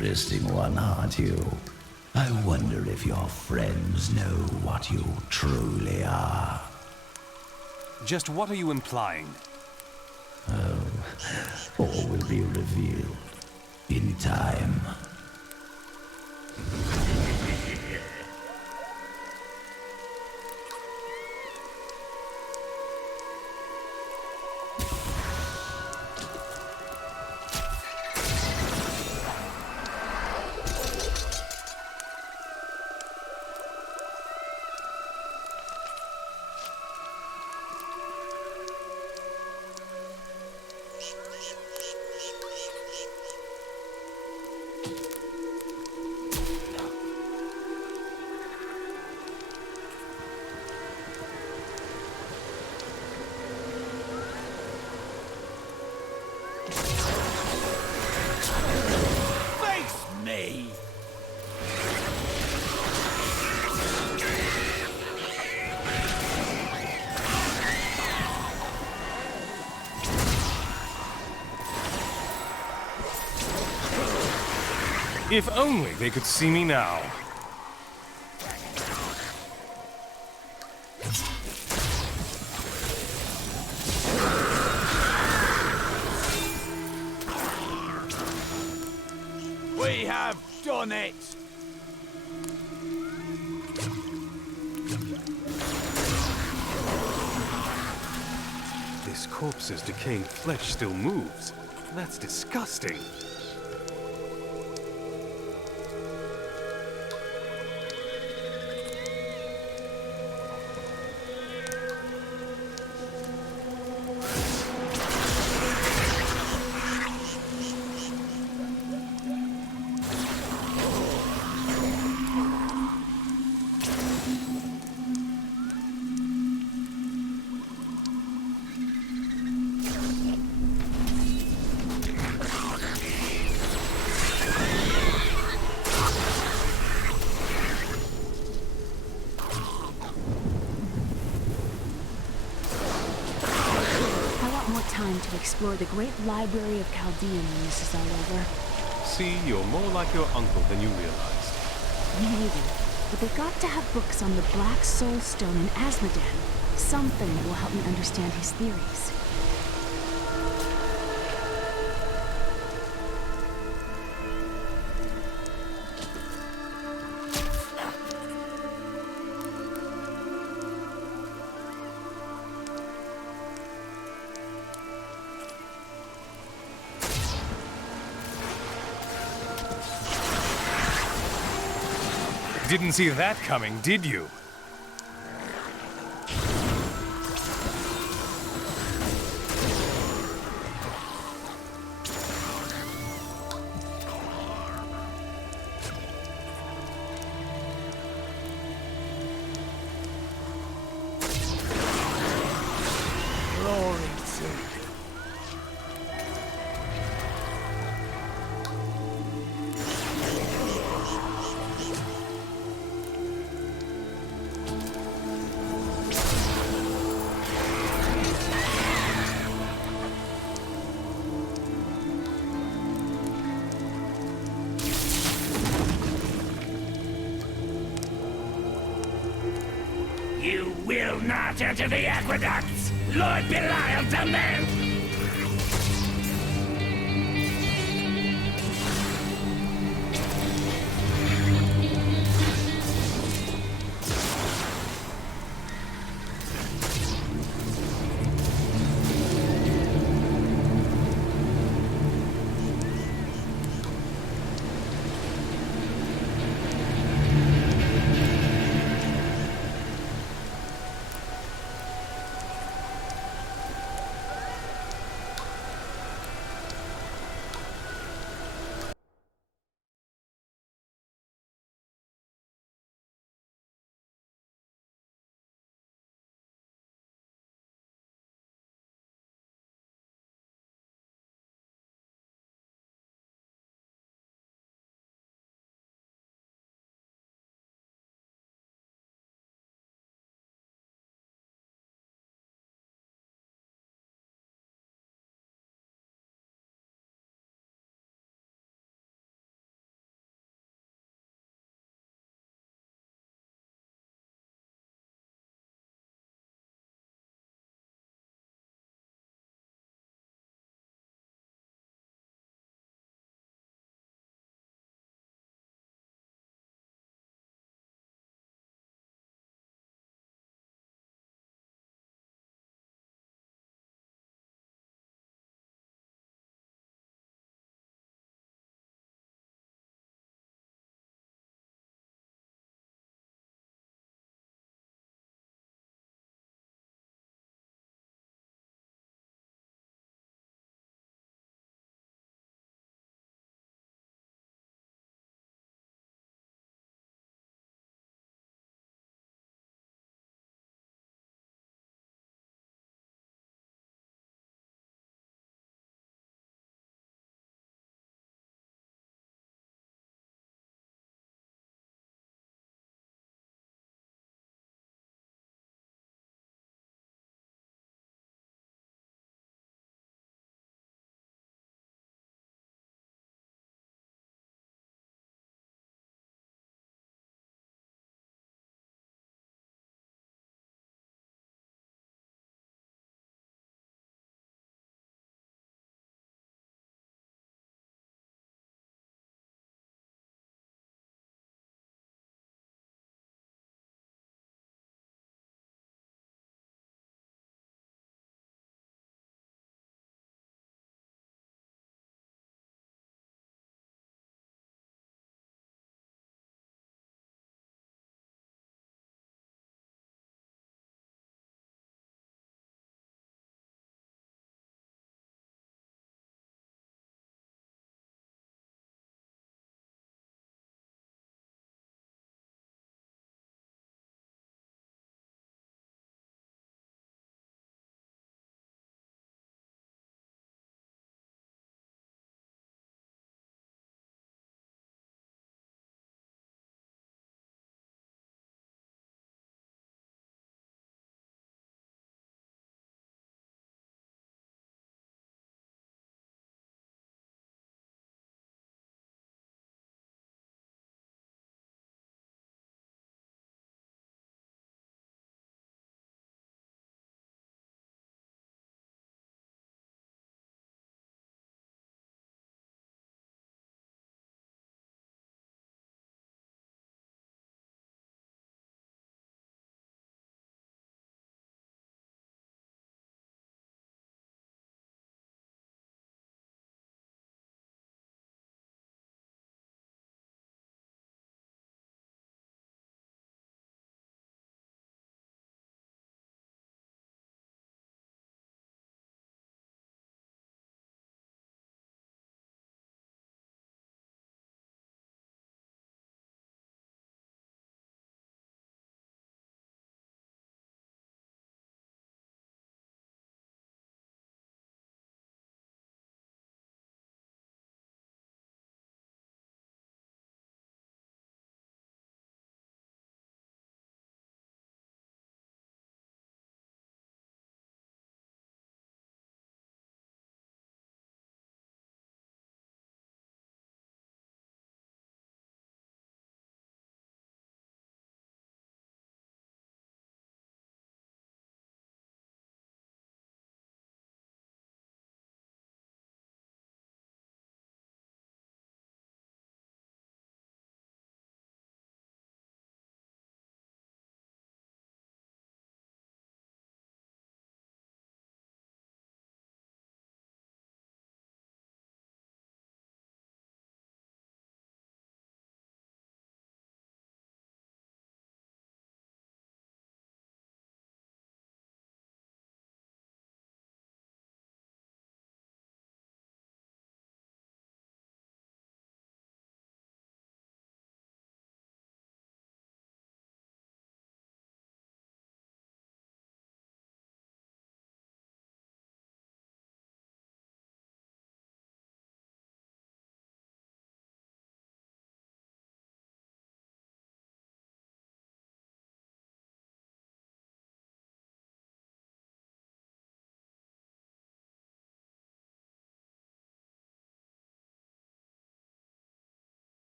interesting one, aren't you? I wonder if your friends know what you truly are. Just what are you implying? All will be revealed in time. If only they could see me now. We have done it! This corpse's decaying flesh still moves. That's disgusting. To explore the great library of Chaldean when this is all over. See, you're more like your uncle than you realized. Maybe, but they've got to have books on the Black Soul Stone in Asmodan. Something that will help me understand his theories. Didn't see that coming, did you? Glory to you. You will not enter the aqueducts! Lord Belial demands...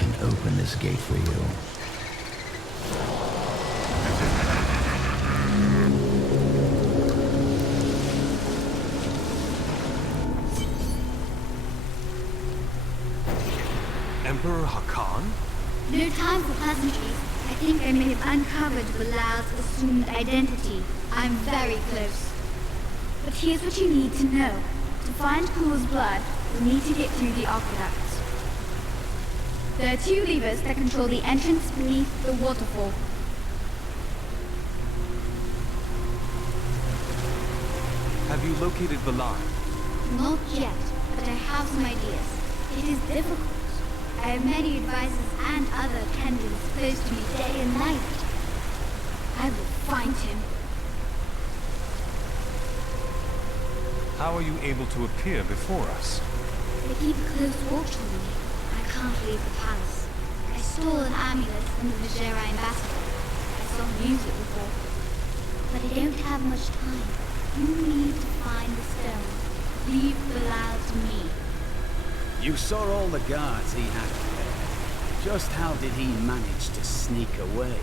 can open this gate for you. Emperor Hakan? No time for pleasantries. I think I may have uncovered Bilal's assumed identity. I'm very close. But here's what you need to know. To find Cool's blood, you'll need to get through the aqueducts. There are 2 levers that control the entrance beneath the waterfall. Have you located Bilal? Not yet, but I have some ideas. It is difficult. I have many advisors and other attendants close to me day and night. I will find him. How are you able to appear before us? They keep a close watch on me. I can't leave the palace. I stole an amulet from the Vajera ambassador. I saw him use it before. But I don't have much time. You need to find the stone. Leave Bilal to me. You saw all the guards he had there. Just how did he manage to sneak away?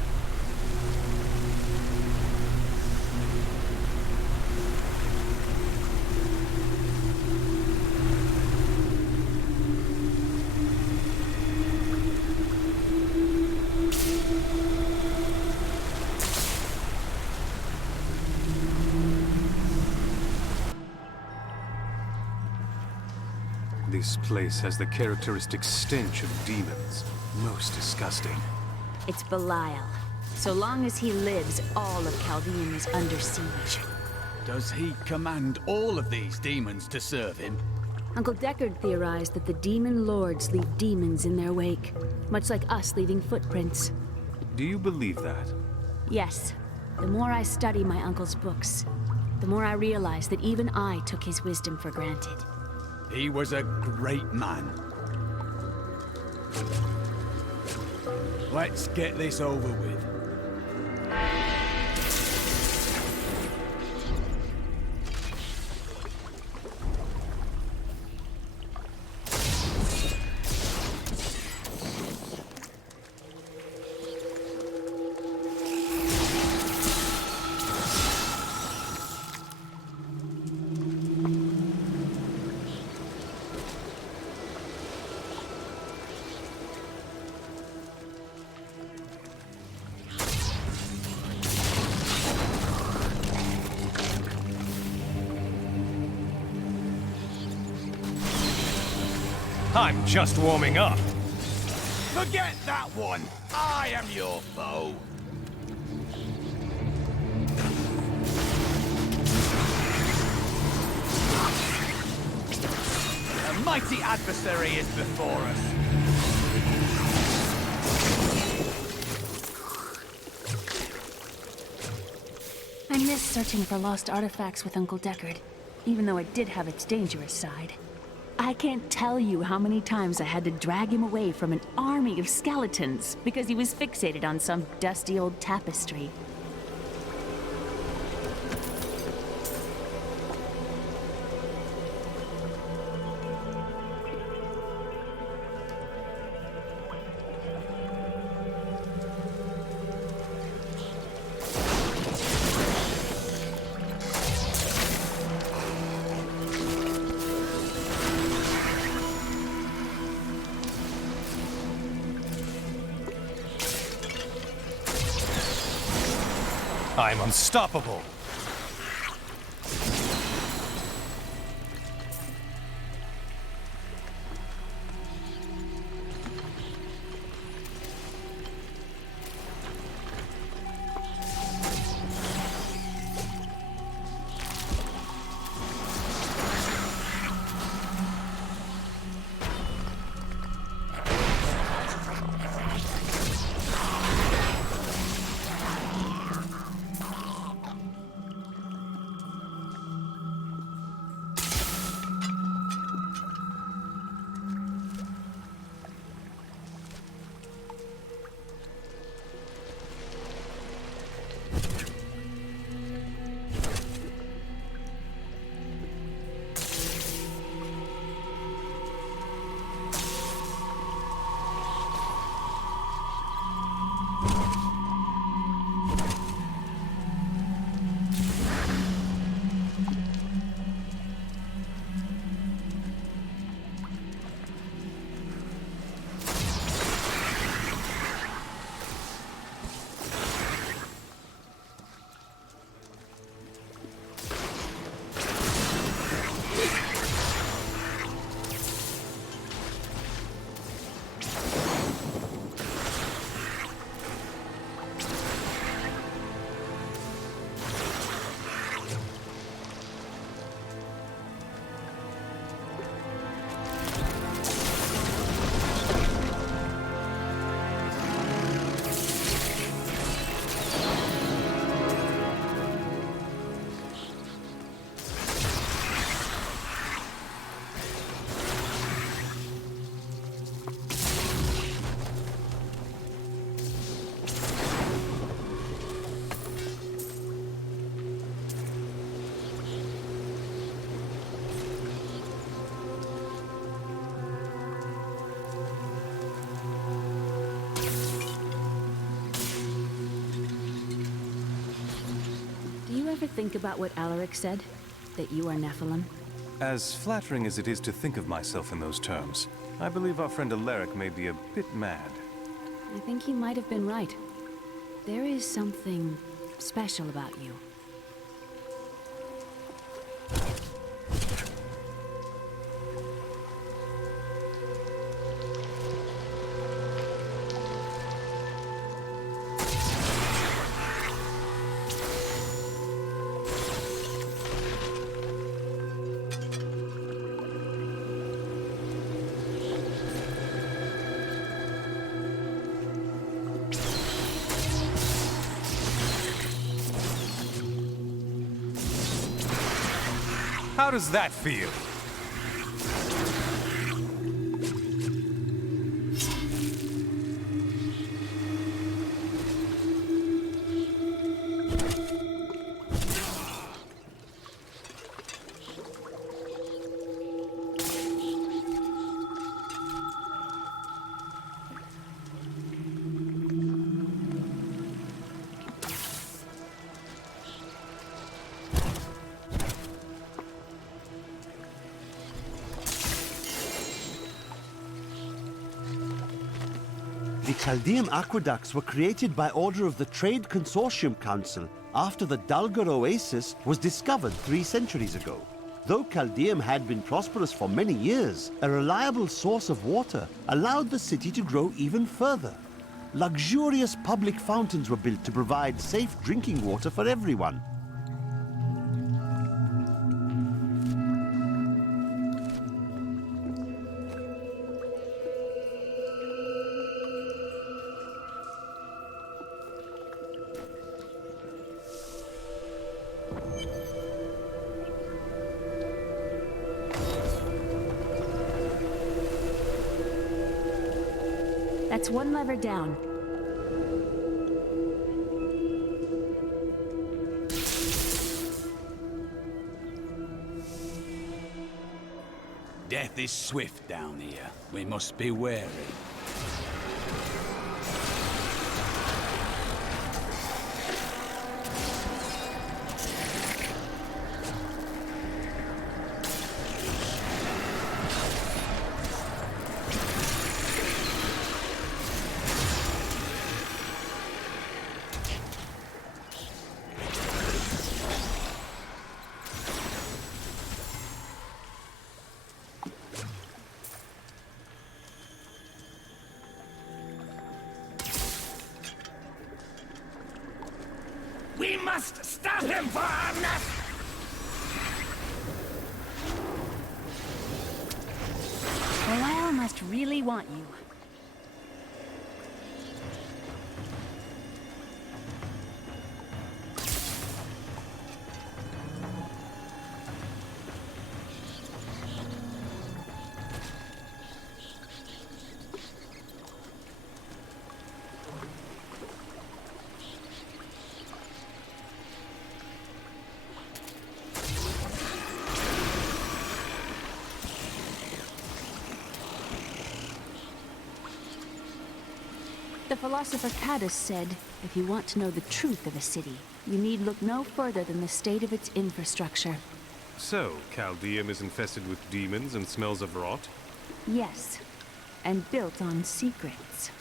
This place has the characteristic stench of demons. Most disgusting. It's Belial. So long as he lives, all of Chaldean is under siege. Does he command all of these demons to serve him? Uncle Deckard theorized that the demon lords leave demons in their wake, much like us leaving footprints. Do you believe that? Yes. The more I study my uncle's books, the more I realize that even I took his wisdom for granted. He was a great man. Let's get this over with. I'm just warming up. Forget that one! I am your foe! A mighty adversary is before us. I miss searching for lost artifacts with Uncle Deckard, even though it did have its dangerous side. I can't tell you how many times I had to drag him away from an army of skeletons because he was fixated on some dusty old tapestry. I'm unstoppable. ever think about what Alaric said? That you are Nephilim? As flattering as it is to think of myself in those terms, I believe our friend Alaric may be a bit mad. I think he might have been right. There is something special about you. How does that feel? The Chaldean aqueducts were created by order of the Trade Consortium Council after the Dulgar Oasis was discovered 3 centuries ago. Though Chaldeum had been prosperous for many years, a reliable source of water allowed the city to grow even further. Luxurious public fountains were built to provide safe drinking water for everyone. That's one lever down. Death is swift down here. We must be wary. We must stop him for our nest! Belial must really want you. The philosopher Caddis said, if you want to know the truth of a city, you need look no further than the state of its infrastructure. So, Chaldeum is infested with demons and smells of rot? Yes, and built on secrets.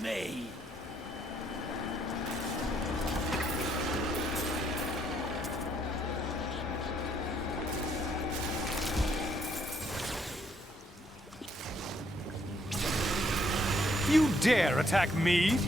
Me! You dare attack me?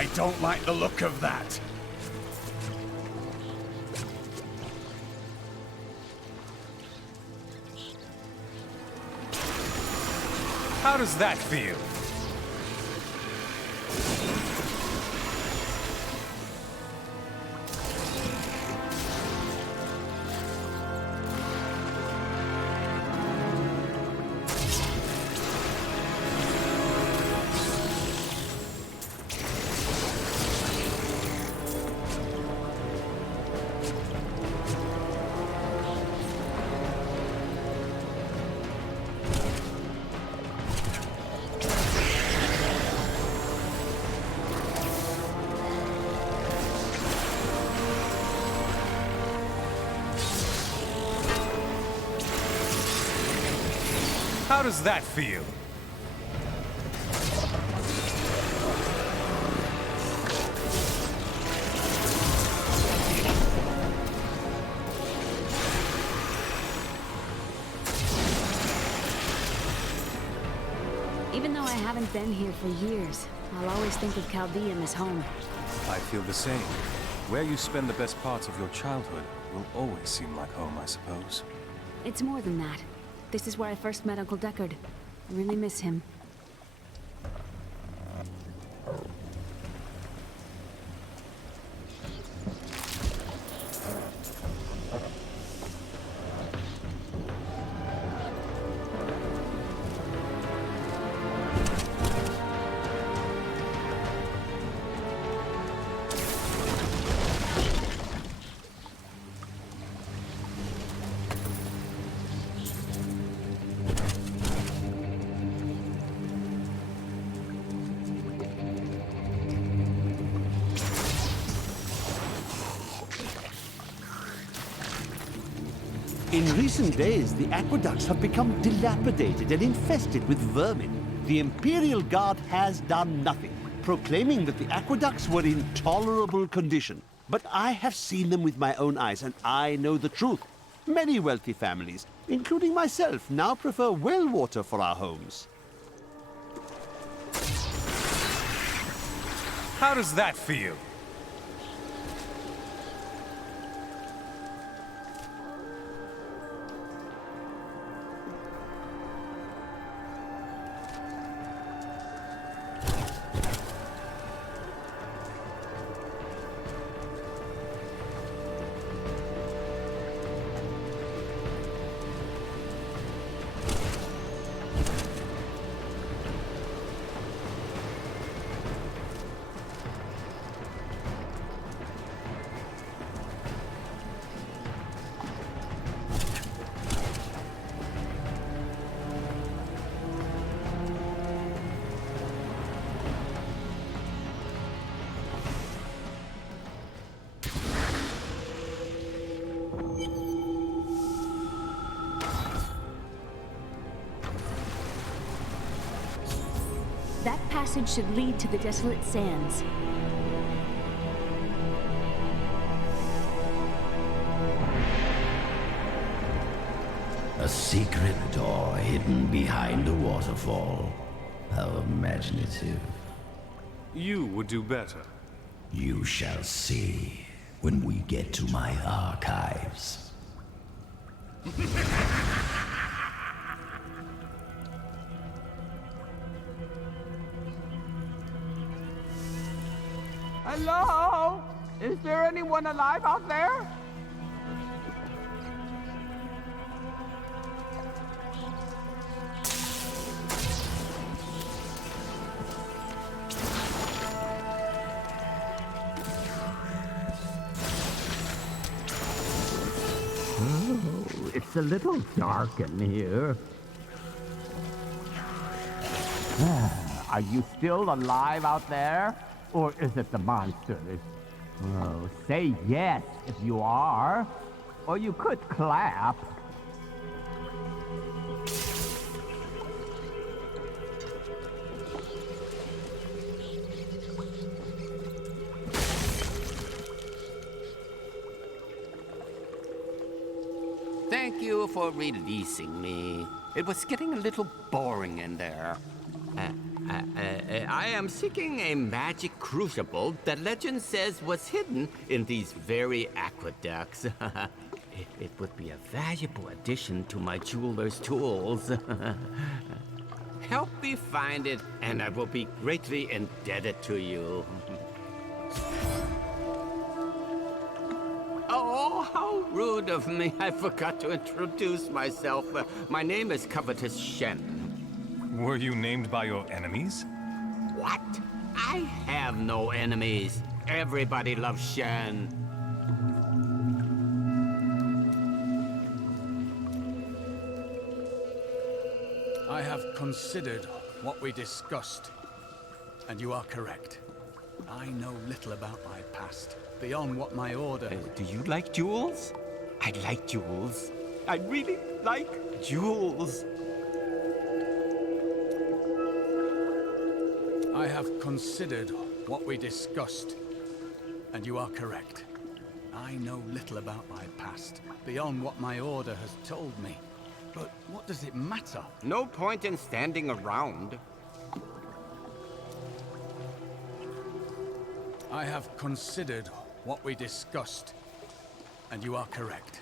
I don't like the look of that. How does that feel? How does that feel? Even though I haven't been here for years, I'll always think of Chaldeum as home. I feel the same. Where you spend the best parts of your childhood will always seem like home, I suppose. It's more than that. This is where I first met Uncle Deckard. I really miss him. In recent days, the aqueducts have become dilapidated and infested with vermin. The Imperial Guard has done nothing, proclaiming that the aqueducts were in tolerable condition. But I have seen them with my own eyes, and I know the truth. Many wealthy families, including myself, now prefer well water for our homes. How does that feel? That passage should lead to the Desolate Sands. A secret door hidden behind a waterfall. How imaginative. You would do better. You shall see when we get to my archives. Hello? Is there anyone alive out there? Oh, it's a little dark in here. Are you still alive out there? Or is it the monsters? Oh, say yes if you are. Or you could clap. Thank you for releasing me. It was getting a little boring in there. I am seeking a magic crucible that legend says was hidden in these very aqueducts. It would be a valuable addition to my jeweler's tools. Help me find it, and I will be greatly indebted to you. Oh, how rude of me. I forgot to introduce myself. My name is Covetous Shen. Were you named by your enemies? What? I have no enemies. Everybody loves Shen. I have considered what we discussed, and you are correct. I know little about my past, beyond what my order... Do you like jewels? I like jewels. I really like jewels. I have considered what we discussed, and you are correct. I know little about my past, beyond what my order has told me. But what does it matter? No point in standing around. I have considered what we discussed, and you are correct.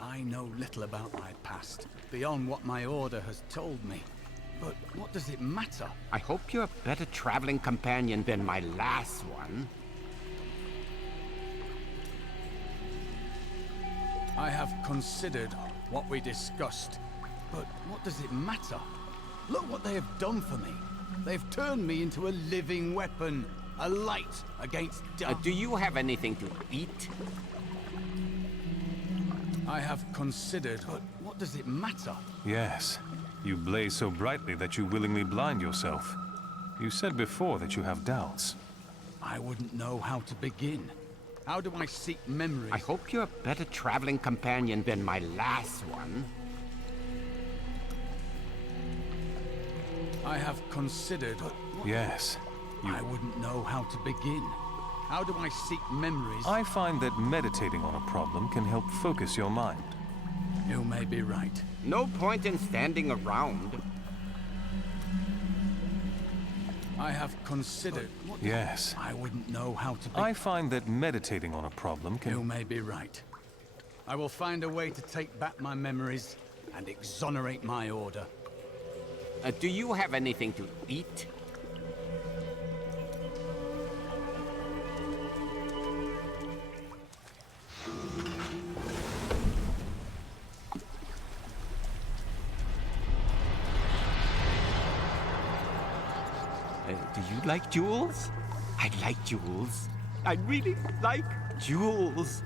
I know little about my past, beyond what my order has told me. But what does it matter? I hope you're a better traveling companion than my last one. I have considered what we discussed, but what does it matter? Look what they have done for me. They've turned me into a living weapon, a light against dark. Do you have anything to eat? I have considered, but what does it matter? Yes. You blaze so brightly that you willingly blind yourself. You said before that you have doubts. I wouldn't know how to begin. How do I seek memories? I hope you're a better traveling companion than my last one. I have considered... Yes. I wouldn't know how to begin. How do I seek memories? I find that meditating on a problem can help focus your mind. You may be right. No point in standing around. I have considered... Yes. I wouldn't know how to begin. I find that meditating on a problem can... You may be right. I will find a way to take back my memories and exonerate my order. Do you have anything to eat? Do you like jewels? I like jewels. I really like jewels.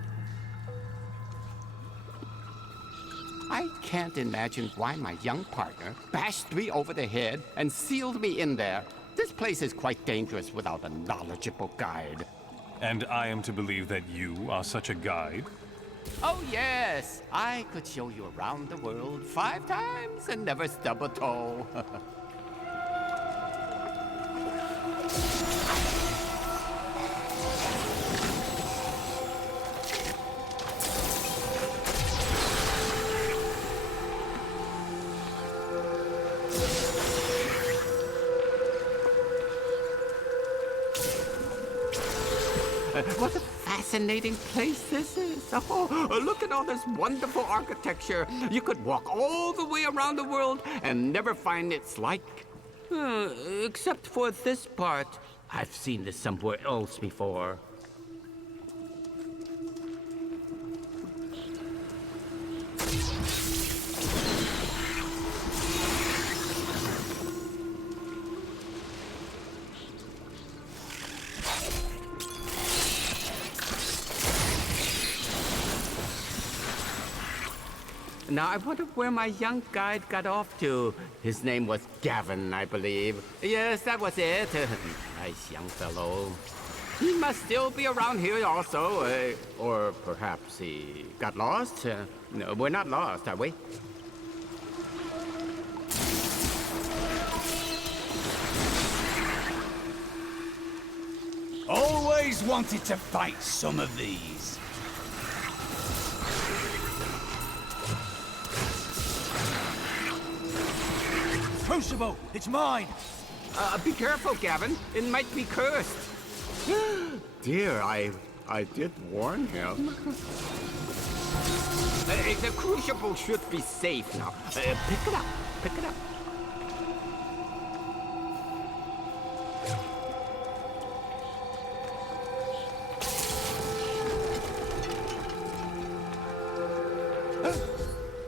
I can't imagine why my young partner bashed me over the head and sealed me in there. This place is quite dangerous without a knowledgeable guide. And I am to believe that you are such a guide? Oh, yes. I could show you around the world 5 times and never stub a toe. What a fascinating place this is. Oh, look at all this wonderful architecture. You could walk all the way around the world and never find its like. Except for this part. I've seen this somewhere else before. Now, I wonder where my young guide got off to. His name was Gavin, I believe. Yes, that was it. Nice young fellow. He must still be around here also. Or perhaps he got lost. No, we're not lost, are we? Always wanted to fight some of these. Crucible, it's mine! Be careful, Gavin. It might be cursed. Dear, I did warn him. The crucible should be safe now. Pick it up. Pick it up.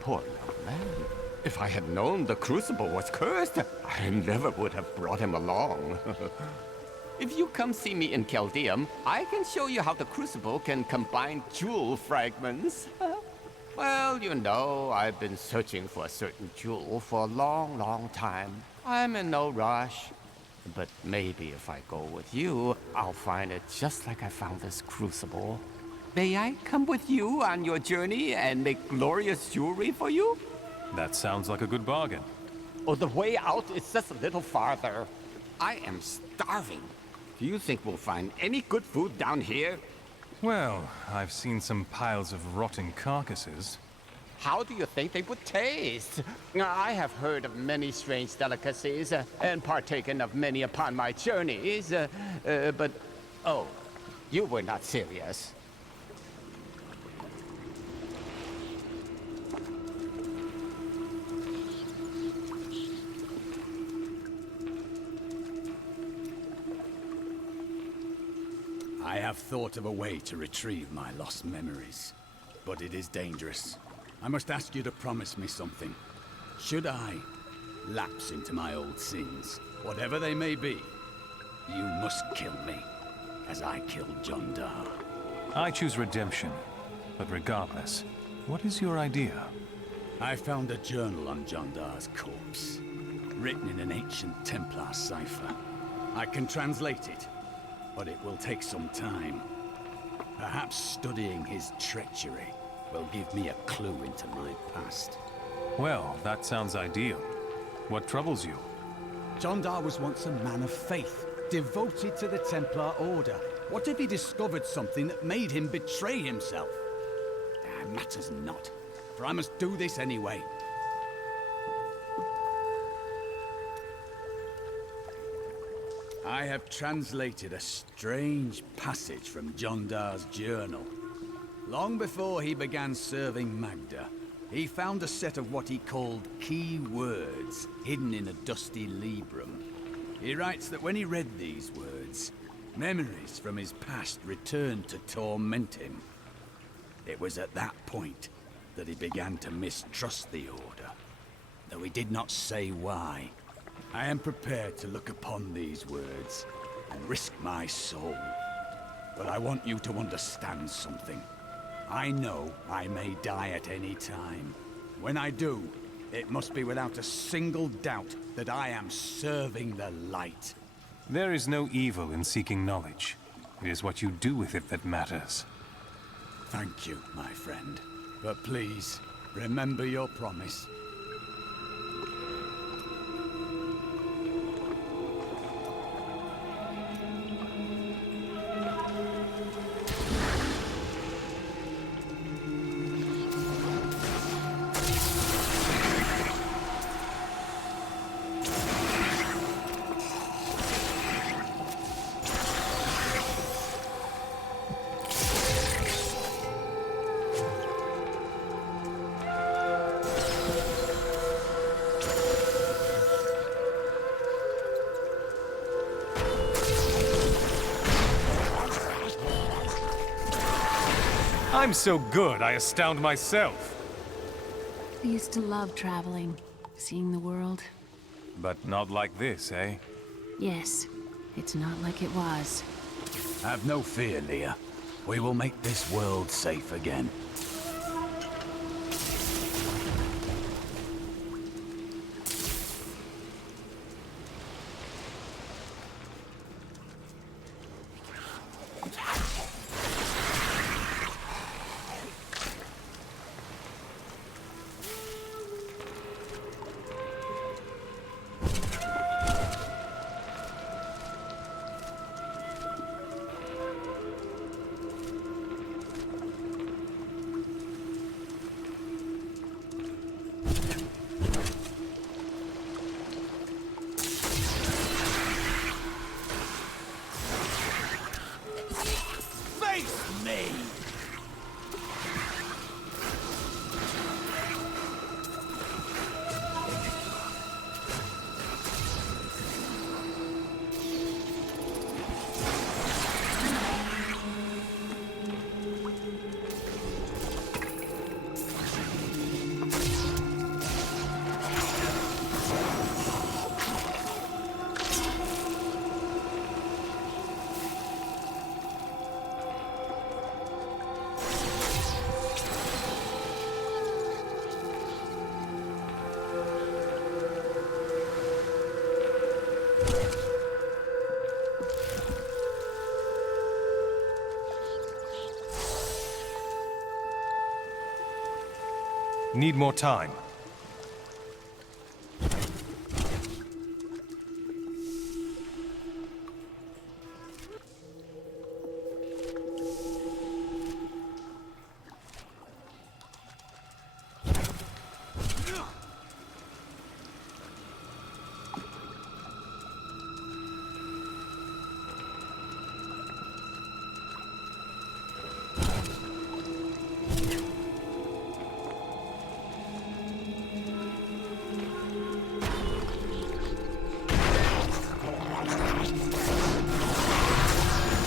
Poor young man. If I had known the crucible was cursed, I never would have brought him along. If you come see me in Chaldeum, I can show you how the crucible can combine jewel fragments. Well, you know, I've been searching for a certain jewel for a long, long time. I'm in no rush. But maybe if I go with you, I'll find it just like I found this crucible. May I come with you on your journey and make glorious jewelry for you? That sounds like a good bargain. Oh, the way out is just a little farther. I am starving. Do you think we'll find any good food down here? Well, I've seen some piles of rotting carcasses. How do you think they would taste? I have heard of many strange delicacies and partaken of many upon my journeys, but... Oh, you were not serious. I have thought of a way to retrieve my lost memories, but it is dangerous. I must ask you to promise me something. Should I lapse into my old sins, whatever they may be, you must kill me, as I killed John Dar. I choose redemption, but regardless, what is your idea? I found a journal on John Dar's corpse, written in an ancient Templar cipher. I can translate it, but it will take some time. Perhaps studying his treachery will give me a clue into my past. Well, that sounds ideal. What troubles you? John Dar was once a man of faith, devoted to the Templar Order. What if he discovered something that made him betray himself? It matters not, for I must do this anyway. I have translated a strange passage from John Dar's journal. Long before he began serving Magda, he found a set of what he called key words hidden in a dusty librum. He writes that when he read these words, memories from his past returned to torment him. It was at that point that he began to mistrust the Order, though he did not say why. I am prepared to look upon these words and risk my soul. But I want you to understand something. I know I may die at any time. When I do, it must be without a single doubt that I am serving the light. There is no evil in seeking knowledge. It is what you do with it that matters. Thank you, my friend. But please, remember your promise. I'm so good, I astound myself. I used to love traveling, seeing the world. But not like this, eh? Yes, it's not like it was. Have no fear, Leah. We will make this world safe again. Need more time.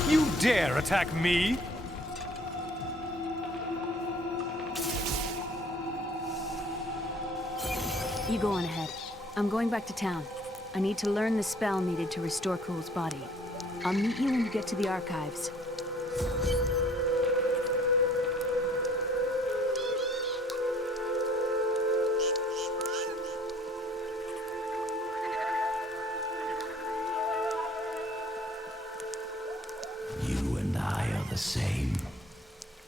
You dare attack me? You go on ahead. I'm going back to town. I need to learn the spell needed to restore Cool's body. I'll meet you when you get to the archives. You and I are the same.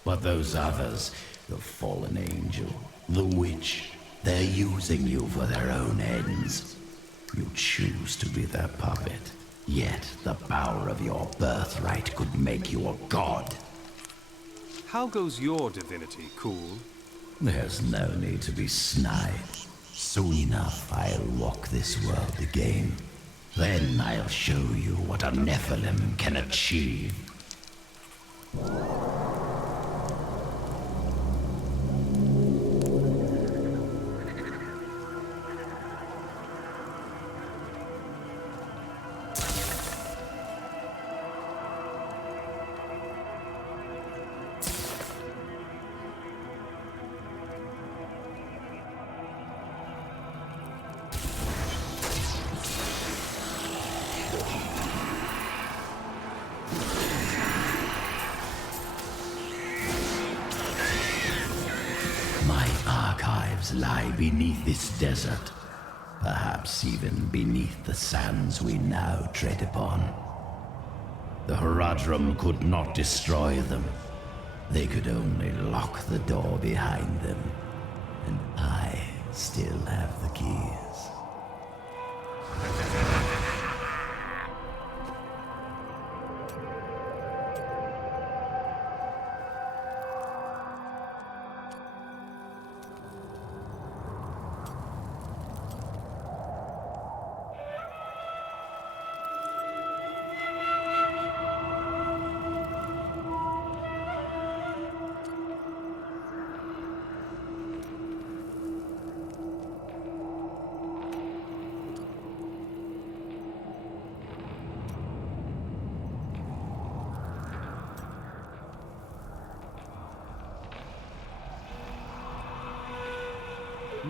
But those others, the fallen angel, the witch, they're using you for their own ends. You choose to be their puppet, yet the power of your birthright could make you a god. How goes your divinity, Cool? There's no need to be snide. Soon enough, I'll walk this world again. Then I'll show you what a Nephilim can achieve. My archives lie beneath this desert, perhaps even beneath the sands we now tread upon. The Horadrim could not destroy them. They could only lock the door behind them, and I still have the keys.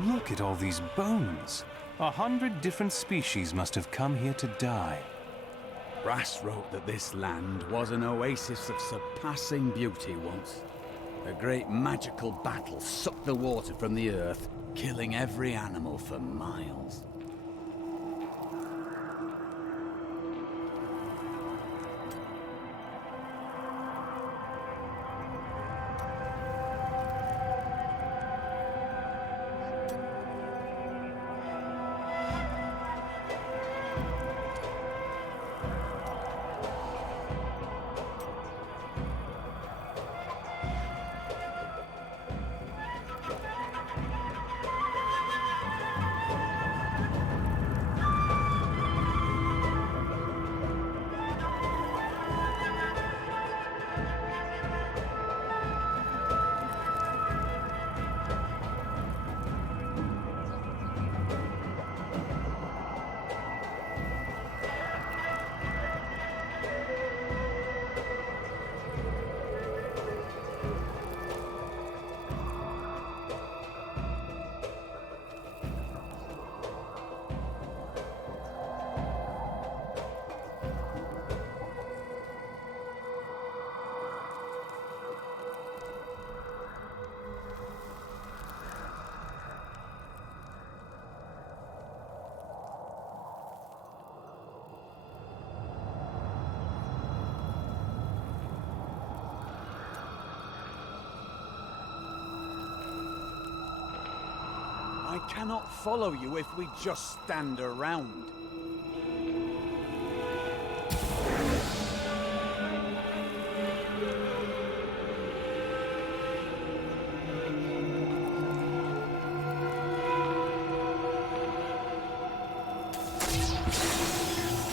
Look at all these bones. 100 different species must have come here to die. Brass wrote that this land was an oasis of surpassing beauty once. A great magical battle sucked the water from the earth, killing every animal for miles. cannot follow you if we just stand around.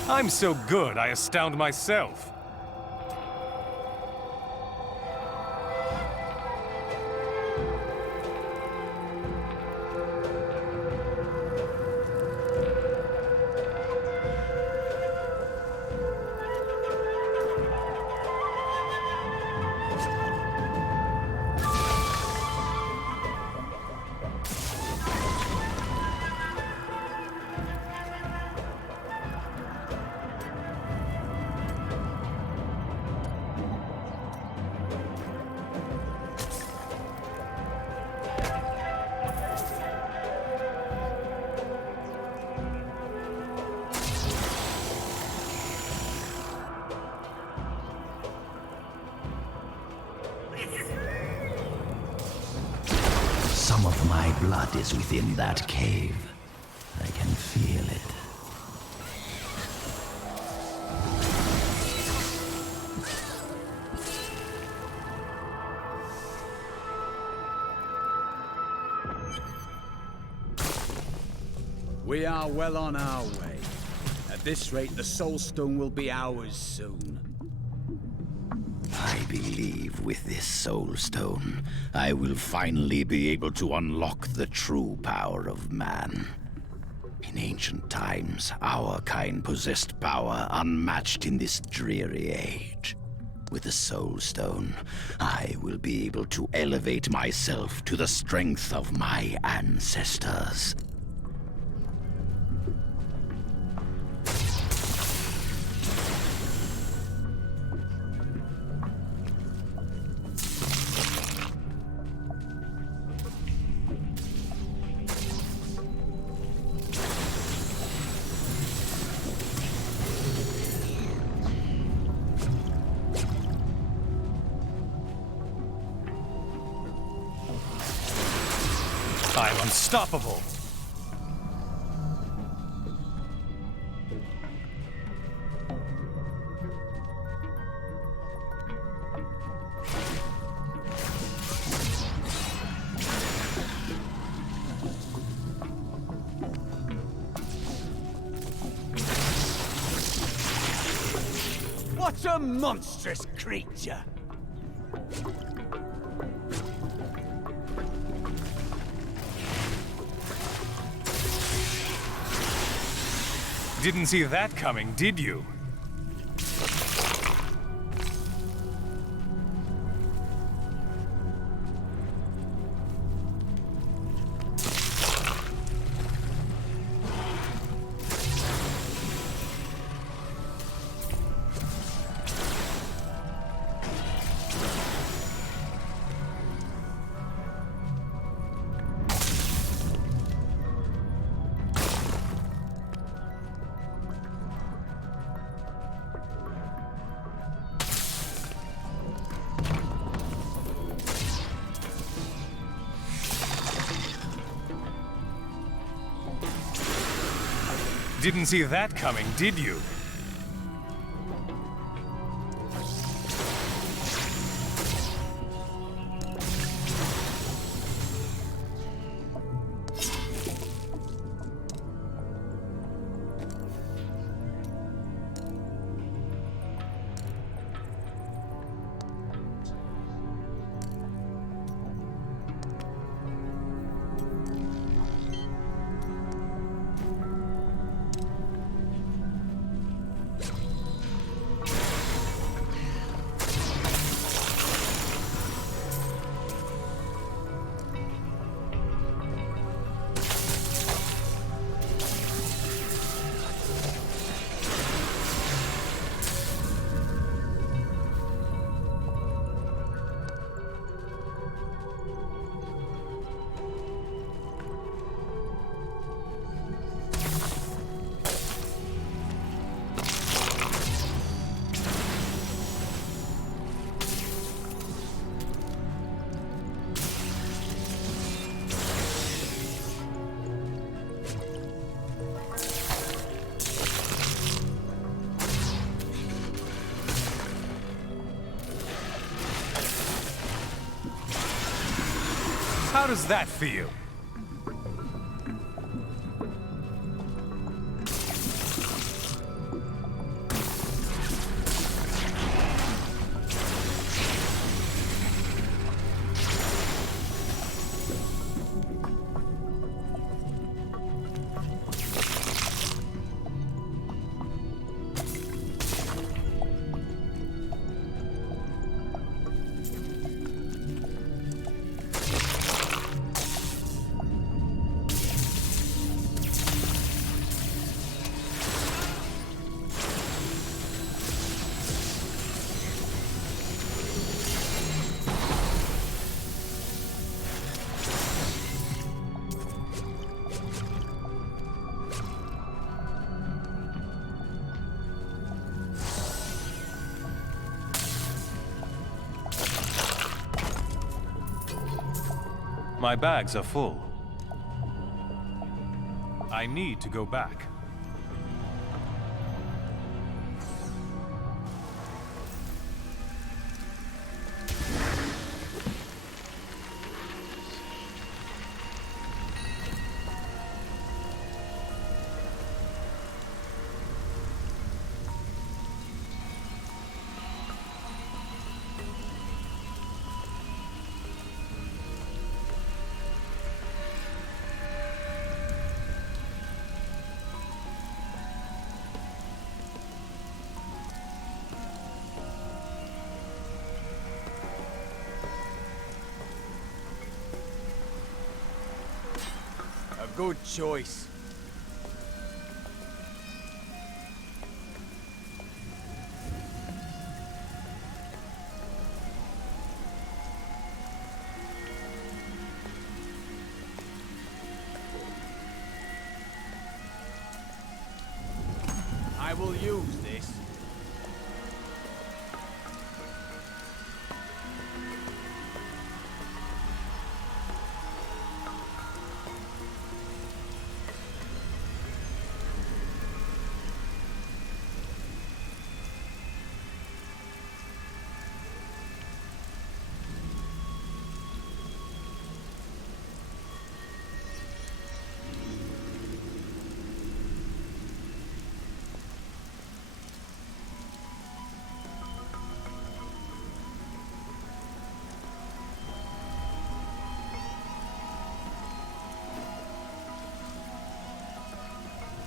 I'm so good, I astound myself. Some of my blood is within that cave. I can feel it. We are well on our way. At this rate, the Soul Stone will be ours soon. I believe with this Soul Stone, I will finally be able to unlock the true power of man. In ancient times, our kind possessed power unmatched in this dreary age. With the Soul Stone, I will be able to elevate myself to the strength of my ancestors. I'm unstoppable. What a monstrous creature! Didn't see that coming, did you? Didn't see that coming, did you? How does that feel? My bags are full. I need to go back. A good choice. I will use this.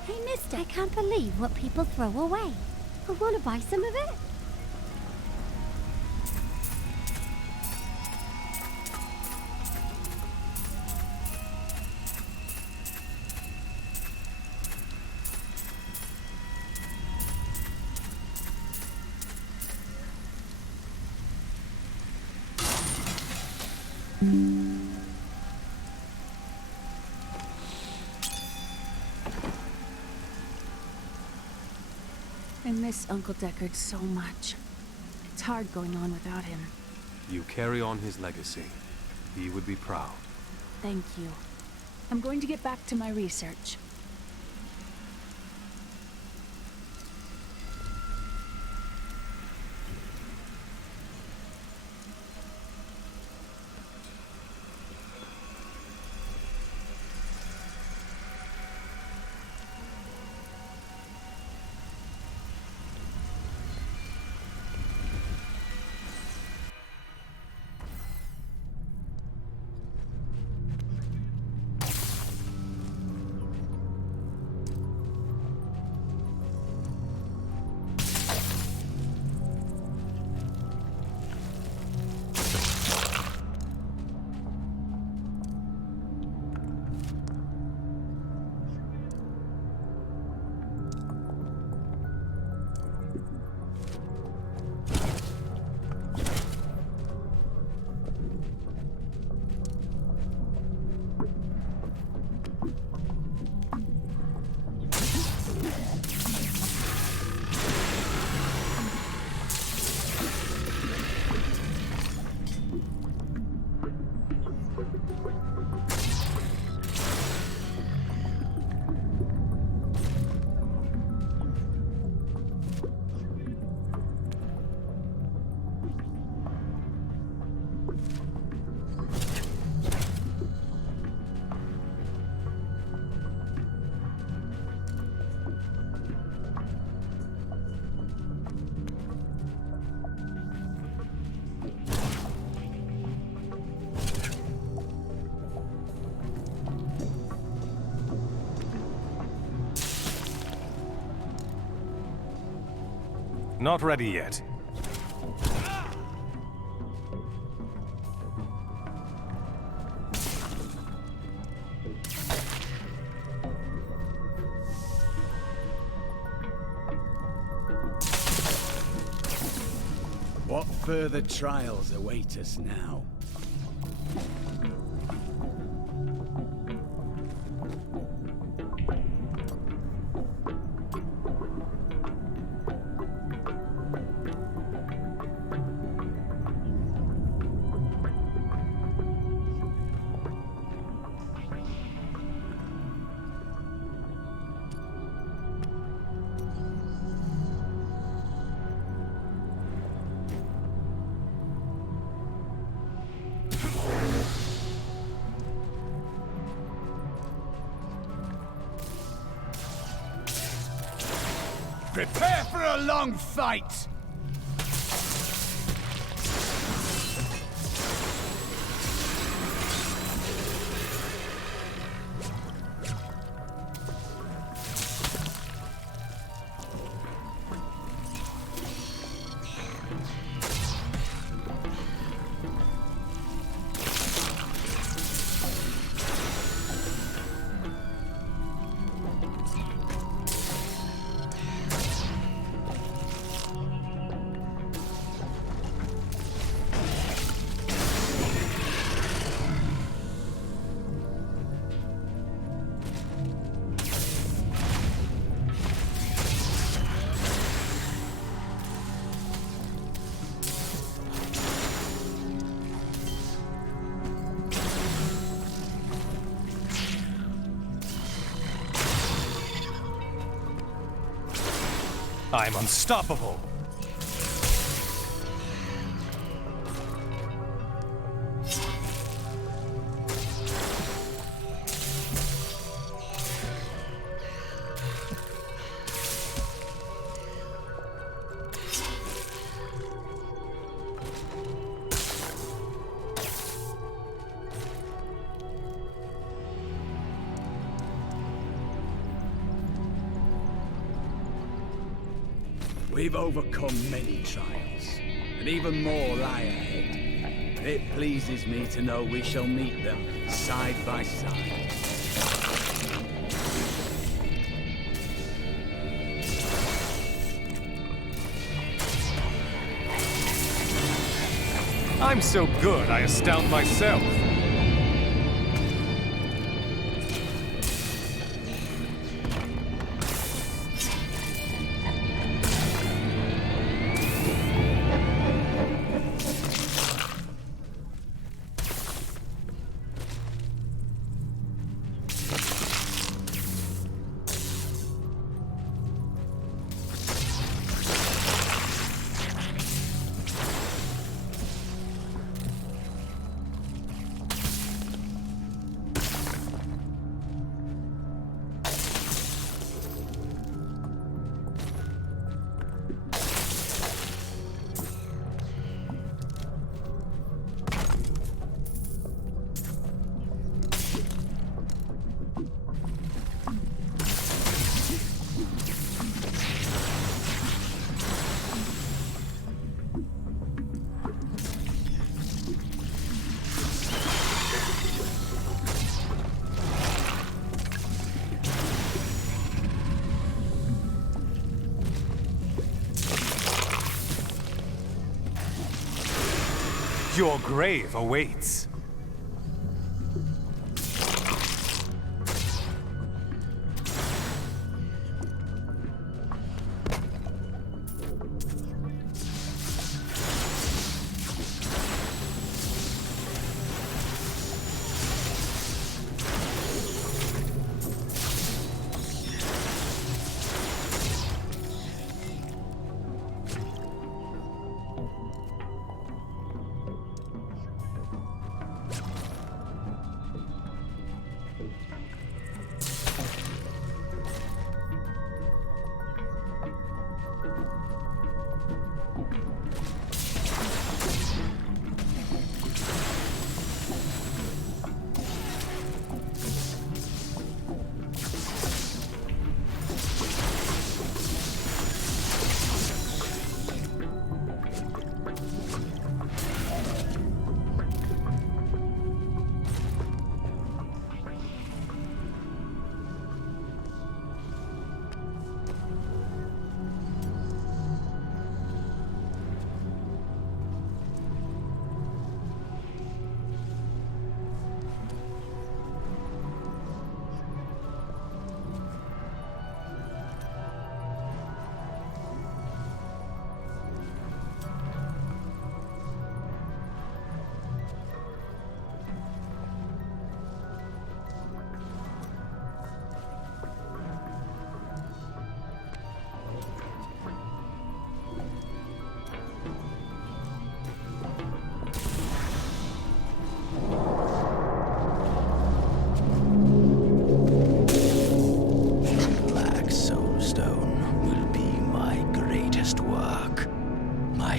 Hey, mister, I can't believe what people throw away. I want to buy some of it. I miss Uncle Deckard so much. It's hard going on without him. You carry on his legacy. He would be proud. Thank you. I'm going to get back to my research. Not ready yet. What further trials await us now? Prepare for a long fight! I'm unstoppable. We've overcome many trials, and even more lie ahead. It pleases me to know we shall meet them side by side. I'm so good, I astound myself. Your grave awaits.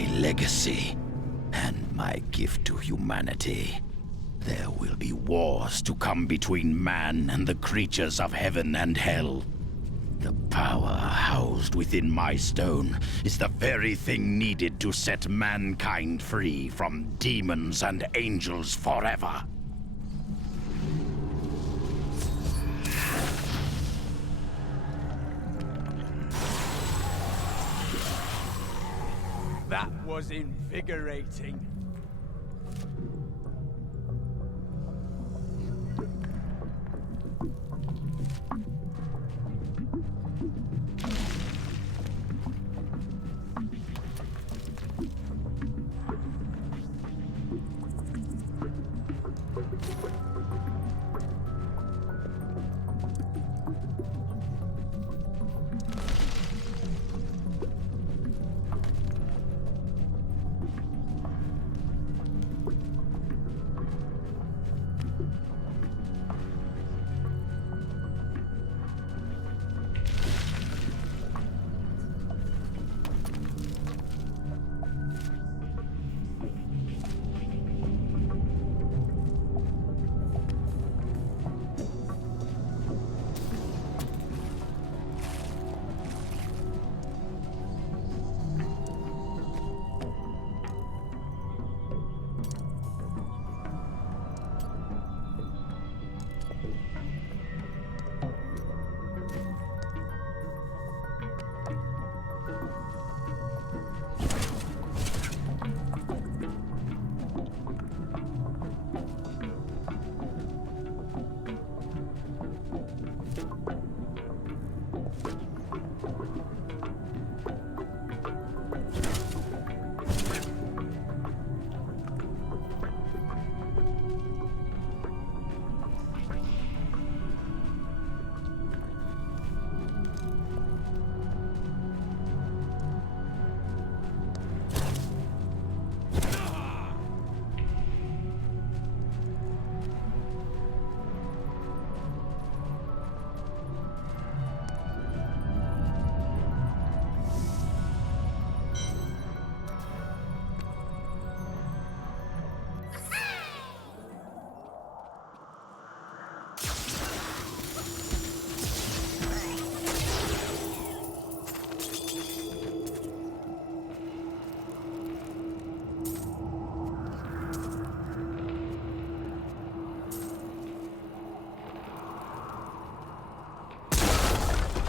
my legacy and my gift to humanity. There will be wars to come between man and the creatures of heaven and hell. The power housed within my stone is the very thing needed to set mankind free from demons and angels forever. That was invigorating.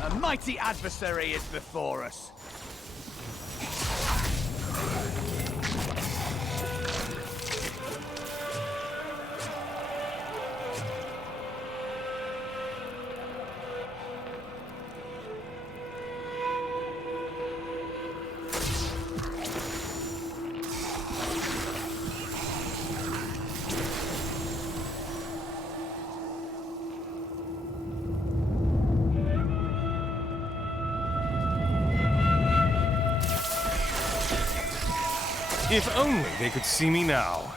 A mighty adversary is before us. If only they could see me now.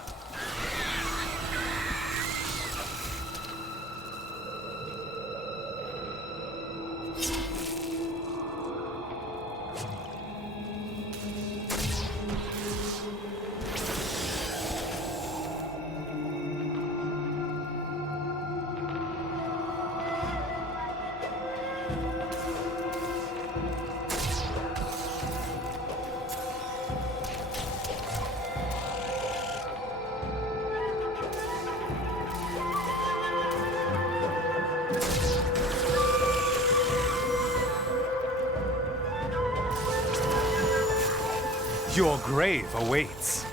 Your grave awaits.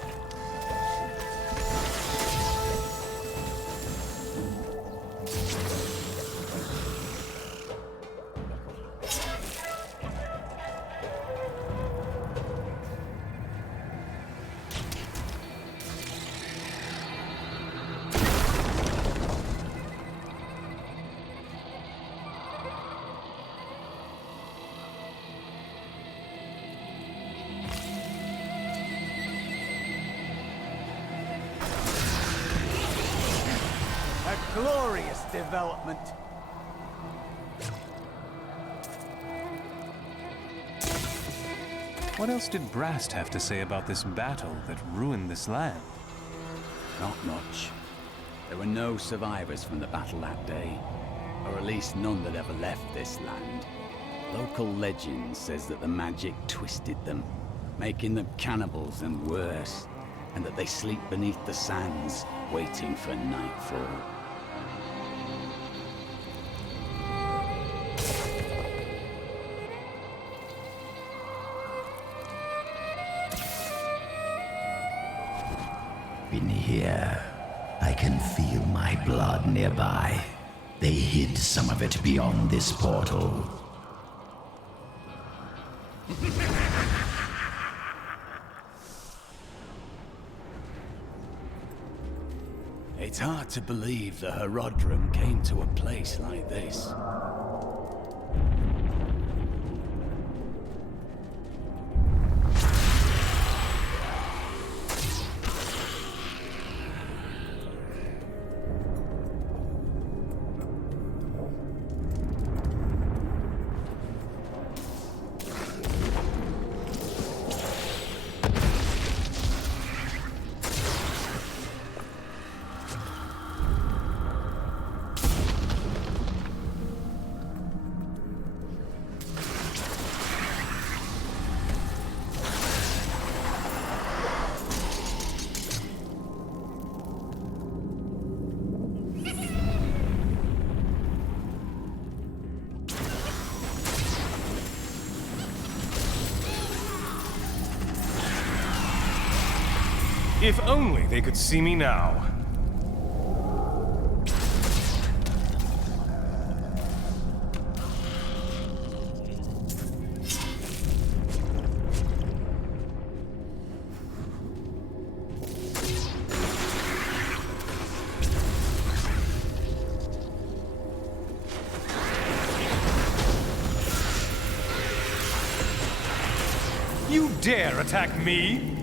Glorious development. What else did Brast have to say about this battle that ruined this land? Not much. There were no survivors from the battle that day, or at least none that ever left this land. Local legend says that the magic twisted them, making them cannibals and worse, and that they sleep beneath the sands, waiting for nightfall. In here, I can feel my blood nearby. They hid some of it beyond this portal. It's hard to believe the Herodrum came to a place like this. If only they could see me now. You dare attack me?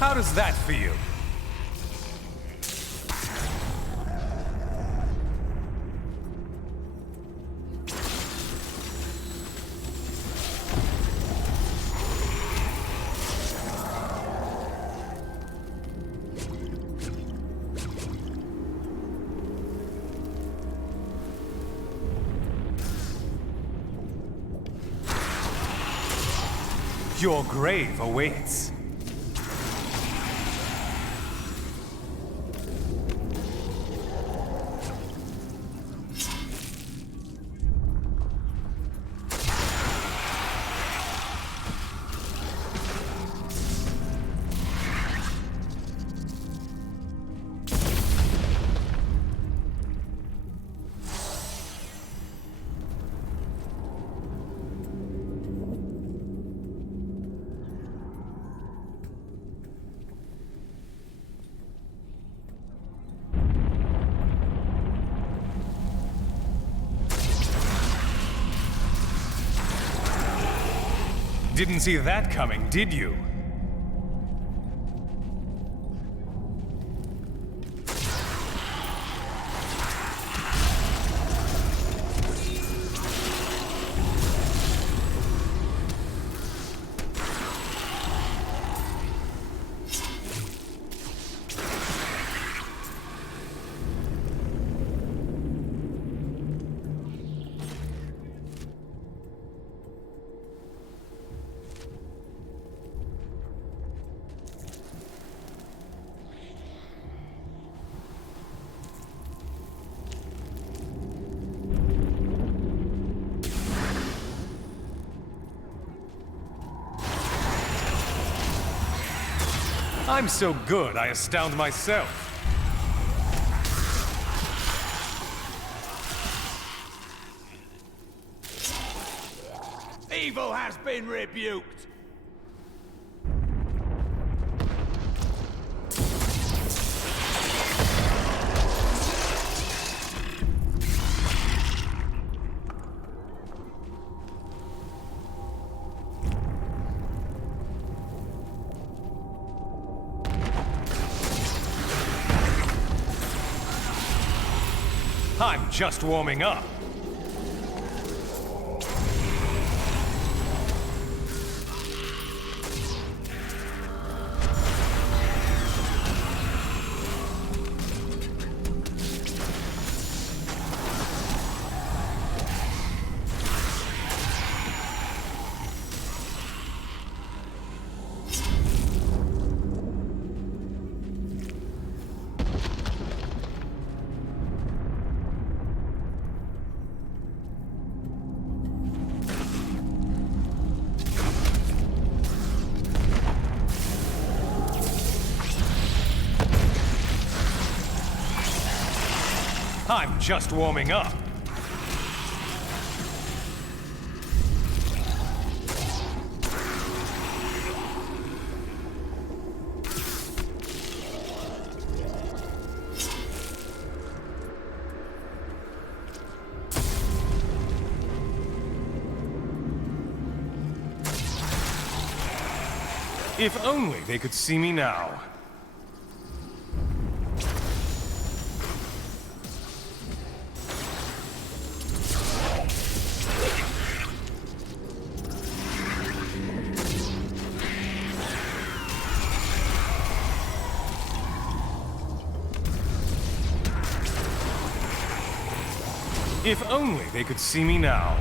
How does that feel? Your grave awaits. Didn't see that coming, did you? I'm so good, I astound myself. Evil has been rebuked! I'm just warming up. I'm just warming up. If only they could see me now. If only they could see me now.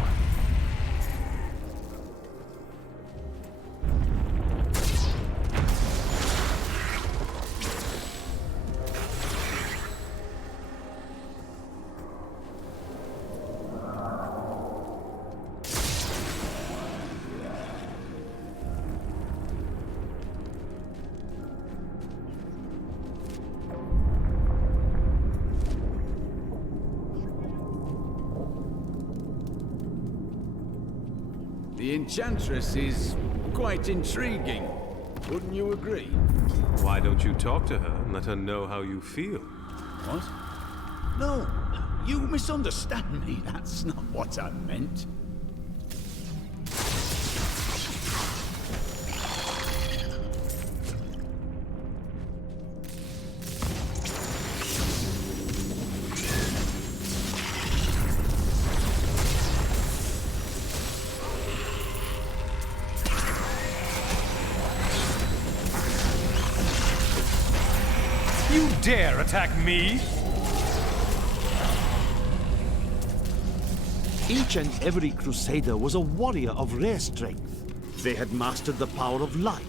The Enchantress is quite intriguing. Wouldn't you agree? Why don't you talk to her and let her know how you feel? What? No, you misunderstand me. That's not what I meant. You dare attack me? Each and every Crusader was a warrior of rare strength. They had mastered the power of light,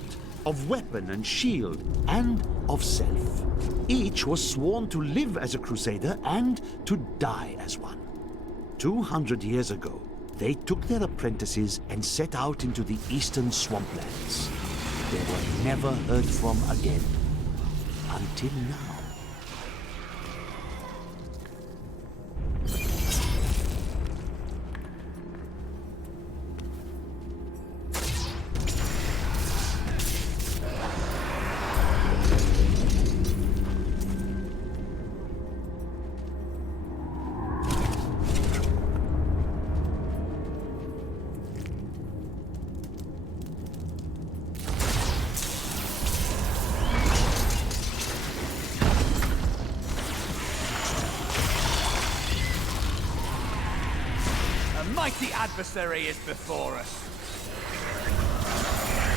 of weapon and shield, and of self. Each was sworn to live as a Crusader and to die as one. 200 years ago, they took their apprentices and set out into the eastern swamplands. They were never heard from again. Until now. A mighty adversary is before us.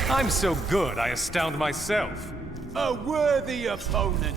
I'm so good, I astound myself. A worthy opponent.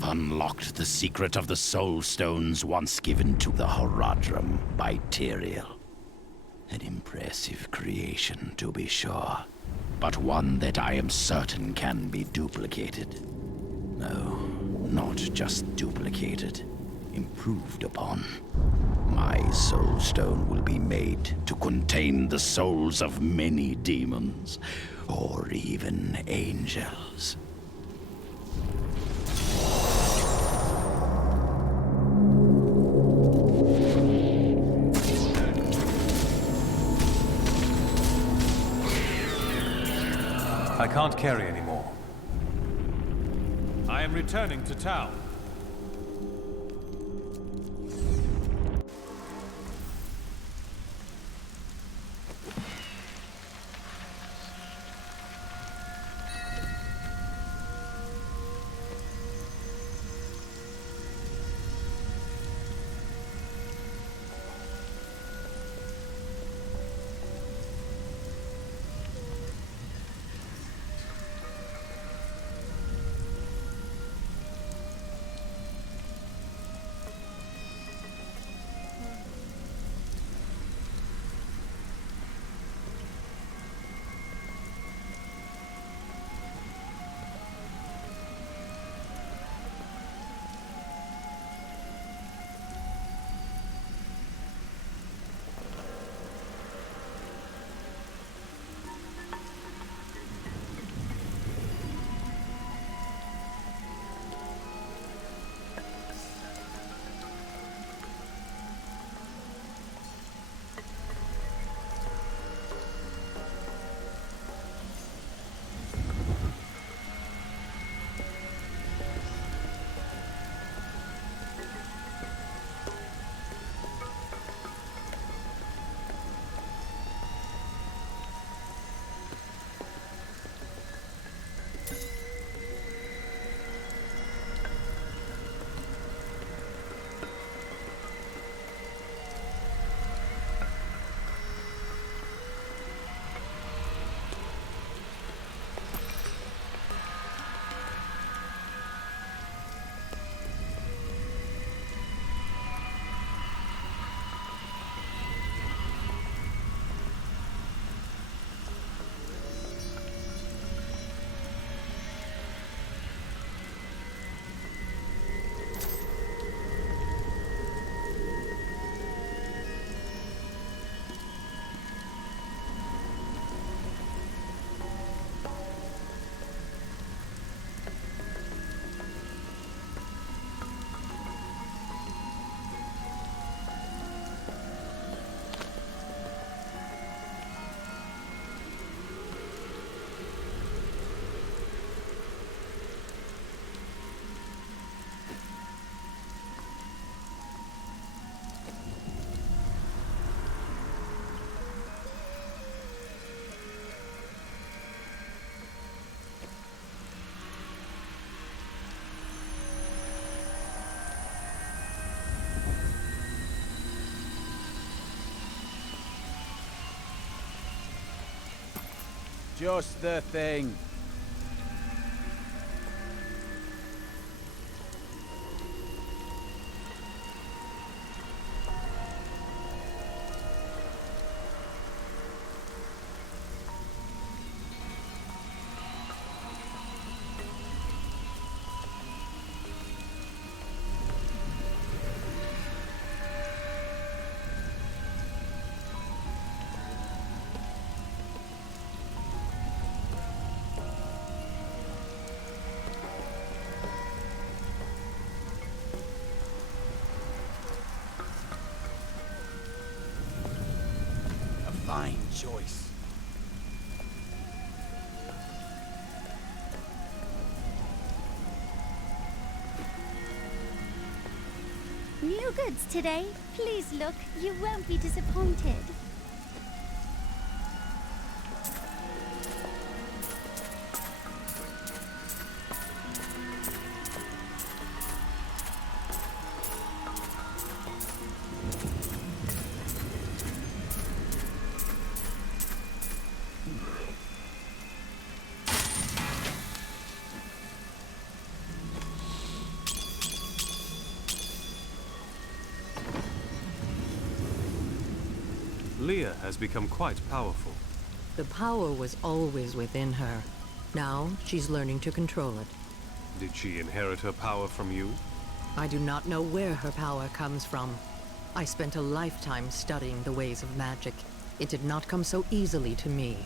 have unlocked the secret of the soul stones once given to the Horadrim by Tyrael. An impressive creation, to be sure, but one that I am certain can be duplicated. No, not just duplicated, improved upon. My soul stone will be made to contain the souls of many demons, or even angels. I can't carry anymore. I am returning to town. Just the thing. A fine choice. New goods today. Please look, you won't be disappointed. Leah has become quite powerful. The power was always within her. Now, she's learning to control it. Did she inherit her power from you? I do not know where her power comes from. I spent a lifetime studying the ways of magic. It did not come so easily to me.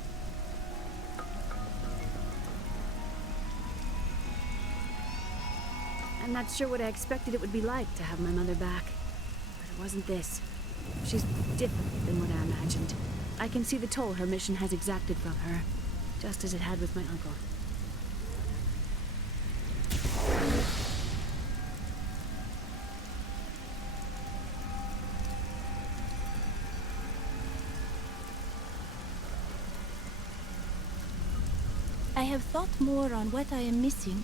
I'm not sure what I expected it would be like to have my mother back. But it wasn't this. She's different than what I imagined. I can see the toll her mission has exacted from her, just as it had with my uncle. I have thought more on what I am missing.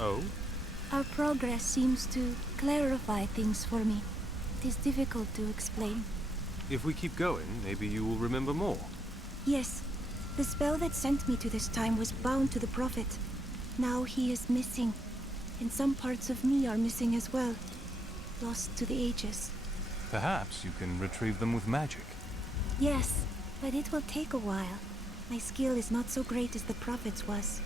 Oh? Our progress seems to clarify things for me. It is difficult to explain. If we keep going, maybe you will remember more. Yes, the spell that sent me to this time was bound to the Prophet. Now he is missing, and some parts of me are missing as well. Lost to the ages. Perhaps you can retrieve them with magic. Yes, but it will take a while. My skill is not so great as the Prophet's was.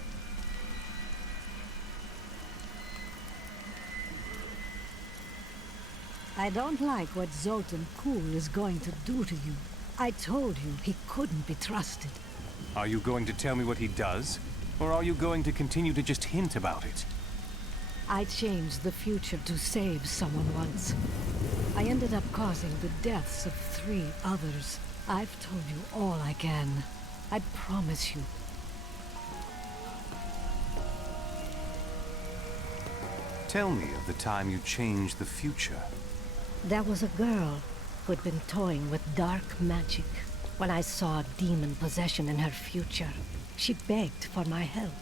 I don't like what Zoltan Kuhl is going to do to you. I told you he couldn't be trusted. Are you going to tell me what he does? Or are you going to continue to just hint about it? I changed the future to save someone once. I ended up causing the deaths of 3 others. I've told you all I can. I promise you. Tell me of the time you changed the future. There was a girl who'd been toying with dark magic. When I saw demon possession in her future, she begged for my help.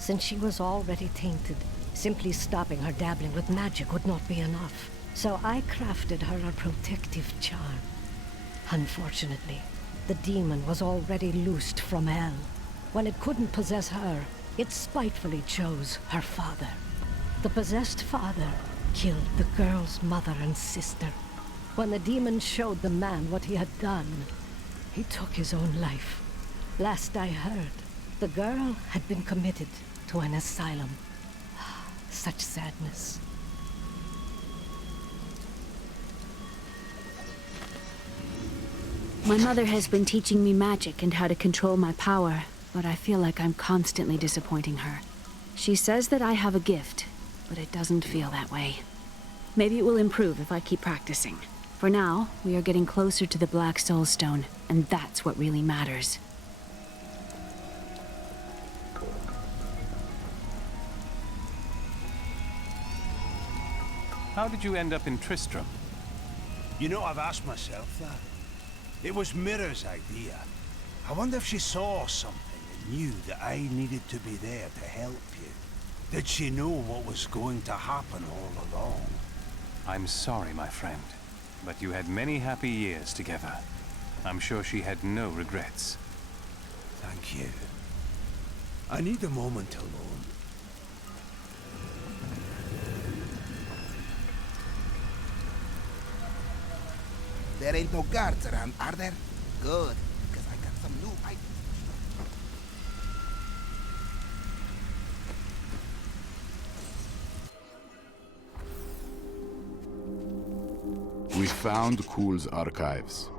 Since she was already tainted, simply stopping her dabbling with magic would not be enough. So I crafted her a protective charm. Unfortunately, the demon was already loosed from hell. When it couldn't possess her, it spitefully chose her father. The possessed father killed the girl's mother and sister. When the demon showed the man what he had done, he took his own life. Last I heard, the girl had been committed to an asylum. Such sadness. My mother has been teaching me magic and how to control my power, but I feel like I'm constantly disappointing her. She says that I have a gift, but it doesn't feel that way. Maybe it will improve if I keep practicing. For now, we are getting closer to the Black Soul Stone, and that's what really matters. How did you end up in Tristram? You know, I've asked myself that. It was Mirror's idea. I wonder if she saw something and knew that I needed to be there to help you. Did she know what was going to happen all along? I'm sorry, my friend, but you had many happy years together. I'm sure she had no regrets. Thank you. I need a moment alone. There ain't no guards around, are there? Good, because I got some new items. We found Kuhl's archives.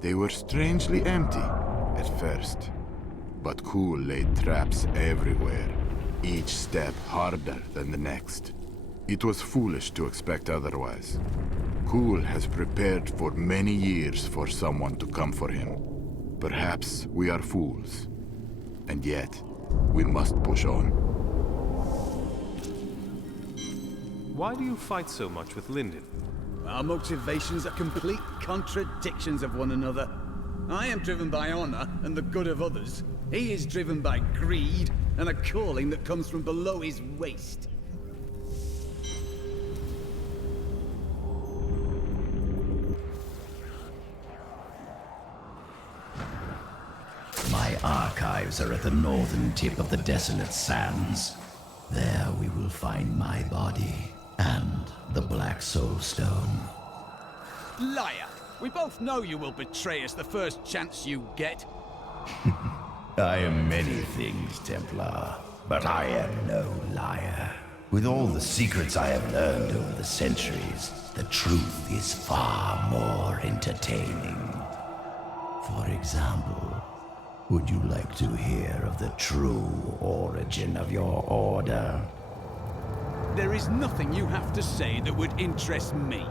They were strangely empty at first. But Kuhl laid traps everywhere, each step harder than the next. It was foolish to expect otherwise. Kuhl has prepared for many years for someone to come for him. Perhaps we are fools. And yet, we must push on. Why do you fight so much with Linden? Our motivations are complete contradictions of one another. I am driven by honor and the good of others. He is driven by greed and a calling that comes from below his waist. My archives are at the northern tip of the desolate sands. There we will find my body and the Black Soul Stone. Liar! We both know you will betray us the first chance you get. I am many things, Templar, but I am no liar. With all the secrets I have learned over the centuries, the truth is far more entertaining. For example, would you like to hear of the true origin of your order? There is nothing you have to say that would interest me.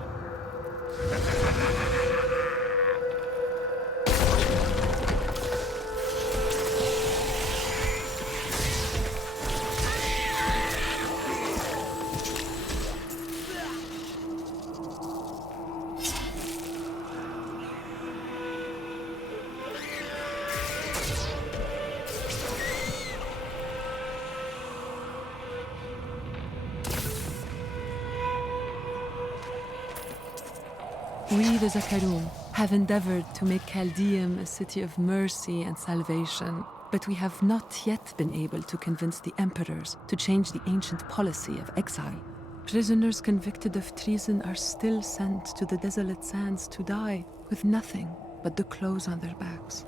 We, the Zakarum, have endeavored to make Chaldeum a city of mercy and salvation, but we have not yet been able to convince the emperors to change the ancient policy of exile. Prisoners convicted of treason are still sent to the desolate sands to die with nothing but the clothes on their backs.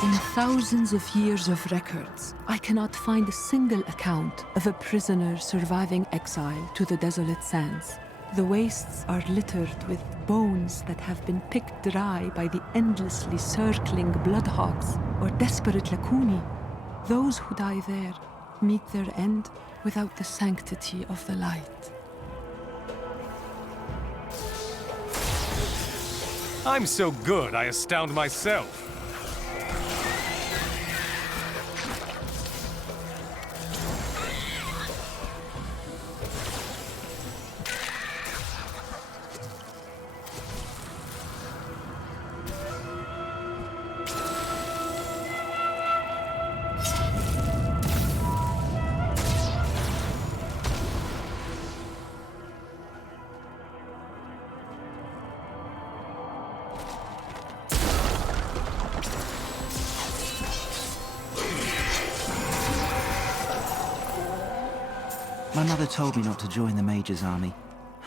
In thousands of years of records, I cannot find a single account of a prisoner surviving exile to the desolate sands. The wastes are littered with bones that have been picked dry by the endlessly circling bloodhogs or desperate Lakuni. Those who die there meet their end without the sanctity of the light. I'm so good, I astound myself. My mother told me not to join the Major's army.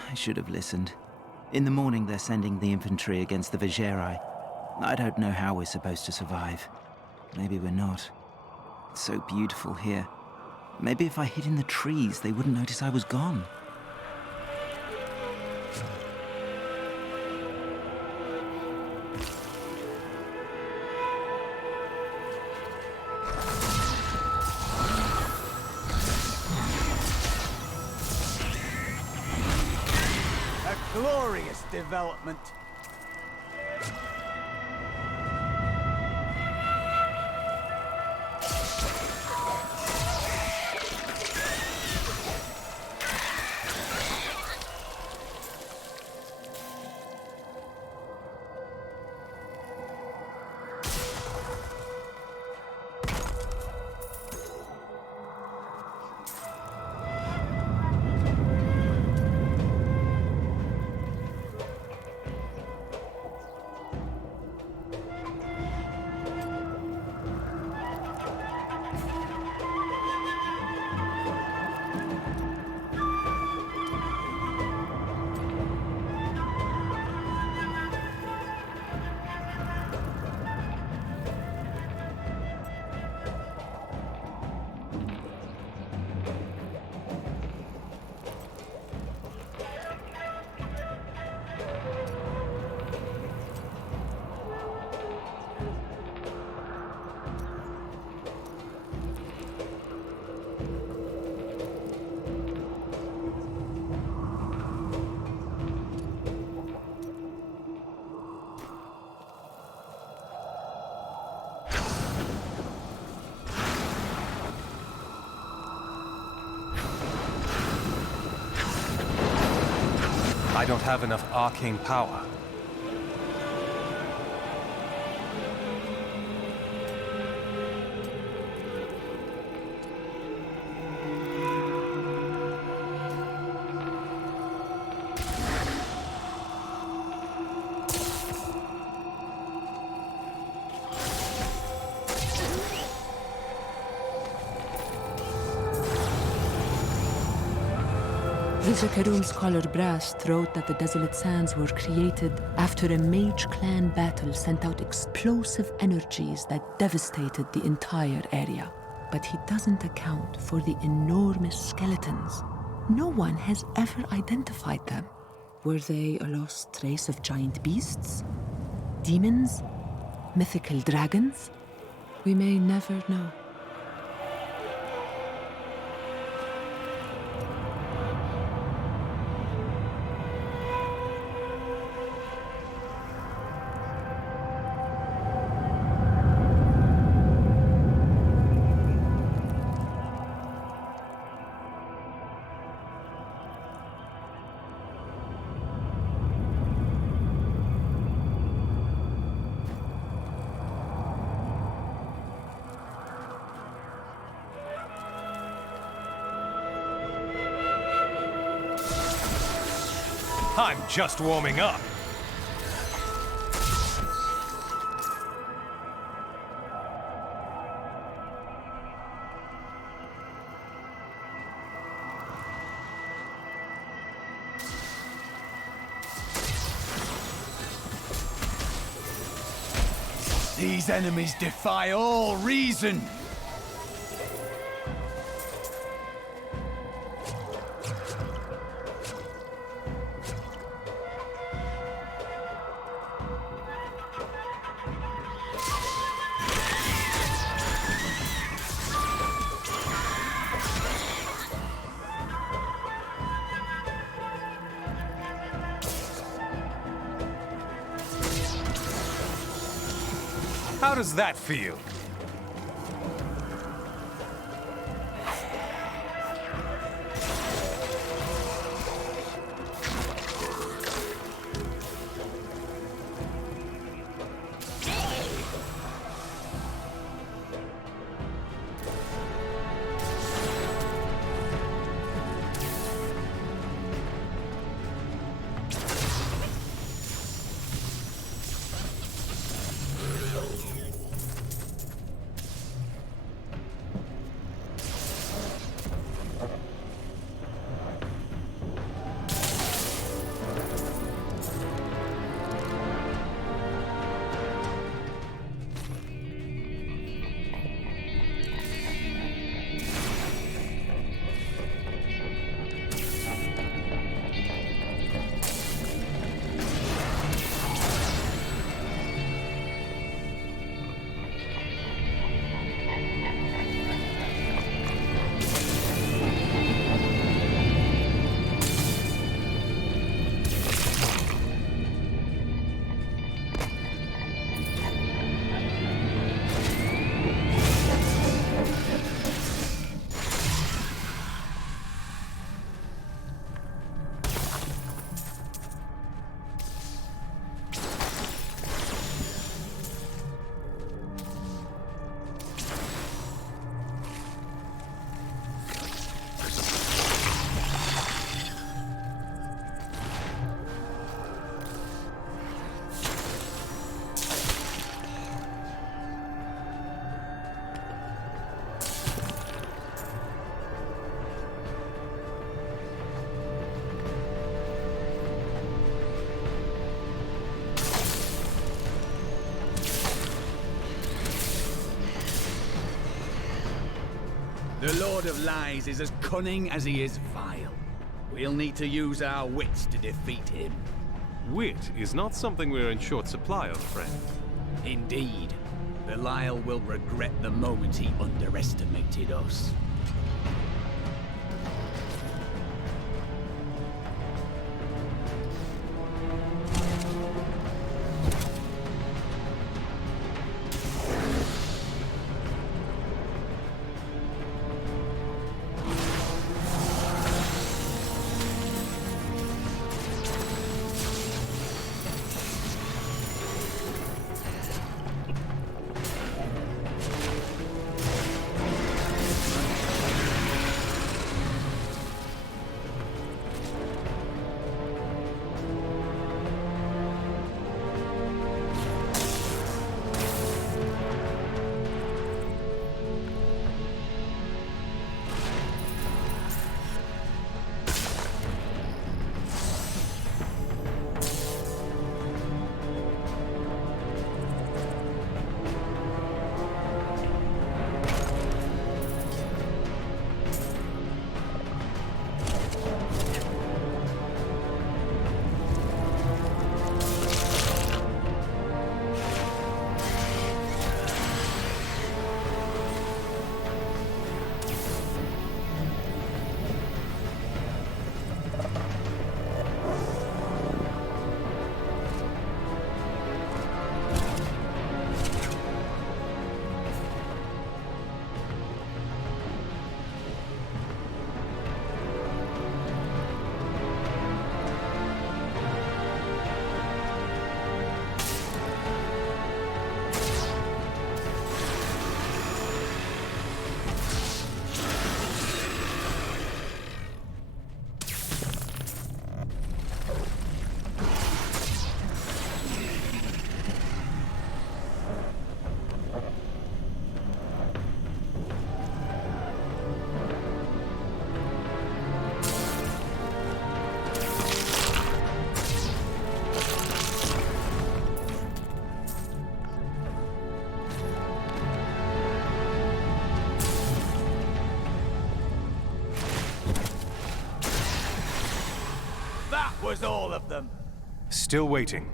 I should have listened. In the morning, they're sending the infantry against the Vigerai. I don't know how we're supposed to survive. Maybe we're not. It's so beautiful here. Maybe if I hid in the trees, they wouldn't notice I was gone. Glorious development. I don't have enough arcane power. The Zakarum scholar Brast wrote that the Desolate Sands were created after a mage clan battle sent out explosive energies that devastated the entire area. But he doesn't account for the enormous skeletons. No one has ever identified them. Were they a lost race of giant beasts? Demons? Mythical dragons? We may never know. I'm just warming up. These enemies defy all reason. How does that feel? The Lord of Lies is as cunning as he is vile. We'll need to use our wits to defeat him. Wit is not something we're in short supply of, friend. Indeed. Belial will regret the moment he underestimated us. was all of them. Still waiting.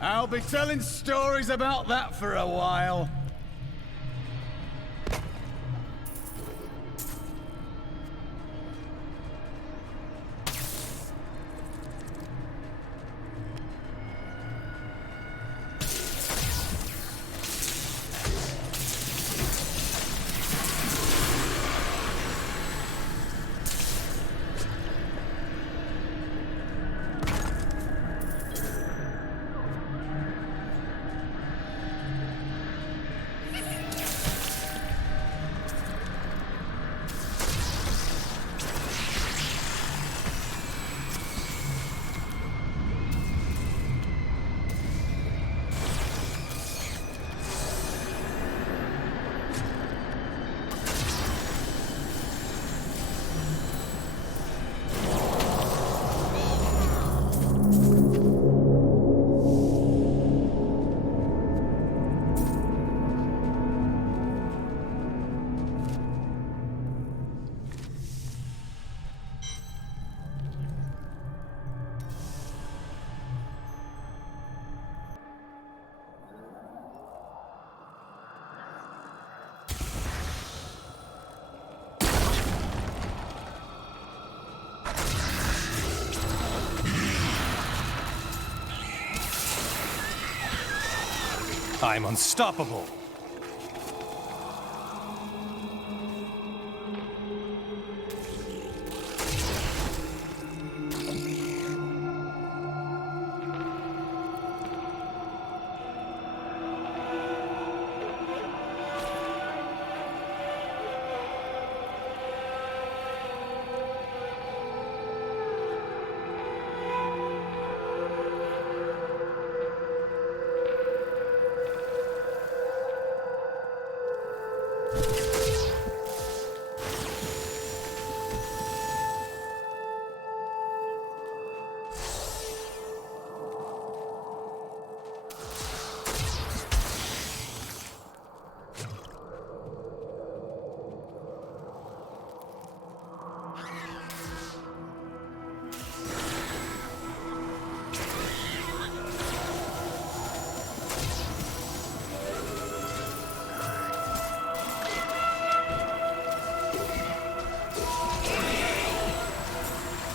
I'll be telling stories about that for a while. I'm unstoppable.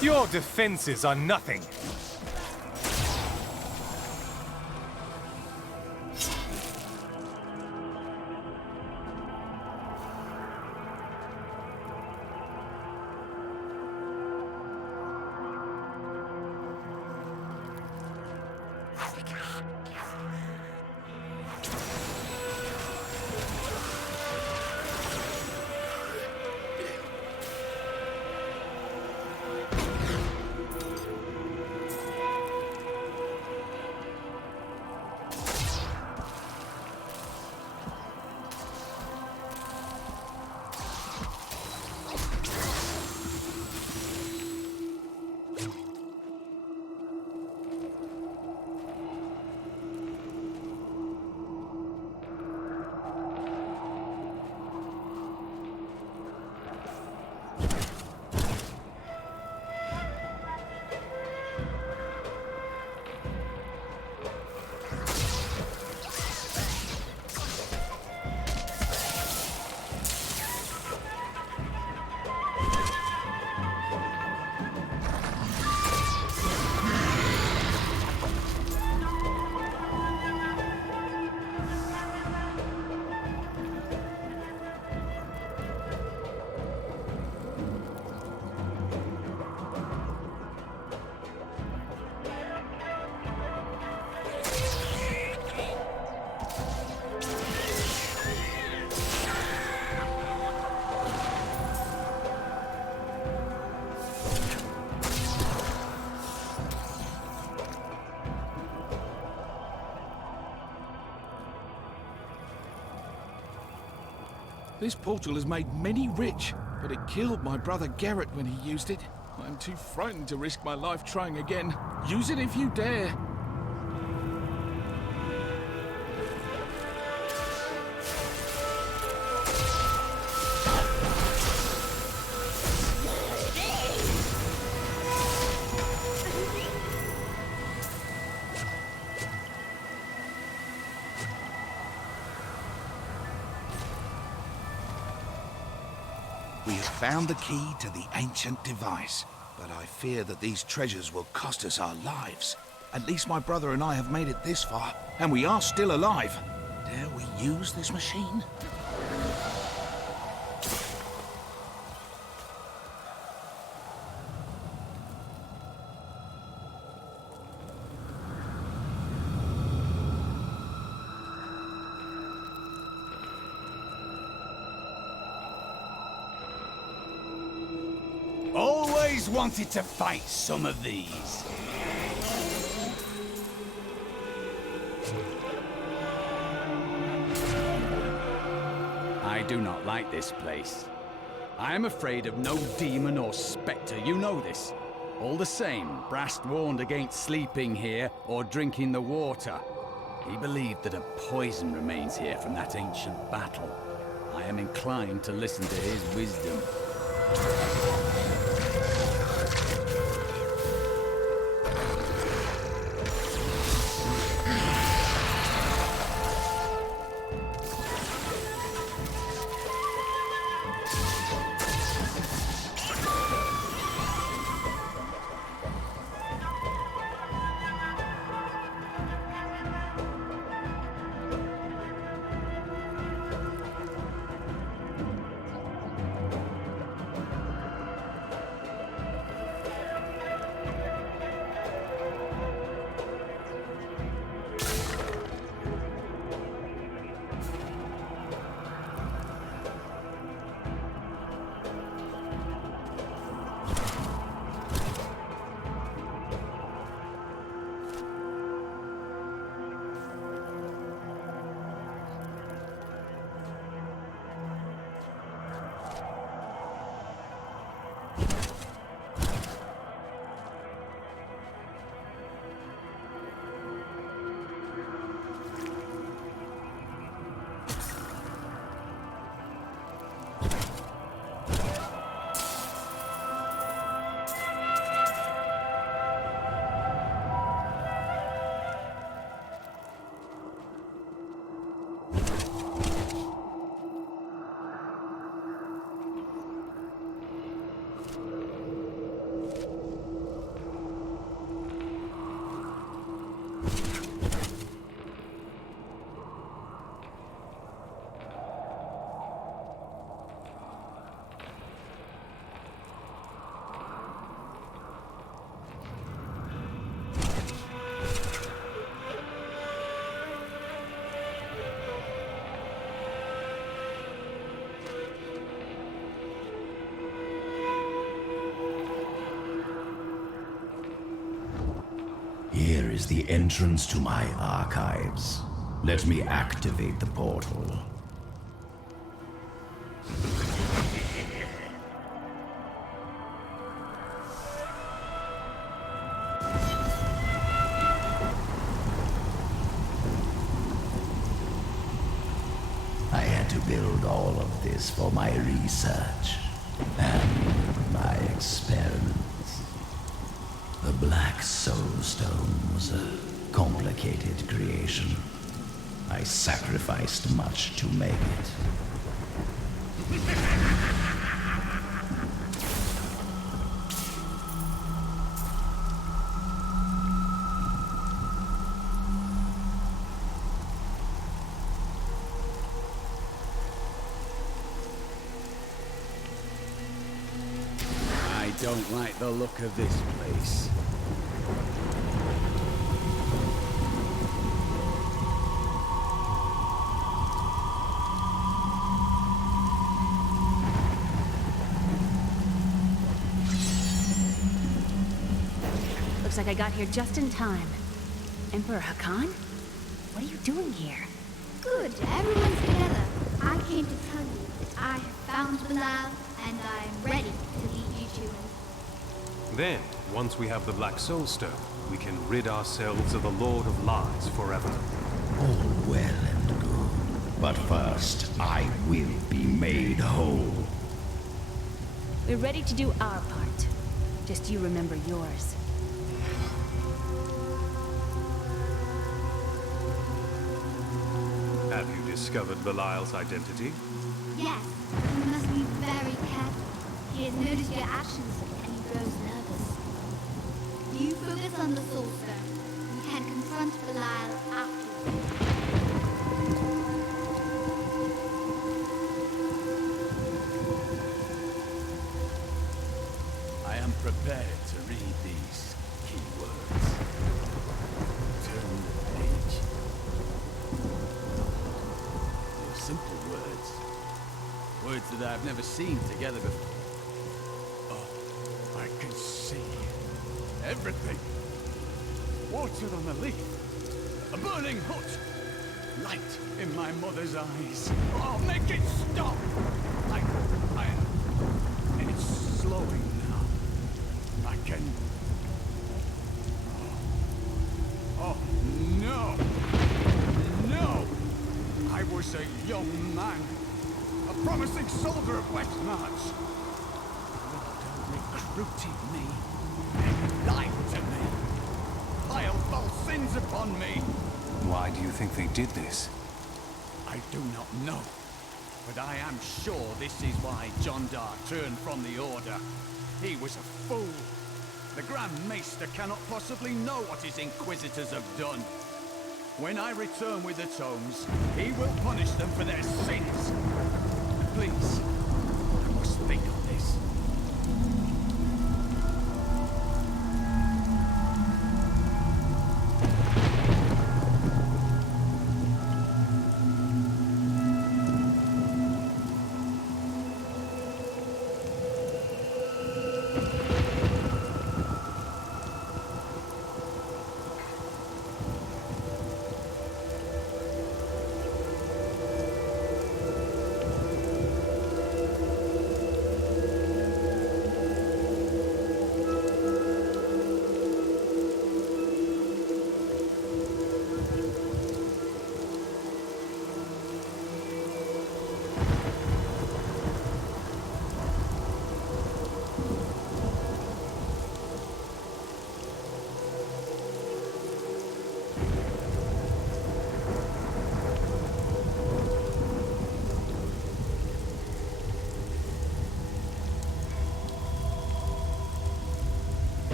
Your defenses are nothing. This portal has made many rich, but it killed my brother Garrett when he used it. I'm too frightened to risk my life trying again. Use it if you dare. We have found the key to the ancient device, but I fear that these treasures will cost us our lives. At least my brother and I have made it this far, and we are still alive. Dare we use this machine? Always wanted to fight some of these. I do not like this place. I am afraid of no demon or spectre, you know this. All the same, Brast warned against sleeping here or drinking the water. He believed that a poison remains here from that ancient battle. I am inclined to listen to his wisdom. Here is the entrance to my archives. Let me activate the portal. I had to build all of this for my research and my experiments. The Black Soul Stone was a complicated creation. I sacrificed much to make it. I don't like the look of this place. Looks like I got here just in time. Emperor Hakan? What are you doing here? Good, everyone's together. I came to tell you that I have found Belial, and I am ready to lead you to him. Then, once we have the Black Soul Stone, we can rid ourselves of the Lord of Lies forever. All well and good. But first, I will be made whole. We're ready to do our part. Just you remember yours. Have you discovered Belial's identity? Yes, but you must be very careful. He has noticed your actions, and he grows nervous. You focus on the Soul Stone. You can confront Belial afterwards. I am prepared to read these key words. Turn the page. They're simple words. Words that I've never seen together before. Oh, I can see everything. Water on a leaf. A burning hut. Light in my mother's eyes. Oh, make it stop! It's slowing now. I can... Oh, no! No! I was a young man. A promising soldier of West March. Recruited me. They lied to me. Piled false sins upon me. Why do you think they did this? I do not know. But I am sure this is why John Dar turned from the Order. He was a fool. The Grand Maester cannot possibly know what his Inquisitors have done. When I return with the tomes, he will punish them for their sins. Please, I must think on this.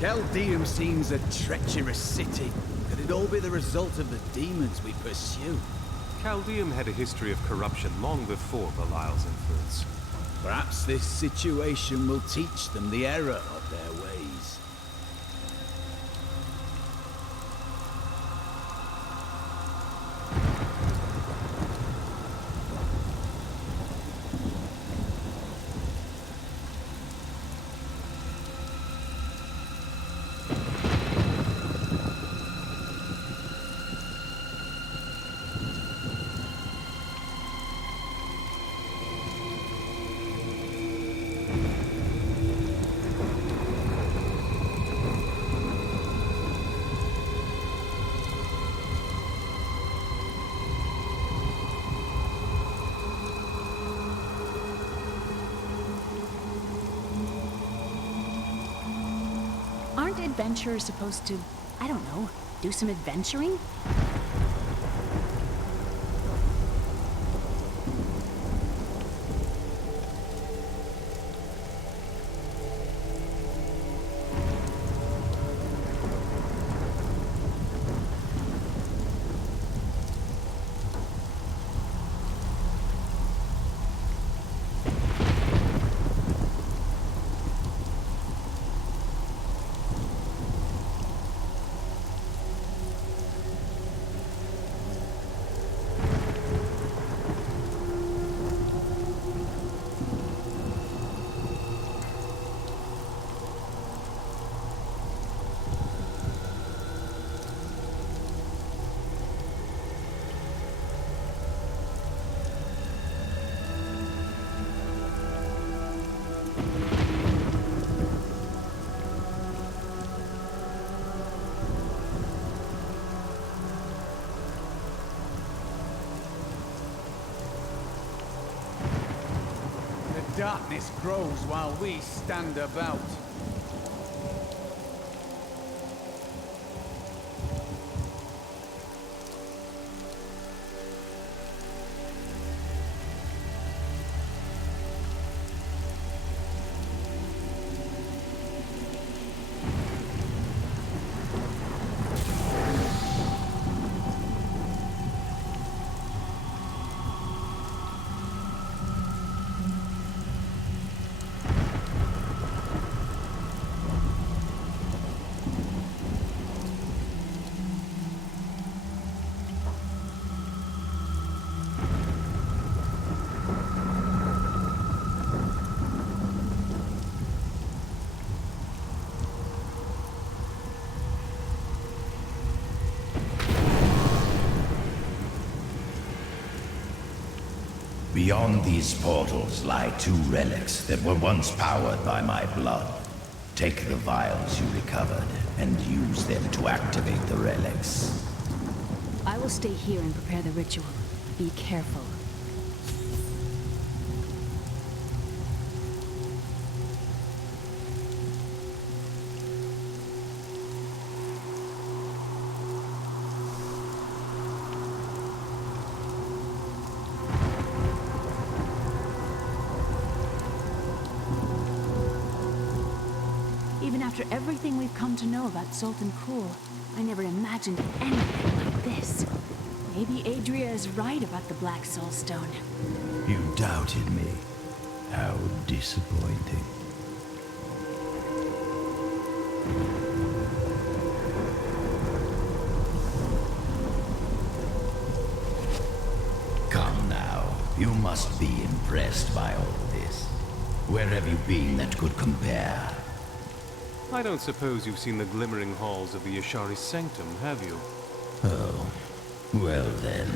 Galdeum seems a treacherous city. Could it all be the result of the demons we pursue? Caldeum had a history of corruption long before Belial's influence. Perhaps this situation will teach them the error of their ways. Aren't adventurers supposed to, I don't know, do some adventuring? darkness grows while we stand about. Beyond these portals lie two relics that were once powered by my blood. Take the vials you recovered and use them to activate the relics. I will stay here and prepare the ritual. Be careful. Even after everything we've come to know about Sultan Kul, I never imagined anything like this. Maybe Adria is right about the Black Soul Stone. You doubted me. How disappointing. Come now. You must be impressed by all this. Where have you been that could compare? I don't suppose you've seen the glimmering halls of the Yashari Sanctum, have you? Oh, well then.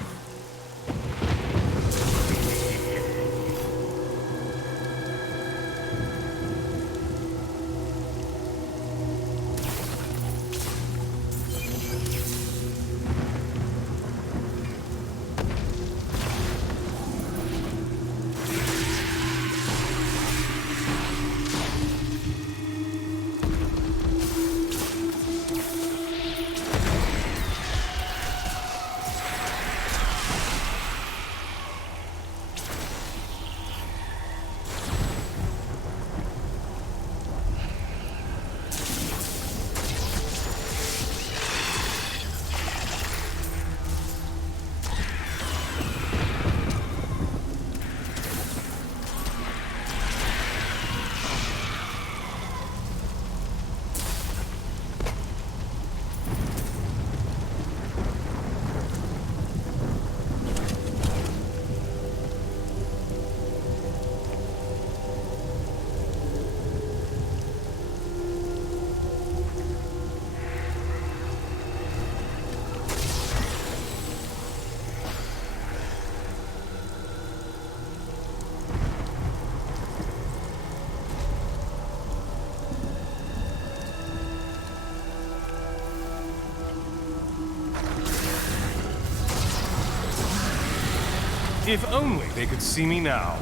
If only they could see me now.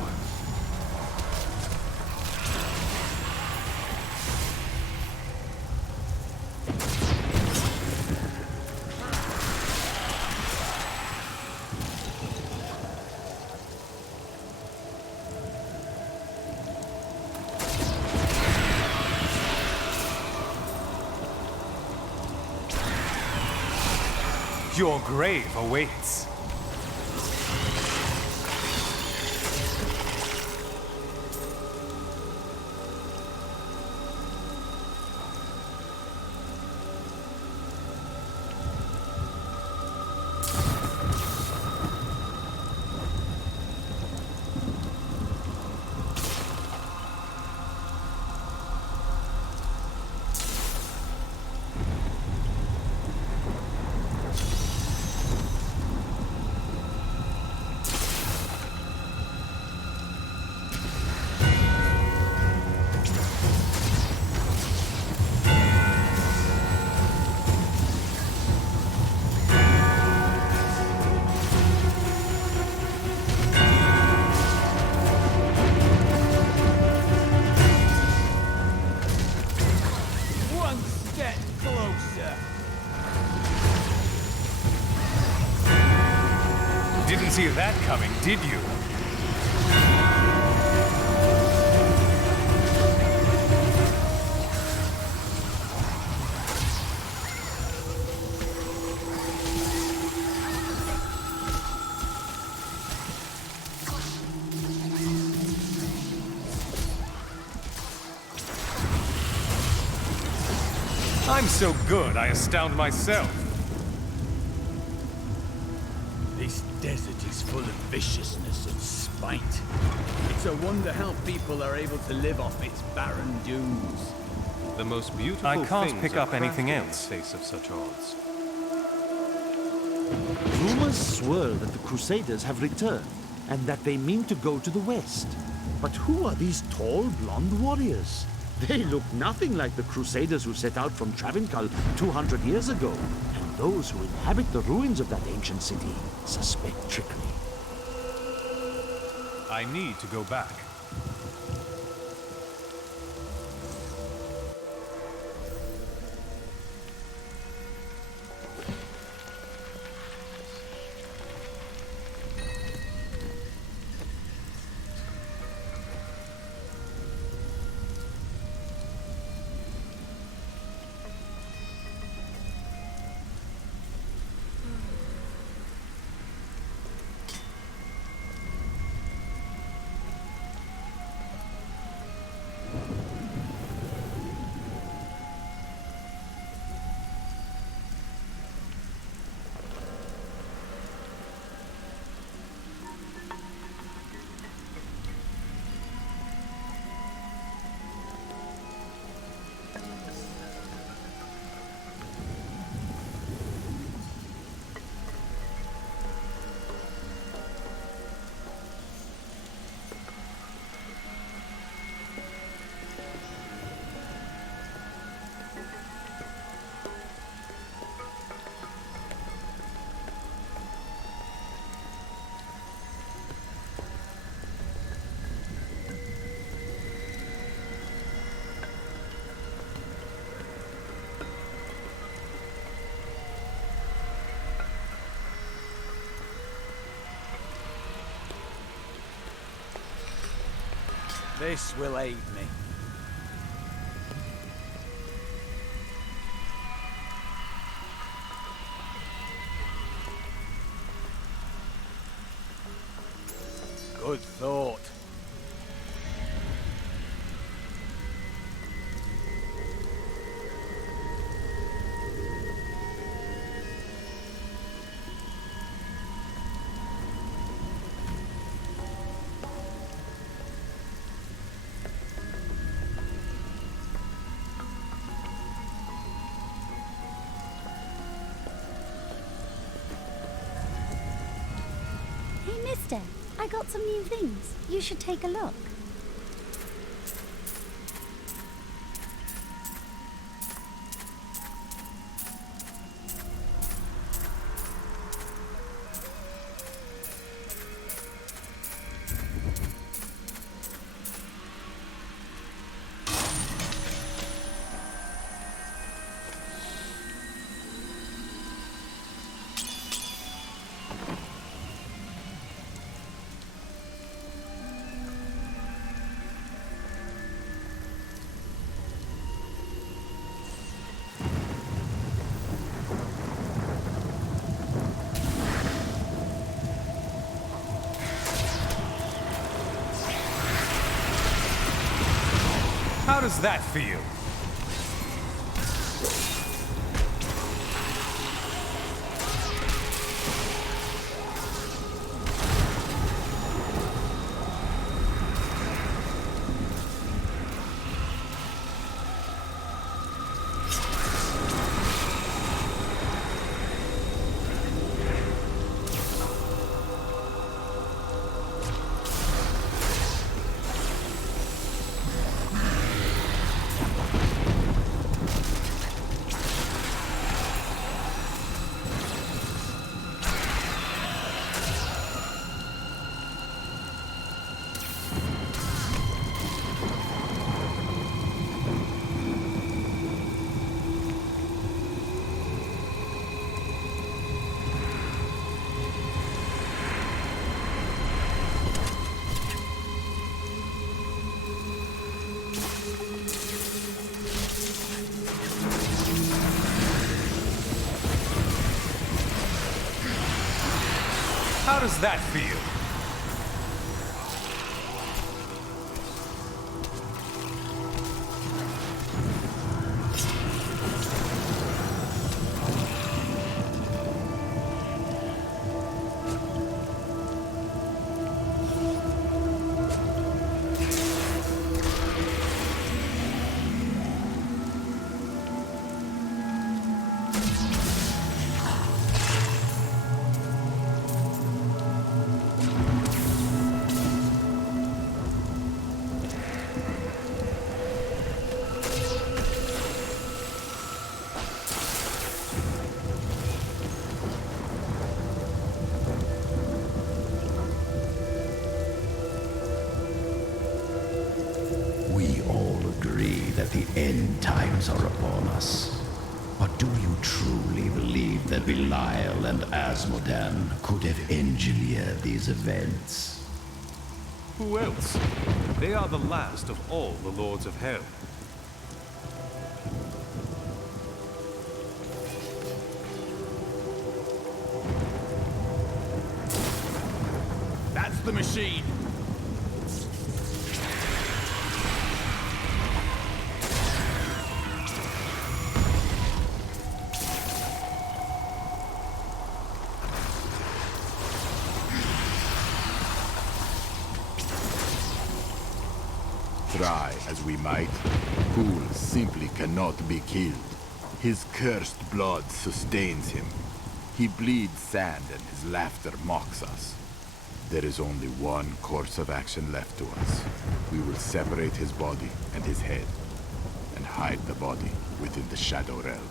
Your grave awaits. that coming, did you? I'm so good, I astound myself. This desert is full of viciousness and spite. It's a wonder how people are able to live off its barren dunes. The most beautiful I can't things pick are up anything crafted in else. the face of such odds. Rumors swirl that the Crusaders have returned, and that they mean to go to the west. But who are these tall, blonde warriors? They look nothing like the Crusaders who set out from Travancore 200 years ago. And those who inhabit the ruins of that ancient city suspect trickery. I need to go back. This will aid me. Good thought. Hey, mister, I got some new things. You should take a look. How does that feel? How does that feel? We all agree that the end times are upon us. But do you truly believe that Belial and Asmodan could have engineered these events? Who else? They are the last of all the Lords of Hell. That's the machine. Try as we might, Pool simply cannot be killed. His cursed blood sustains him. He bleeds sand and his laughter mocks us. There is only one course of action left to us. We will separate his body and his head, and hide the body within the Shadow Realm.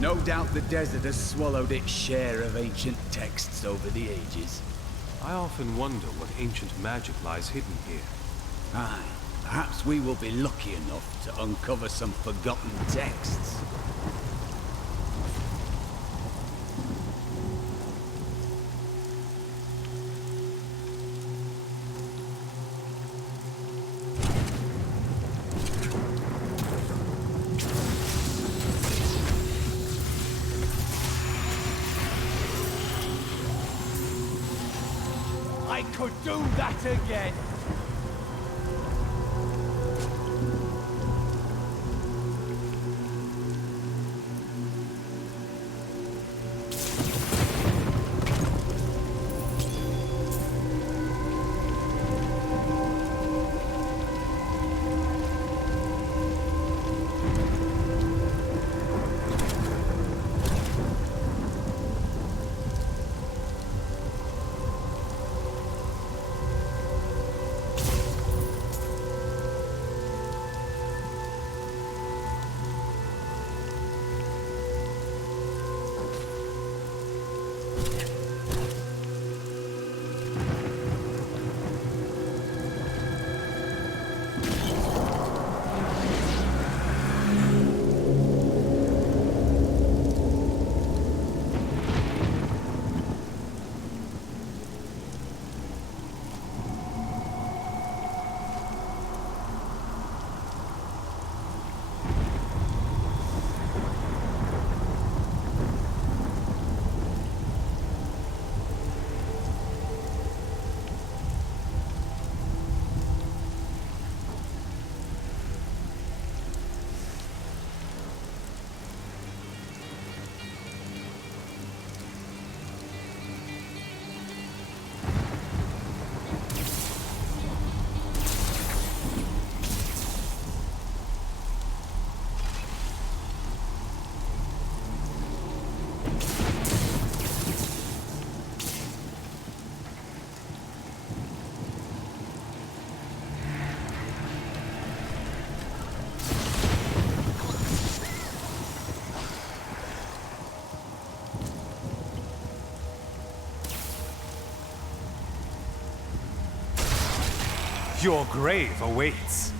No doubt the desert has swallowed its share of ancient texts over the ages. I often wonder what ancient magic lies hidden here. Aye, perhaps we will be lucky enough to uncover some forgotten texts. I could do that again! Your grave awaits.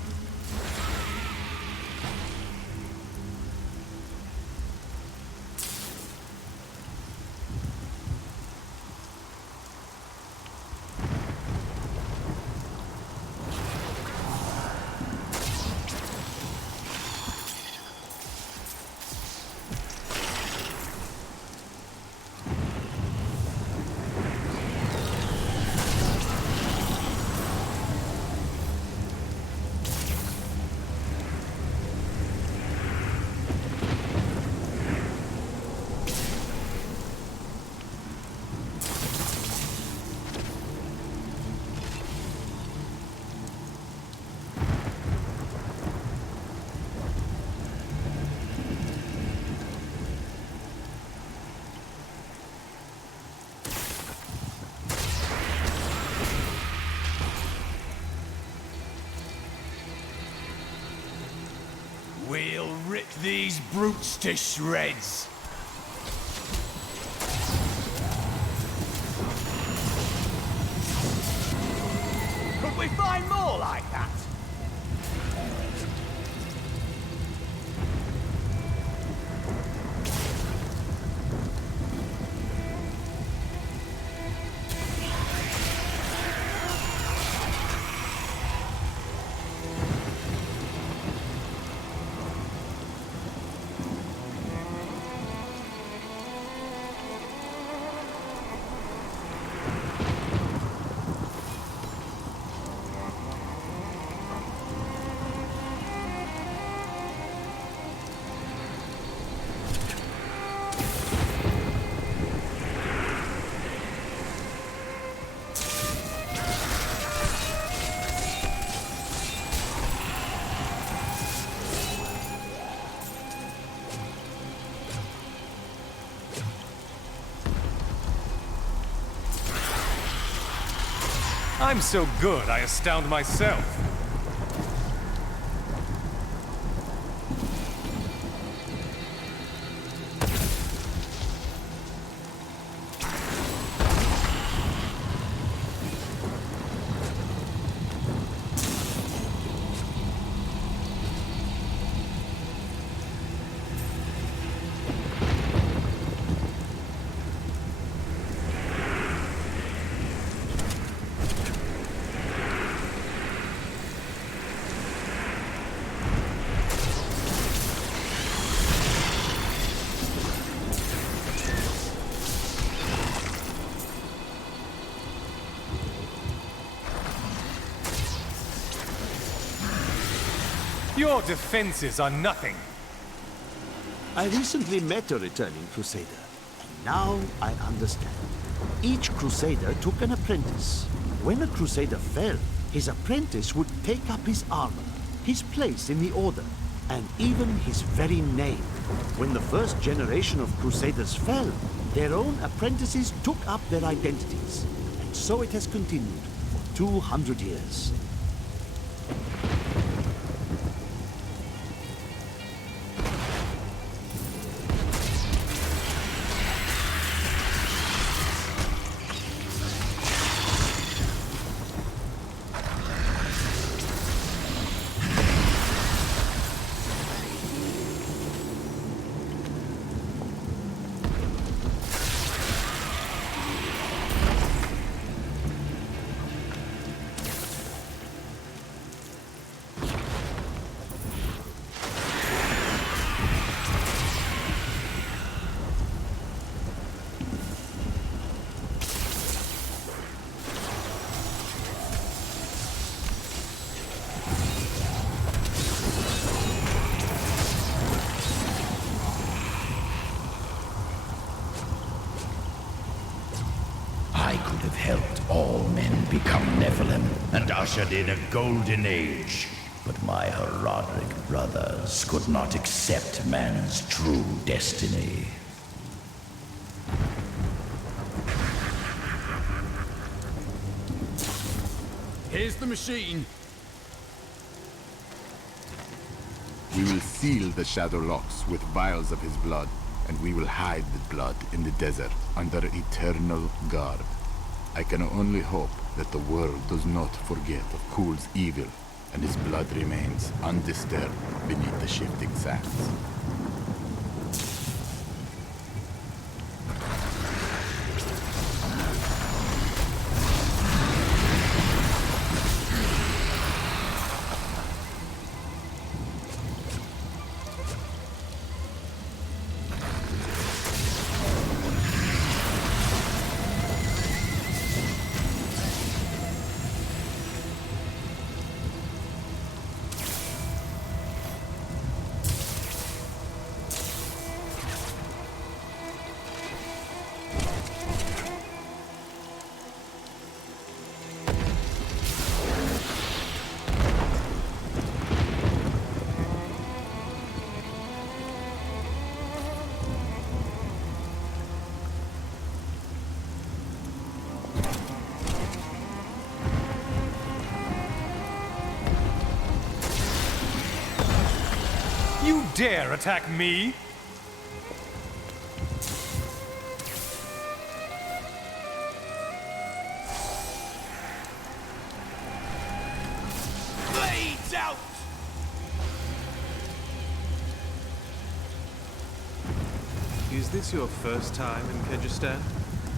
We'll rip these brutes to shreds. Could we find more like that? I'm so good, I astound myself. Your defenses are nothing. I recently met a returning Crusader, and now I understand. Each Crusader took an apprentice. When a Crusader fell, his apprentice would take up his armor, his place in the Order, and even his very name. When the first generation of Crusaders fell, their own apprentices took up their identities. And so it has continued for 200 years. I could have helped all men become Nephilim and ushered in a golden age. But my Herodic brothers could not accept man's true destiny. Here's the machine. We will seal the shadow locks with vials of his blood, and we will hide the blood in the desert under eternal guard. I can only hope that the world does not forget of Cool's evil, and his blood remains undisturbed beneath the shifting sands. You dare attack me? Blades out! Is this your first time in Kyrgyzstan?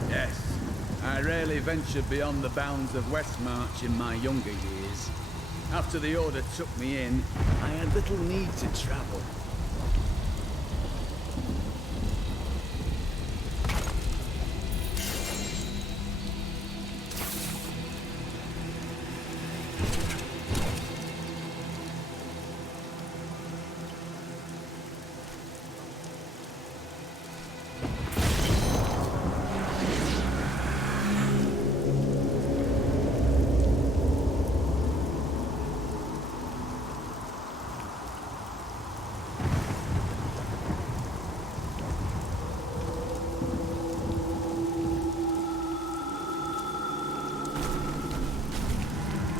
Yes. I rarely ventured beyond the bounds of Westmarch in my younger years. After the Order took me in, I had little need to travel.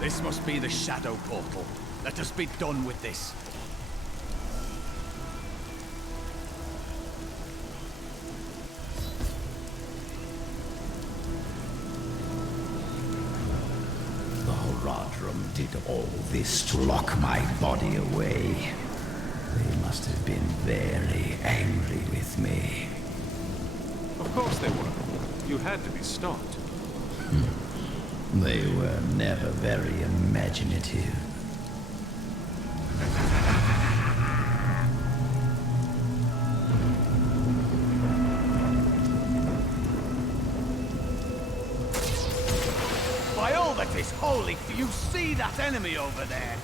This must be the Shadow Portal. Let us be done with this. The Horadrim did all this to lock my body away. They must have been very angry with me. Of course they were. You had to be stopped. They were never very imaginative. By all that is holy, do you see that enemy over there?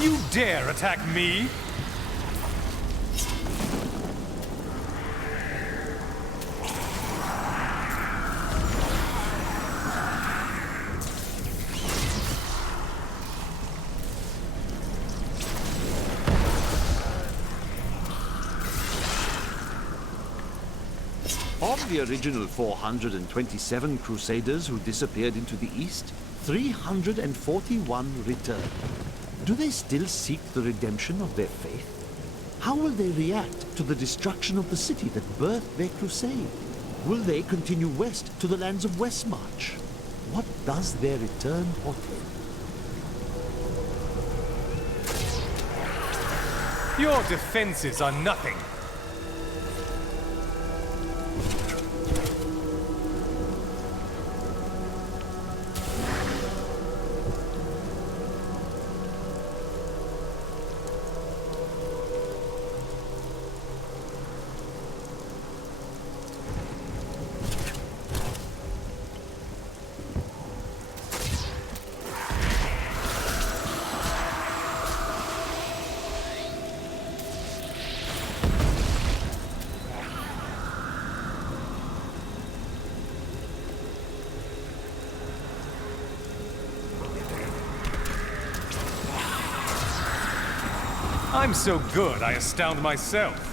You dare attack me? Of the original 427 Crusaders who disappeared into the east, 341 returned. Do they still seek the redemption of their faith? How will they react to the destruction of the city that birthed their crusade? Will they continue west to the lands of Westmarch? What does their return portend? Your defenses are nothing. I'm so good, I astound myself.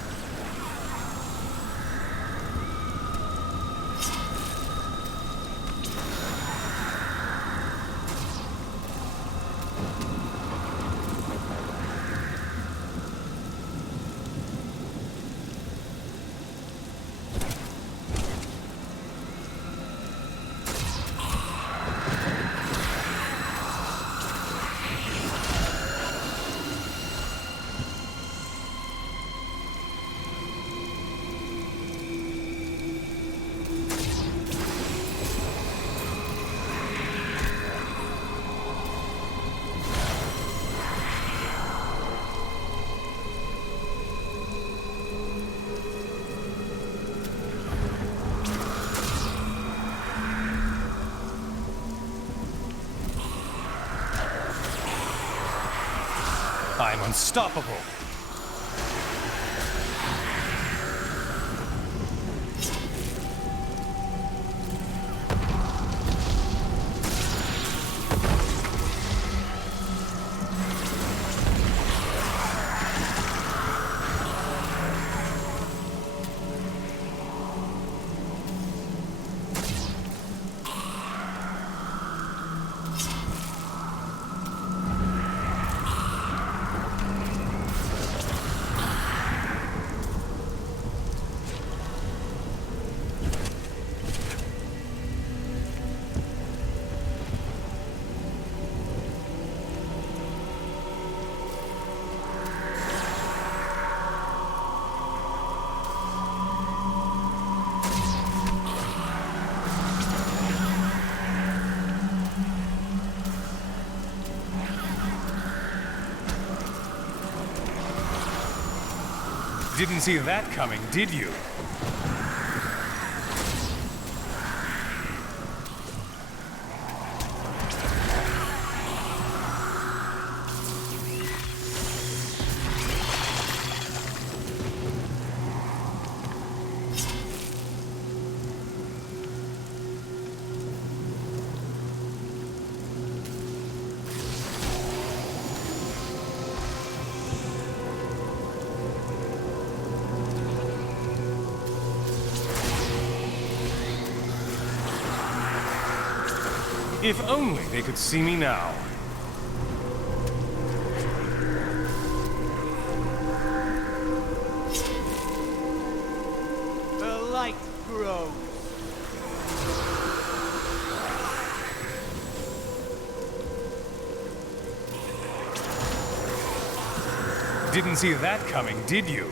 I'm unstoppable. Didn't see that coming, did you? If only they could see me now. The light grows. Didn't see that coming, did you?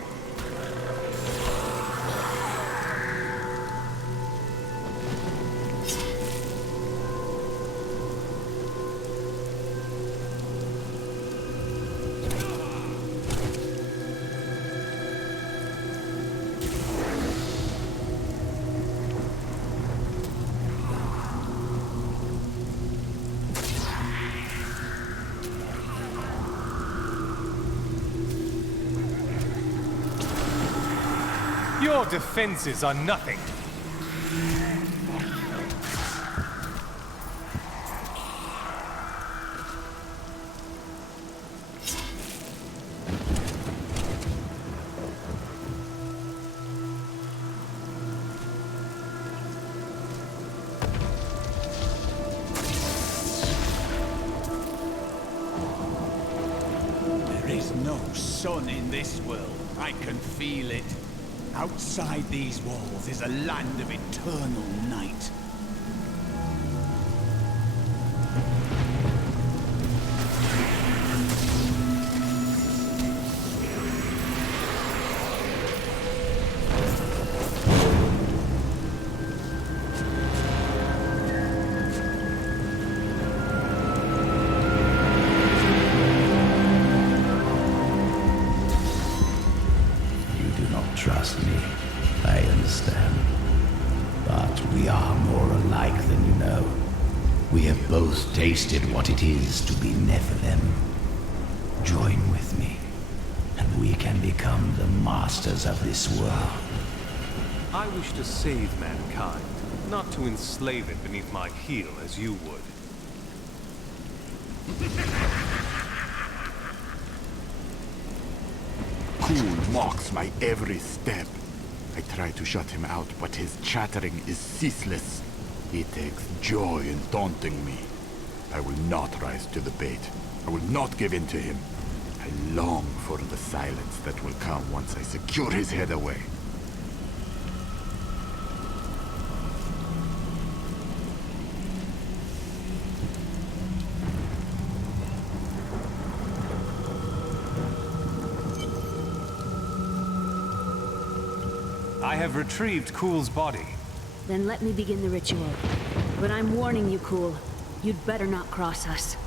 Your defenses are nothing. There is no sun in this world. I can feel it. Outside these walls is a land of eternal night. Trust me, I understand. But we are more alike than you know. We have both tasted what it is to be Nephilim. Join with me, and we can become the masters of this world. I wish to save mankind, not to enslave it beneath my heel as you would. Cool mocks my every step. I try to shut him out, but his chattering is ceaseless. He takes joy in taunting me. I will not rise to the bait. I will not give in to him. I long for the silence that will come once I secure his head away. I have retrieved Cool's body. Then let me begin the ritual. But I'm warning you, Cool. You'd better not cross us.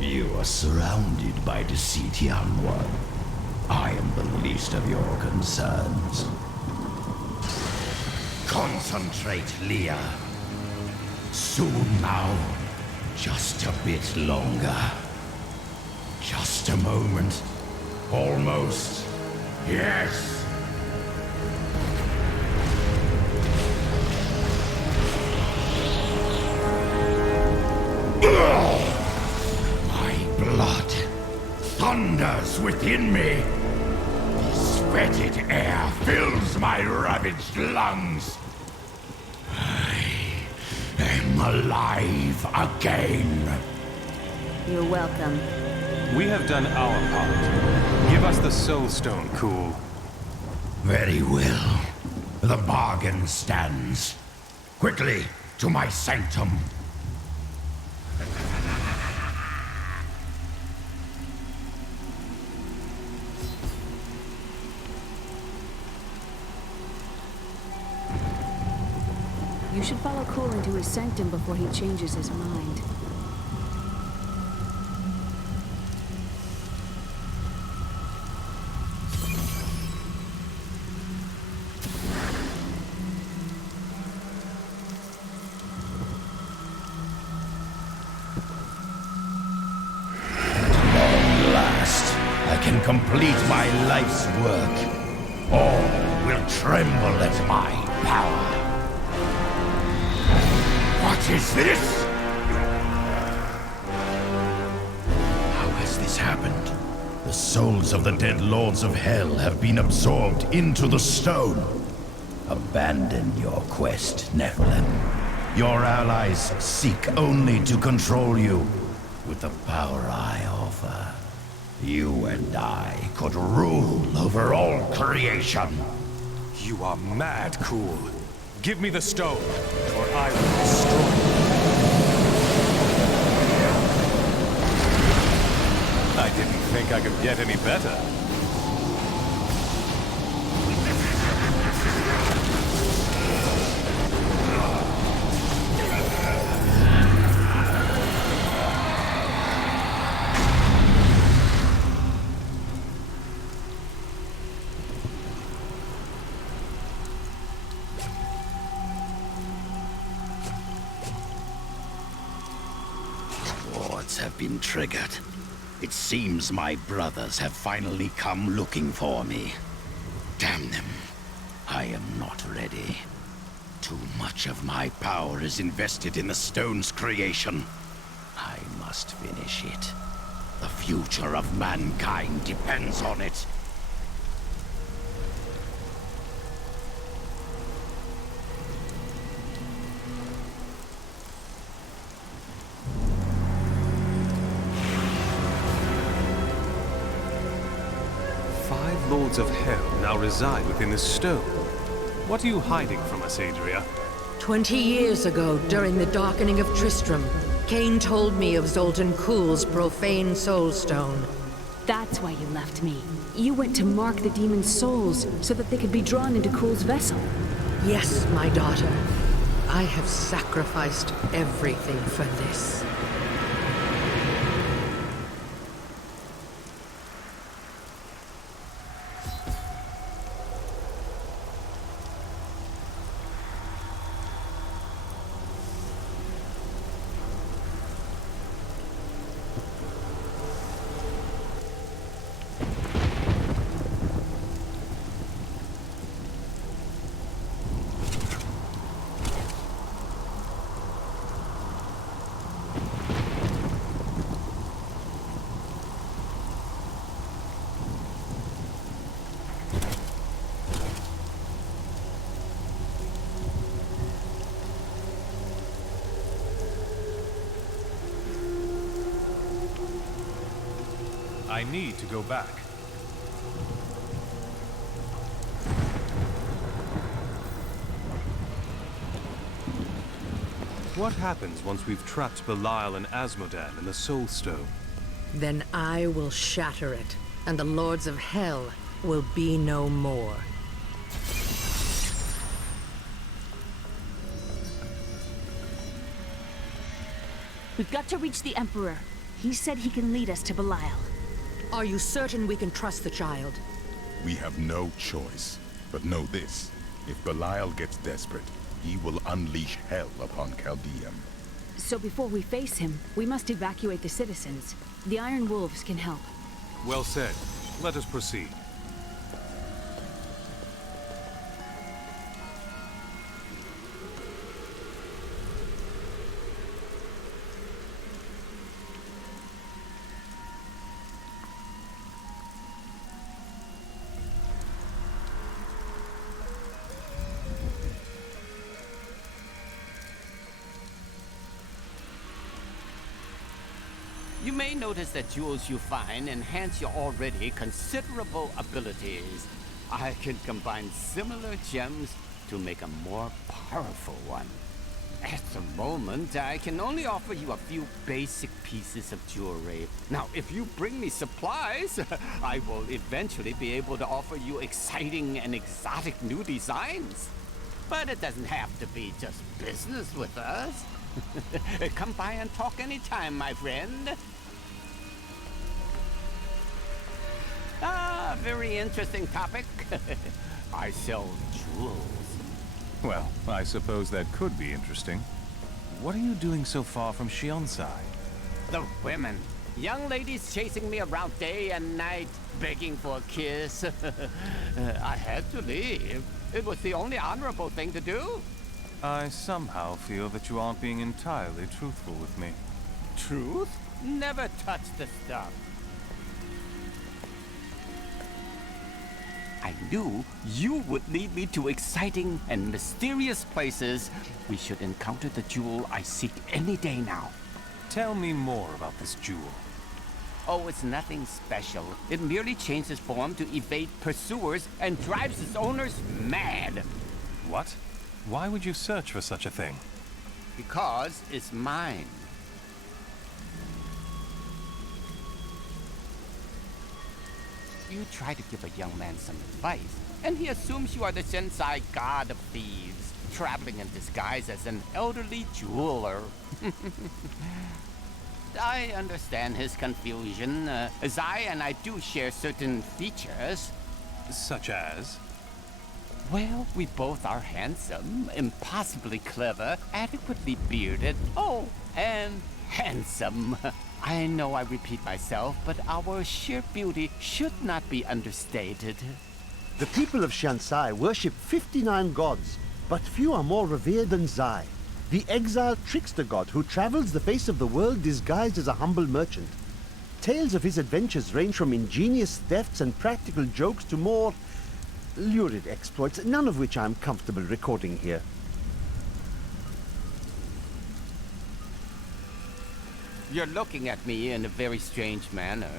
You are surrounded by deceit, young one. I am the least of your concerns. Concentrate, Leah. Soon now. Just a bit longer. Just a moment. Almost. Yes. My blood thunders within me. This fetid air fills my ravaged lungs. I am alive again. You're welcome. We have done our part. Give us the Soul Stone, Cool. Very well. The bargain stands. Quickly, to my sanctum. You should follow Cool into his sanctum before he changes his mind. Complete my life's work. All will tremble at my power. What is this? How has this happened? The souls of the dead lords of hell have been absorbed into the stone. Abandon your quest, Nephilim. Your allies seek only to control you with the power I offer. You and I could rule over all creation. You are mad, Cool. Give me the stone, or I will destroy you. I didn't think I could get any better. Have been triggered. It seems my brothers have finally come looking for me. Damn them. I am not ready. Too much of my power is invested in the stone's creation. I must finish it. The future of mankind depends on it. Lords of Hell now reside within this stone. What are you hiding from us, Adria? 20 years ago, during the darkening of Tristram, Cain told me of Zoltan Kuhl's profane soul stone. That's why you left me. You went to mark the demon's souls so that they could be drawn into Kuhl's vessel. Yes, my daughter. I have sacrificed everything for this. I need to go back. What happens once we've trapped Belial and Asmodan in the Soul Stone? Then I will shatter it, and the Lords of Hell will be no more. We've got to reach the Emperor. He said he can lead us to Belial. Are you certain we can trust the child? We have no choice. But know this, if Belial gets desperate, he will unleash hell upon Chaldeum. So before we face him, we must evacuate the citizens. The Iron Wolves can help. Well said. Let us proceed. You may notice that jewels you find enhance your already considerable abilities. I can combine similar gems to make a more powerful one. At the moment, I can only offer you a few basic pieces of jewelry. Now, if you bring me supplies, I will eventually be able to offer you exciting and exotic new designs. But it doesn't have to be just business with us. Come by and talk anytime, my friend. Ah, very interesting topic. I sell jewels. Well, I suppose that could be interesting. What are you doing so far from Xiansai? The women. Young ladies chasing me around day and night, begging for a kiss. I had to leave. It was the only honorable thing to do. I somehow feel that you aren't being entirely truthful with me. Truth? Never touch the stuff. I knew you would lead me to exciting and mysterious places. We should encounter the jewel I seek any day now. Tell me more about this jewel. Oh, it's nothing special. It merely changes form to evade pursuers and drives its owners mad. What? Why would you search for such a thing? Because it's mine. You try to give a young man some advice, and he assumes you are the Shensai god of thieves, traveling in disguise as an elderly jeweler. I understand his confusion, as I do share certain features. Such as? Well, we both are handsome, impossibly clever, adequately bearded, oh, and handsome. I know I repeat myself, but our sheer beauty should not be understated. The people of Xiansai worship 59 gods, but few are more revered than Zai, the exiled trickster god who travels the face of the world disguised as a humble merchant. Tales of his adventures range from ingenious thefts and practical jokes to more lurid exploits, none of which I'm comfortable recording here. You're looking at me in a very strange manner.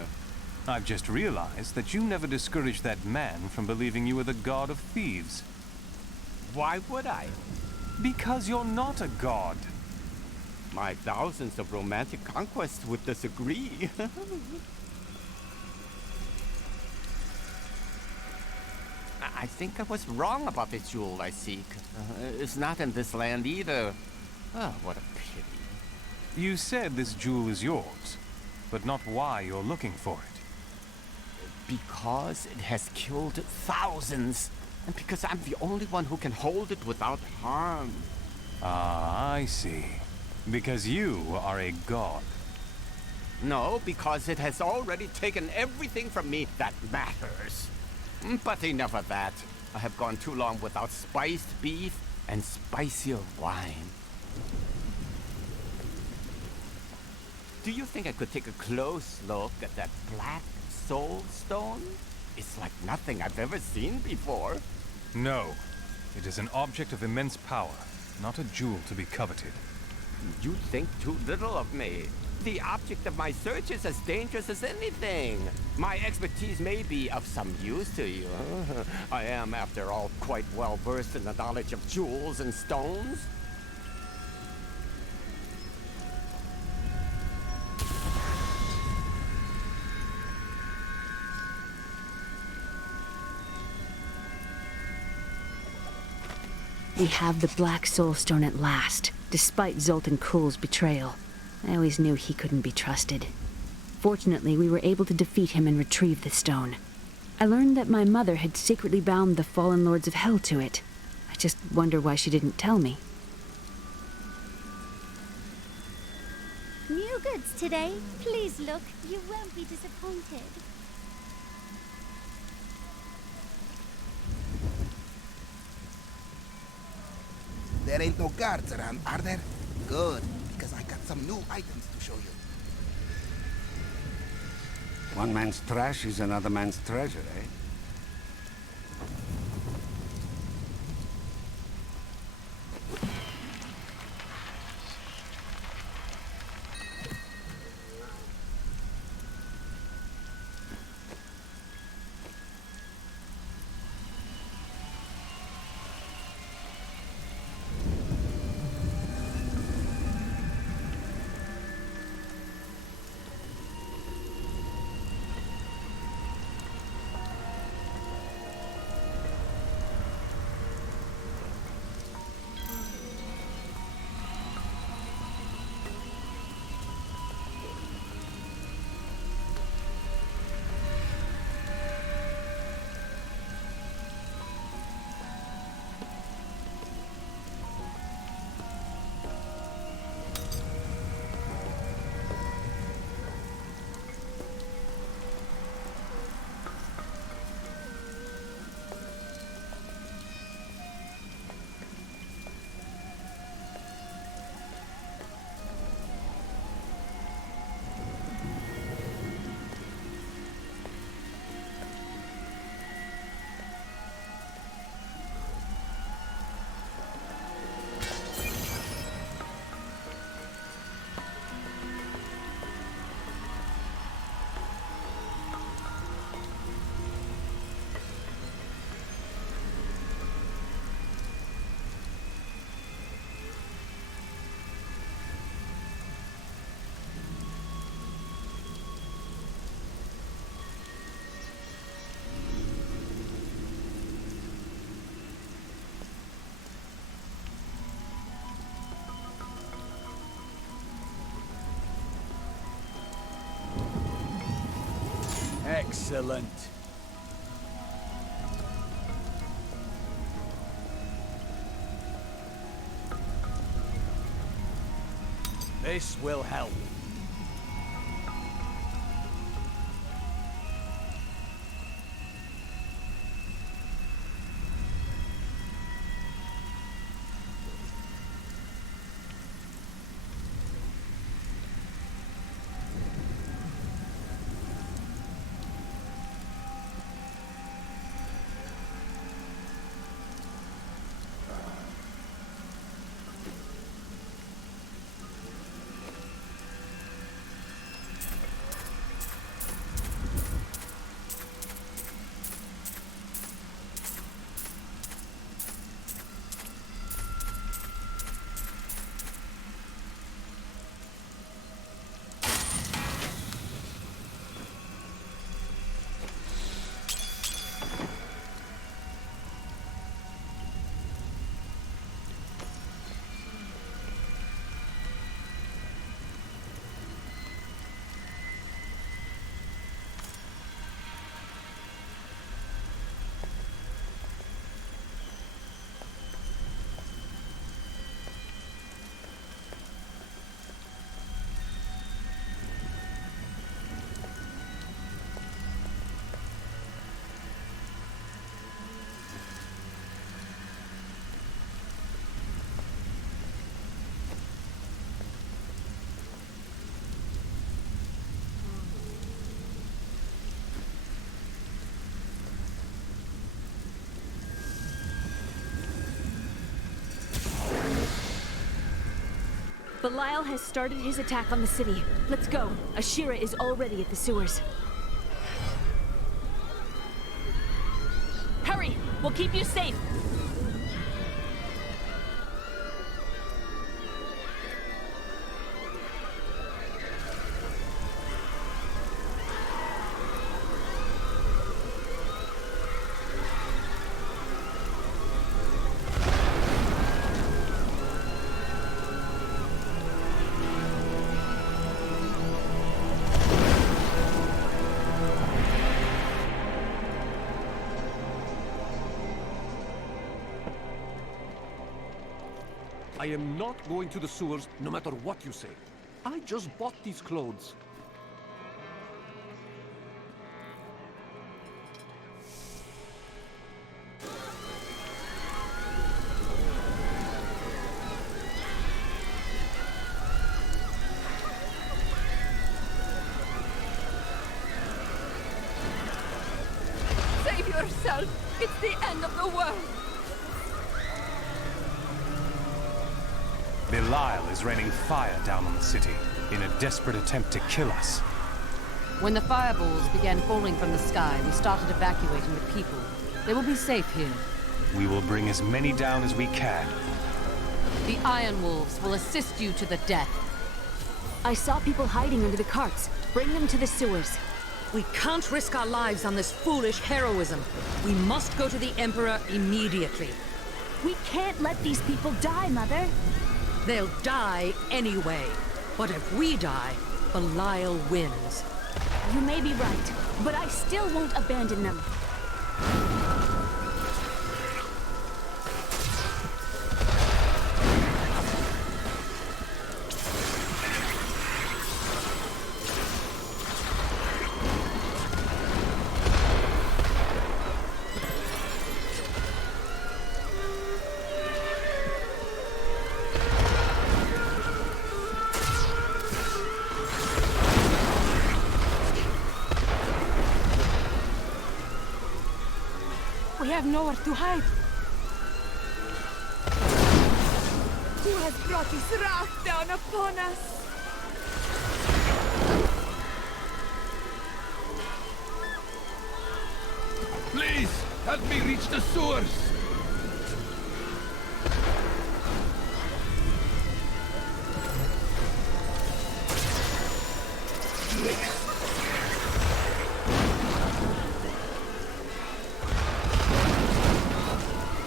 I've just realized that you never discouraged that man from believing you were the god of thieves. Why would I? Because you're not a god. My thousands of romantic conquests would disagree. I think I was wrong about the jewel I seek. It's not in this land either. Oh, what a pity. You said this jewel is yours, but not why you're looking for it. Because it has killed thousands, and because I'm the only one who can hold it without harm. Ah, I see. Because you are a god. No, because it has already taken everything from me that matters. But enough of that. I have gone too long without spiced beef and spicier wine. Do you think I could take a close look at that black soul stone? It's like nothing I've ever seen before. No. It is an object of immense power, not a jewel to be coveted. You think too little of me. The object of my search is as dangerous as anything. My expertise may be of some use to you. I am, after all, quite well versed in the knowledge of jewels and stones. We have the Black Soul Stone at last, despite Zoltan Kuhl's betrayal. I always knew he couldn't be trusted. Fortunately, we were able to defeat him and retrieve the stone. I learned that my mother had secretly bound the fallen lords of Hell to it. I just wonder why she didn't tell me. New goods today. Please look. You won't be disappointed. There ain't no guards around, are there? Good, because I got some new items to show you. One man's trash is another man's treasure, eh? Excellent. This will help. Belial has started his attack on the city. Let's go. Ashira is already at the sewers. Hurry! We'll keep you safe! I am not going to the sewers, no matter what you say. I just bought these clothes. Save yourself! It's the end of the world! Belial is raining fire down on the city in a desperate attempt to kill us. When the fireballs began falling from the sky, we started evacuating the people. They will be safe here. We will bring as many down as we can. The Iron Wolves will assist you to the death. I saw people hiding under the carts. Bring them to the sewers. We can't risk our lives on this foolish heroism. We must go to the Emperor immediately. We can't let these people die, Mother. They'll die anyway. But if we die, Belial wins. You may be right, but I still won't abandon them. We have nowhere to hide. Who has brought his wrath down upon us? Please, help me reach the sewers!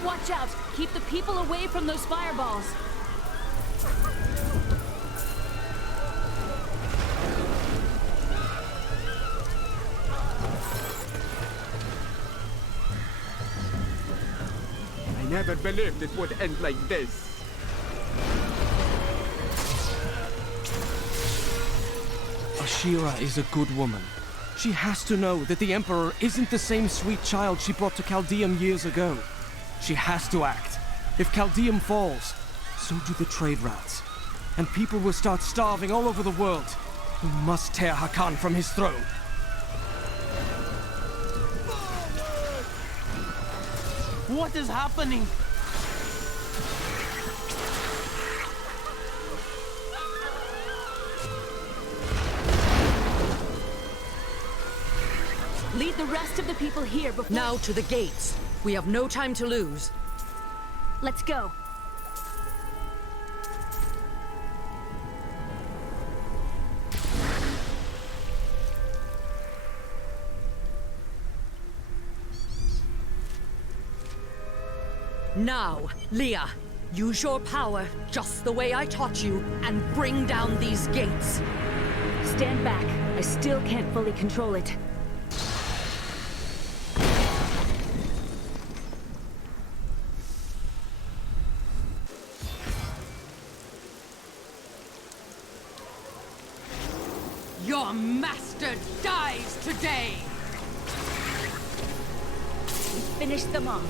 Watch out! Keep the people away from those fireballs! I never believed it would end like this. Ashira is a good woman. She has to know that the Emperor isn't the same sweet child she brought to Chaldeum years ago. She has to act. If Chaldeum falls, so do the trade routes. And people will start starving all over the world. We must tear Hakan from his throne. What is happening? Lead the rest of the people here before— Now to the gates. We have no time to lose. Let's go. Now, Leah, use your power just the way I taught you and bring down these gates. Stand back. I still can't fully control it. Your master dies today! Finish them off.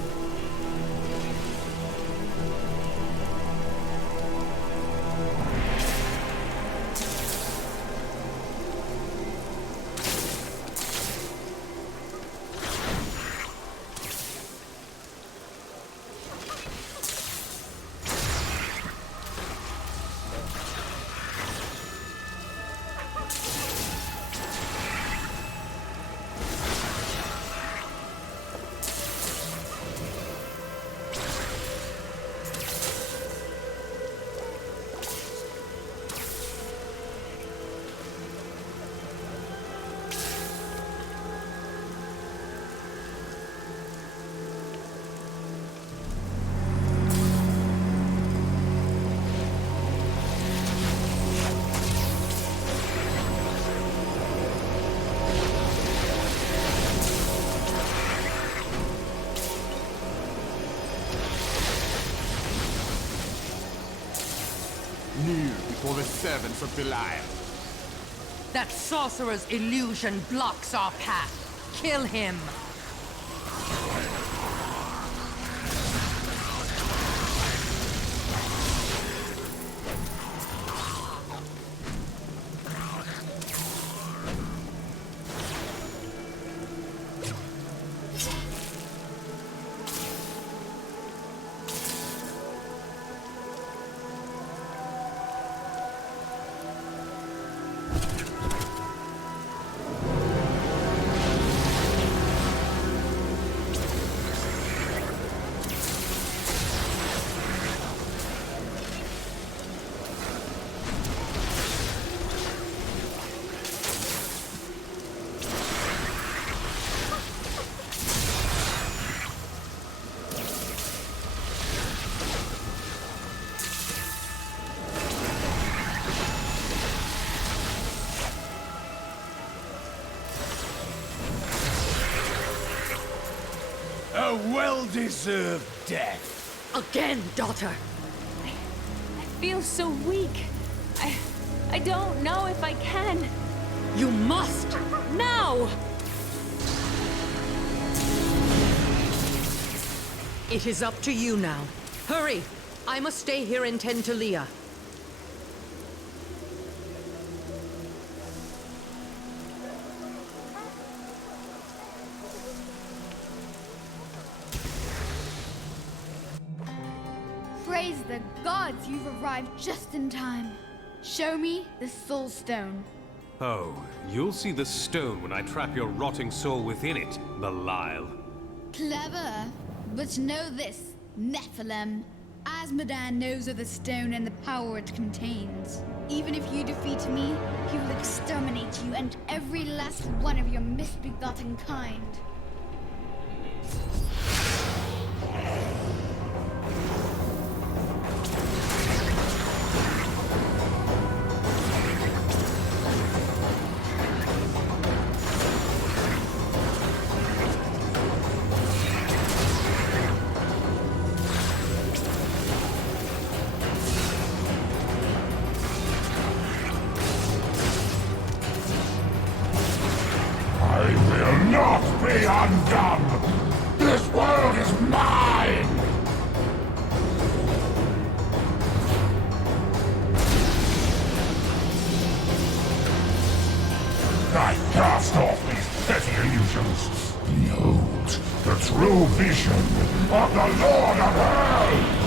servants of Belial. That sorcerer's illusion blocks our path. Kill him! A well-deserved death. Again, daughter. I feel so weak. I don't know if I can. You must! Now! It is up to you now. Hurry! I must stay here and tend to Leah. Praise the gods, you've arrived just in time. Show me the Soul Stone. Oh, you'll see the stone when I trap your rotting soul within it, Belial. Clever. But know this, Nephilim. Azmodan knows of the stone and the power it contains. Even if you defeat me, he will exterminate you and every last one of your misbegotten kind. Undone! This world is mine! I cast off these petty illusions. Behold, the true vision of the Lord of Hell!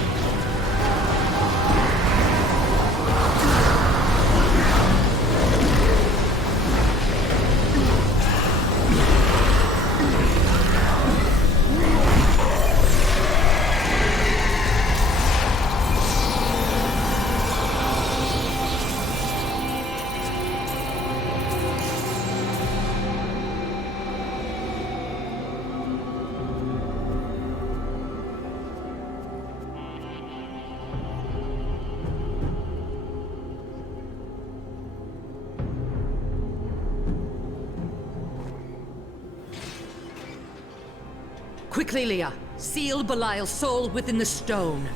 Quickly, Leah. Seal Belial's soul within the stone.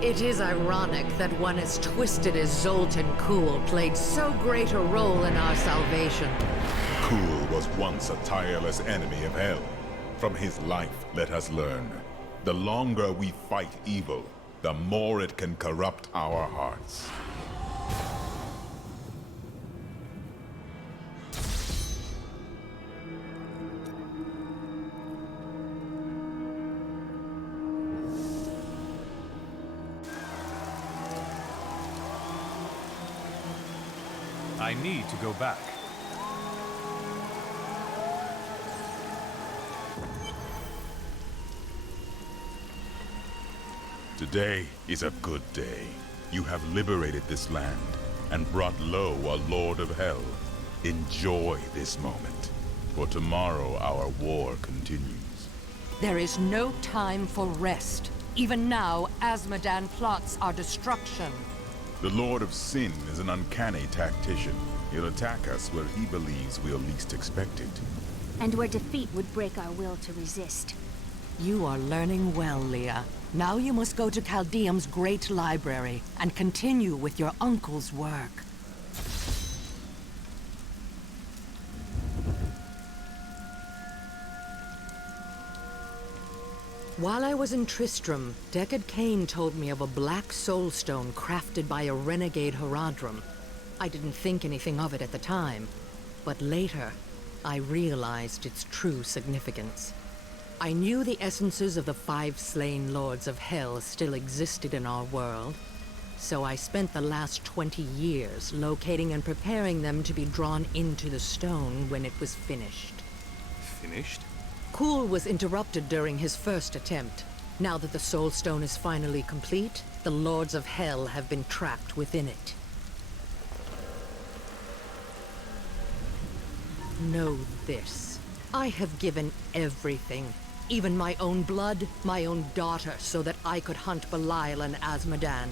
It is ironic that one as twisted as Zoltan Kuhl played so great a role in our salvation. Kuhl was once a tireless enemy of Hell. From his life, let us learn. The longer we fight evil, the more it can corrupt our hearts. I need to go back. Today is a good day. You have liberated this land and brought low a Lord of Hell. Enjoy this moment, for tomorrow our war continues. There is no time for rest. Even now, Azmodan plots our destruction. The Lord of Sin is an uncanny tactician. He'll attack us where he believes we'll least expect it. And where defeat would break our will to resist. You are learning well, Leah. Now you must go to Caldeum's great library and continue with your uncle's work. While I was in Tristram, Deckard Cain told me of a black soulstone crafted by a renegade Horadrim. I didn't think anything of it at the time, but later, I realized its true significance. I knew the essences of the 5 slain lords of hell still existed in our world, so I spent the last 20 years locating and preparing them to be drawn into the stone when it was finished. Finished? Kuhl was interrupted during his first attempt. Now that the Soul Stone is finally complete, the Lords of Hell have been trapped within it. Know this. I have given everything, even my own blood, my own daughter, so that I could hunt Belial and Azmodan.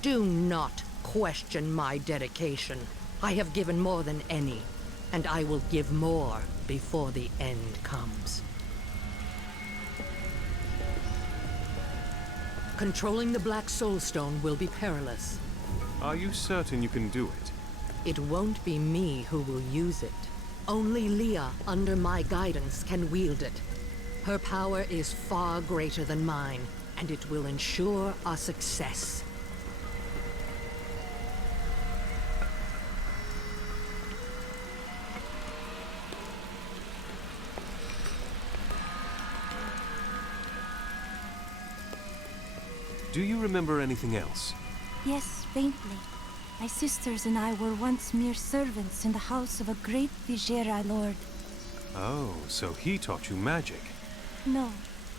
Do not question my dedication. I have given more than any, and I will give more before the end comes. Controlling the Black Soulstone will be perilous. Are you certain you can do it? It won't be me who will use it. Only Leah, under my guidance, can wield it. Her power is far greater than mine, and it will ensure our success. Do you remember anything else? Yes, faintly. My sisters and I were once mere servants in the house of a great Vigera lord. Oh, so he taught you magic. No,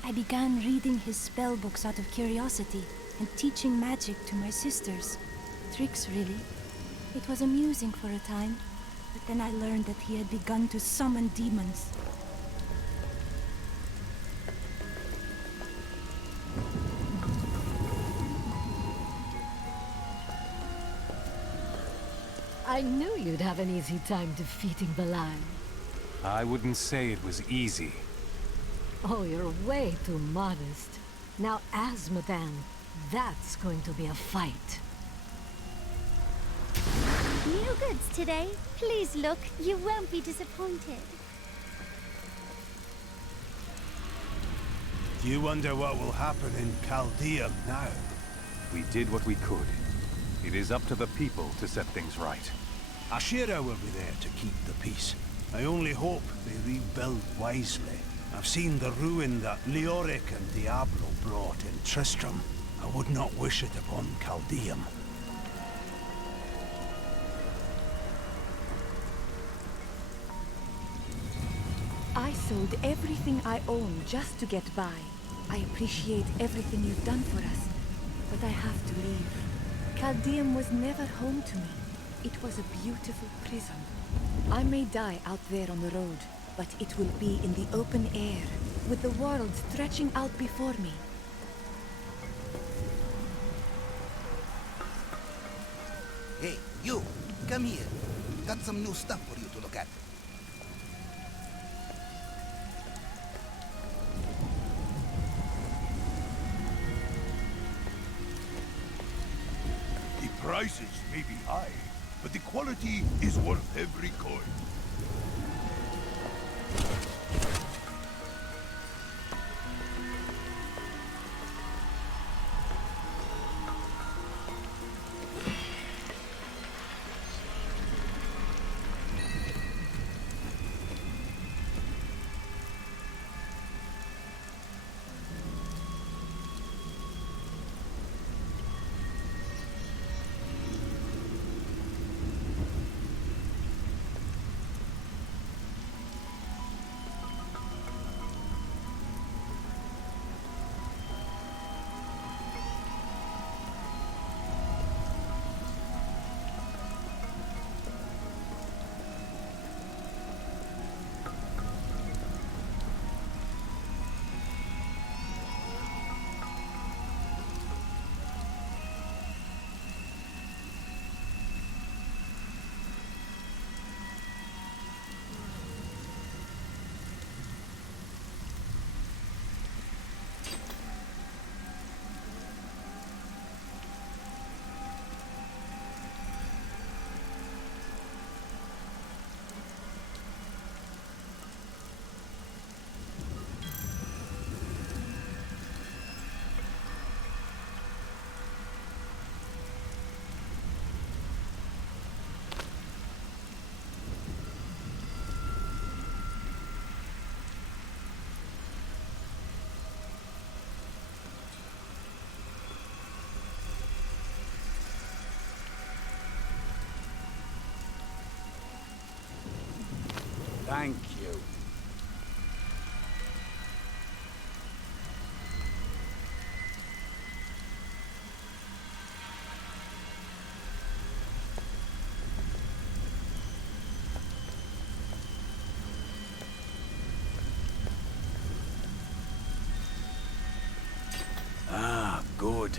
I began reading his spell books out of curiosity and teaching magic to my sisters. Tricks, really. It was amusing for a time, but then I learned that he had begun to summon demons. I knew you'd have an easy time defeating Belial. I wouldn't say it was easy. Oh, you're way too modest. Now, Azmodan, that's going to be a fight. New goods today. Please look, you won't be disappointed. Do you wonder what will happen in Caldeum now? We did what we could. It is up to the people to set things right. Ashira will be there to keep the peace. I only hope they rebuild wisely. I've seen the ruin that Leoric and Diablo brought in Tristram. I would not wish it upon Caldeum. I sold everything I own just to get by. I appreciate everything you've done for us, but I have to leave. Caldeum was never home to me. It was a beautiful prison. I may die out there on the road, but it will be in the open air, with the world stretching out before me. Hey, you! Come here. Got some new stuff for you to look at. The prices may be high, but the quality is worth every coin. Thank you. Ah, good.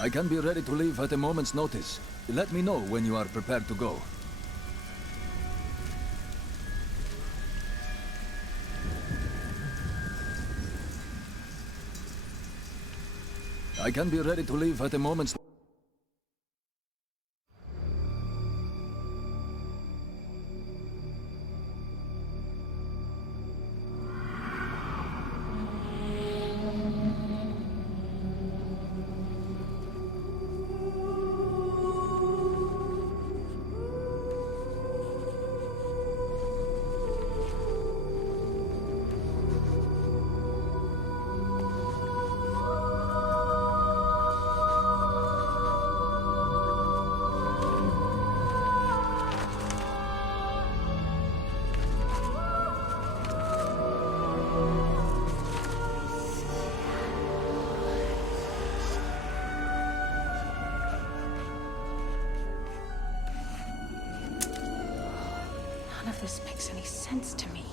I can be ready to leave at a moment's notice. Let me know when you are prepared to go. I can be ready to leave at a moment's notice. None of this makes any sense to me.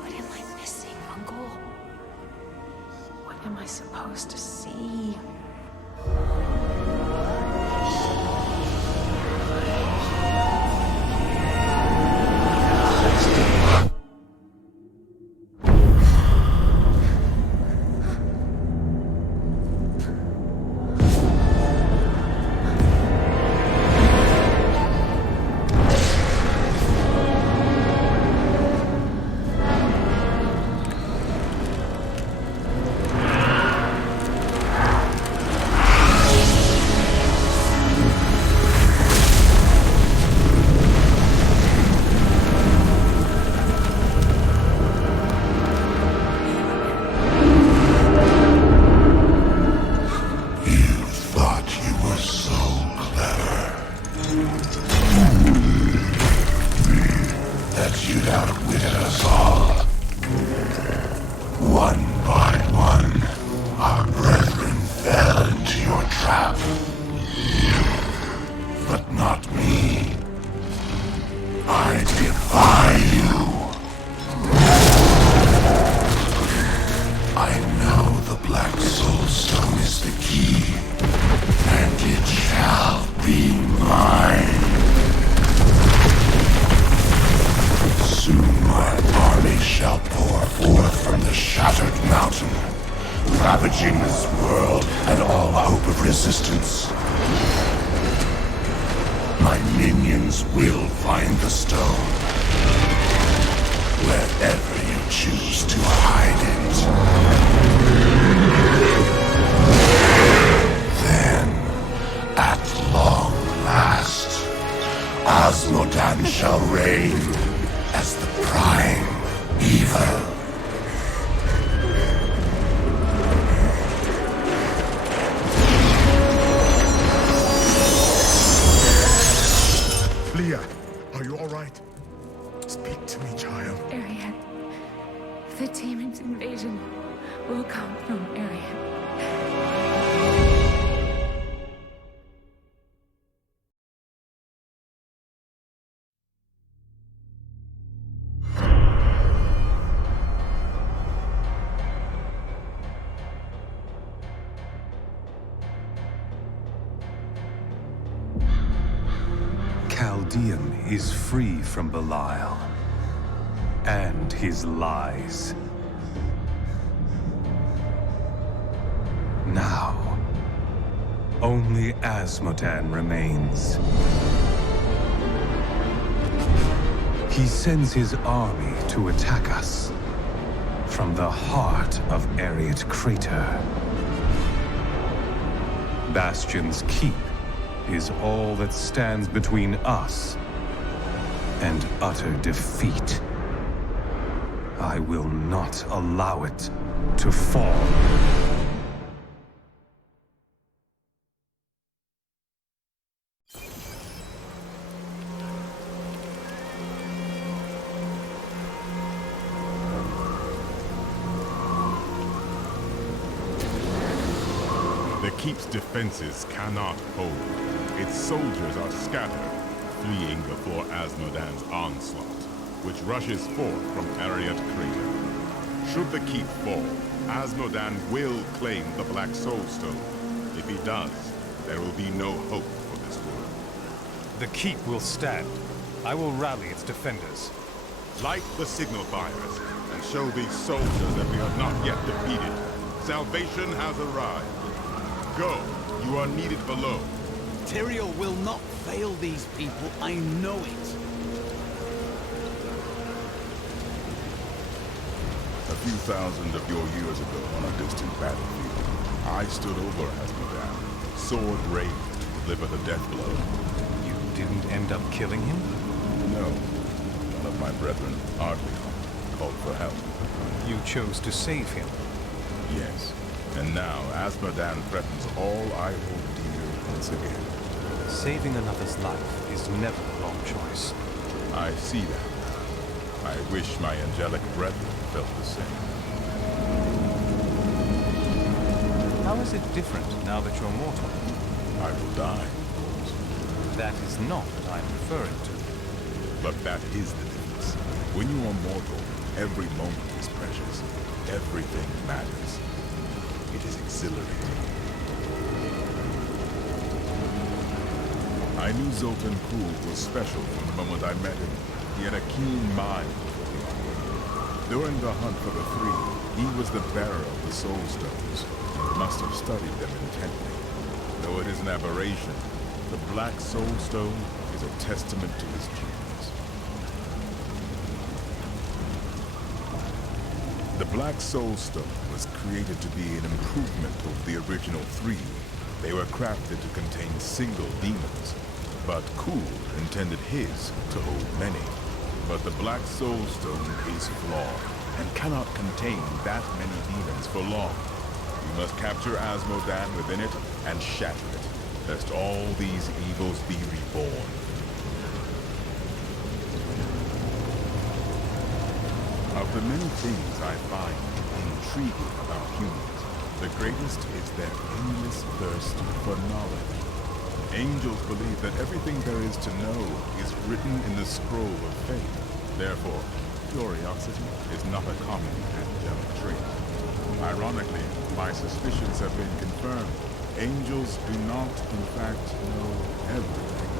What am I missing, Uncle? What am I supposed to see? Ravaging this world and all hope of resistance. My minions will find the stone. Wherever you choose to hide it. Then, at long last, Osmodan shall reign as the prime evil. Leah, are you all right? Speak to me, child. Arian. The demon's invasion will come from Arian. Chaldeum is free from Belial and his lies. Now, only Asmodan remains. He sends his army to attack us from the heart of Ariat Crater. Bastion's keep is all that stands between us and utter defeat. I will not allow it to fall. The keep's defenses cannot hold. Its soldiers are scattered, fleeing before Asmodan's onslaught, which rushes forth from Ariat Crater. Should the keep fall, Asmodan will claim the Black Soulstone. If he does, there will be no hope for this world. The keep will stand. I will rally its defenders. Light the signal fires, and show these soldiers that we are not yet defeated. Salvation has arrived. Go, you are needed below. Tyrael will not fail these people, I know it. A few thousand of your years ago on a distant battlefield, I stood over Asmodan, sword raised to deliver the death blow. You didn't end up killing him? No. One of my brethren, Ardleon, called for help. You chose to save him? Yes. And now, Asmodan threatens all I hold dear once again. Saving another's life is never a wrong choice. I see that. I wish my angelic brethren felt the same. How is it different now that you're mortal? I will die, of course. That is not what I'm referring to. But that is the difference. When you are mortal, every moment is precious. Everything matters. It is exhilarating. I knew Zoltan Kuhl was special from the moment I met him. He had a keen mind for the armor. During the hunt for the Three, he was the bearer of the Soul Stones, and must have studied them intently. Though it is an aberration, the Black Soul Stone is a testament to his genius. The Black Soul Stone was created to be an improvement over the original Three. They were crafted to contain single demons, but Kuhl intended his to hold many. But the Black Soul Stone is flawed, and cannot contain that many demons for long. We must capture Asmodan within it, and shatter it, lest all these evils be reborn. Of the many things I find intriguing about humans, the greatest is their endless thirst for knowledge. Angels believe that everything there is to know is written in the scroll of fate. Therefore, curiosity is not a common angelic trait. Ironically, my suspicions have been confirmed. Angels do not, in fact, know everything.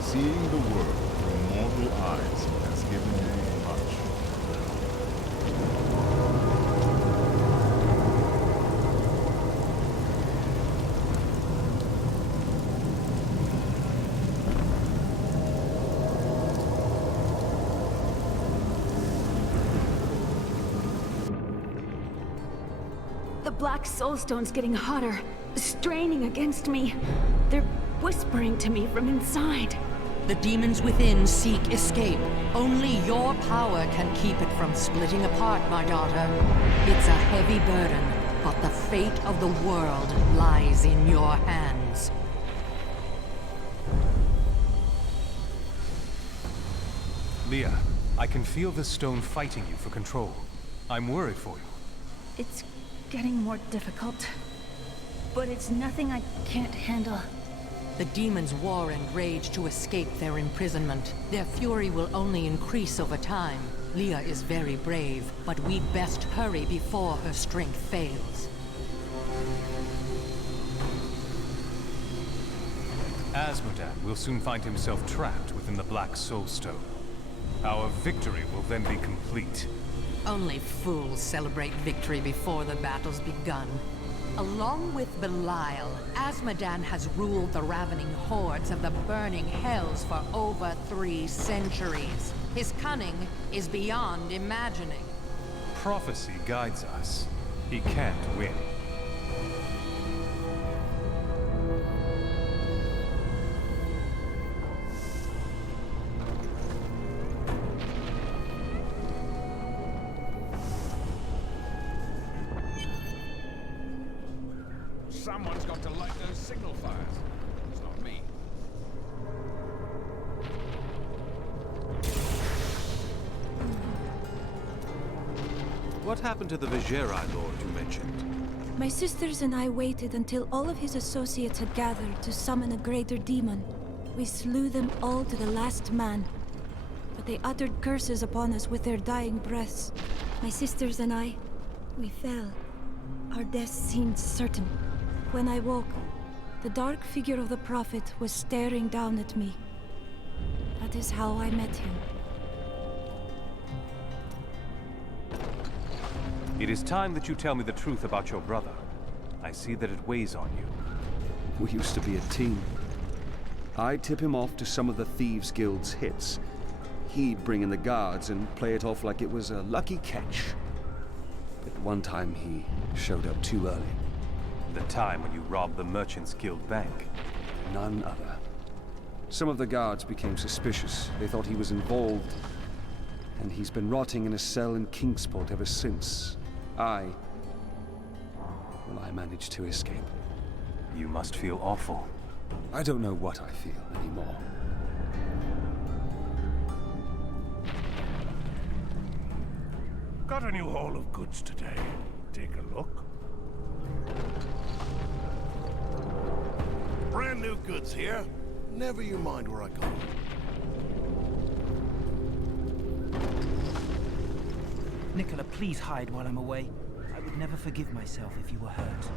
Seeing the world through mortal eyes has given me much. The Black Soulstone's getting hotter, straining against me. They're whispering to me from inside. The demons within seek escape. Only your power can keep it from splitting apart, my daughter. It's a heavy burden, but the fate of the world lies in your hands. Leah, I can feel the stone fighting you for control. I'm worried for you. It's getting more difficult, but it's nothing I can't handle. The demons war and rage to escape their imprisonment. Their fury will only increase over time. Leah is very brave, but we'd best hurry before her strength fails. Asmodan will soon find himself trapped within the Black Soulstone. Our victory will then be complete. Only fools celebrate victory before the battle's begun. Along with Belial, Asmodan has ruled the ravening hordes of the burning hells for over 3 centuries. His cunning is beyond imagining. Prophecy guides us. He can't win. Someone's got to light those signal fires. It's not me. What happened to the Vigerai Lord you mentioned? My sisters and I waited until all of his associates had gathered to summon a greater demon. We slew them all to the last man. But they uttered curses upon us with their dying breaths. My sisters and I, we fell. Our death seemed certain. When I woke, the dark figure of the Prophet was staring down at me. That is how I met him. It is time that you tell me the truth about your brother. I see that it weighs on you. We used to be a team. I'd tip him off to some of the Thieves Guild's hits. He'd bring in the guards and play it off like it was a lucky catch. But one time he showed up too early. The time when you robbed the Merchants Guild bank. None other. Some of the guards became suspicious. They thought he was involved. And he's been rotting in a cell in Kingsport ever since. I managed to escape. You must feel awful. I don't know what I feel anymore. Got a new haul of goods today. Take a look. Brand new goods here. Never you mind where I go. Nicola, please hide while I'm away. I would never forgive myself if you were hurt.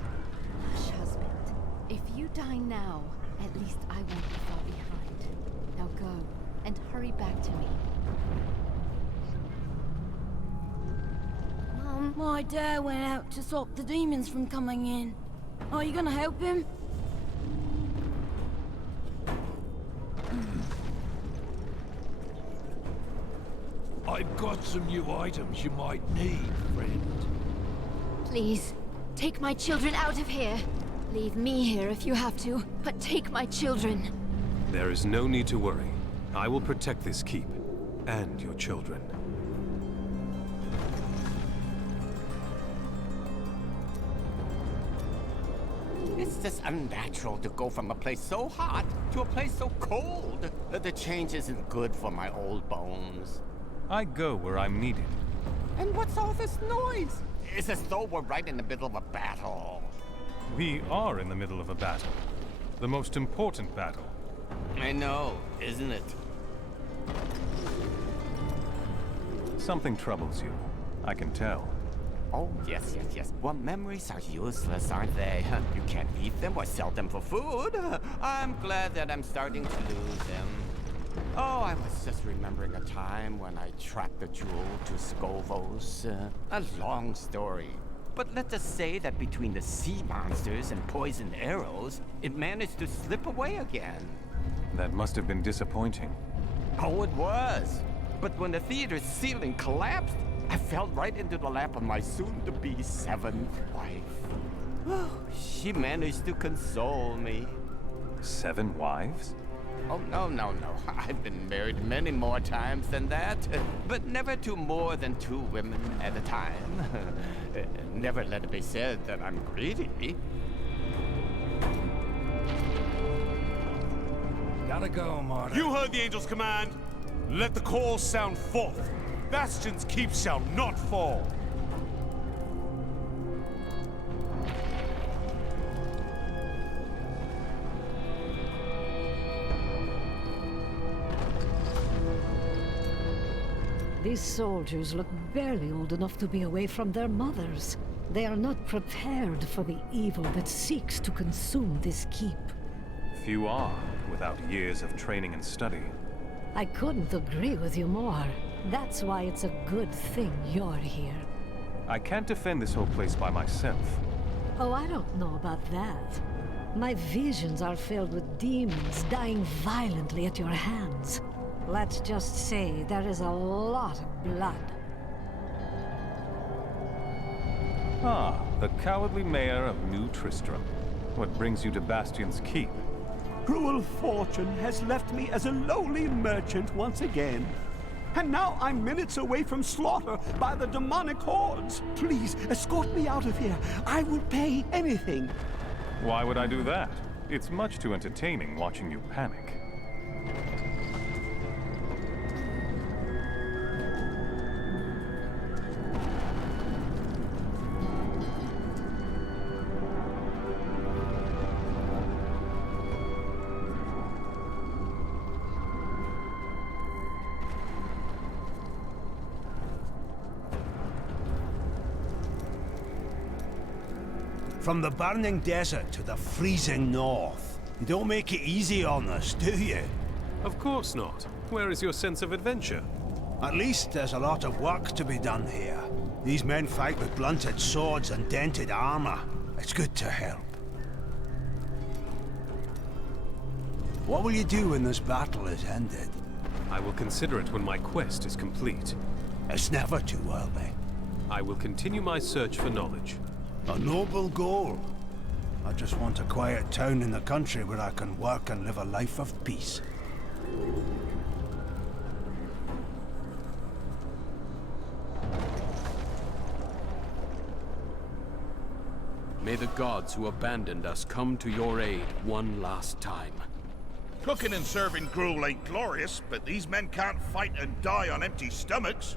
Hush, husband. If you die now, at least I won't be far behind. Now go, and hurry back to me. Mom, my dad went out to stop the demons from coming in. Are you gonna help him? I've got some new items you might need, friend. Please, take my children out of here. Leave me here if you have to, but take my children. There is no need to worry. I will protect this keep, and your children. It's just unnatural to go from a place so hot to a place so cold. The change isn't good for my old bones. I go where I'm needed. And what's all this noise? It's as though we're right in the middle of a battle. We are in the middle of a battle. The most important battle. I know, isn't it? Something troubles you. I can tell. Oh, yes. Well, memories are useless, aren't they? You can't eat them or sell them for food. I'm glad that I'm starting to lose them. Oh, I was just remembering a time when I tracked the jewel to Skovos. A long story. But let us say that between the sea monsters and poison arrows, it managed to slip away again. That must have been disappointing. Oh, it was. But when the theater's ceiling collapsed, I fell right into the lap of my soon-to-be 7th wife. She managed to console me. 7 wives? Oh, no. I've been married many more times than that, but never to more than 2 women at a time. Never let it be said that I'm greedy. Gotta go, Marta. You heard the angel's command. Let the call sound forth. Bastion's keep shall not fall. These soldiers look barely old enough to be away from their mothers. They are not prepared for the evil that seeks to consume this keep. Few are, without years of training and study. I couldn't agree with you more. That's why it's a good thing you're here. I can't defend this whole place by myself. Oh, I don't know about that. My visions are filled with demons dying violently at your hands. Let's just say there is a lot of blood. Ah, the cowardly mayor of New Tristram. What brings you to Bastion's Keep? Cruel fortune has left me as a lowly merchant once again. And now I'm minutes away from slaughter by the demonic hordes. Please, escort me out of here. I will pay anything. Why would I do that? It's much too entertaining watching you panic. From the burning desert to the freezing north. You don't make it easy on us, do you? Of course not. Where is your sense of adventure? At least there's a lot of work to be done here. These men fight with blunted swords and dented armor. It's good to help. What will you do when this battle is ended? I will consider it when my quest is complete. It's never too early. I will continue my search for knowledge. A noble goal. I just want a quiet town in the country where I can work and live a life of peace. May the gods who abandoned us come to your aid one last time. Cooking and serving gruel ain't glorious, but these men can't fight and die on empty stomachs.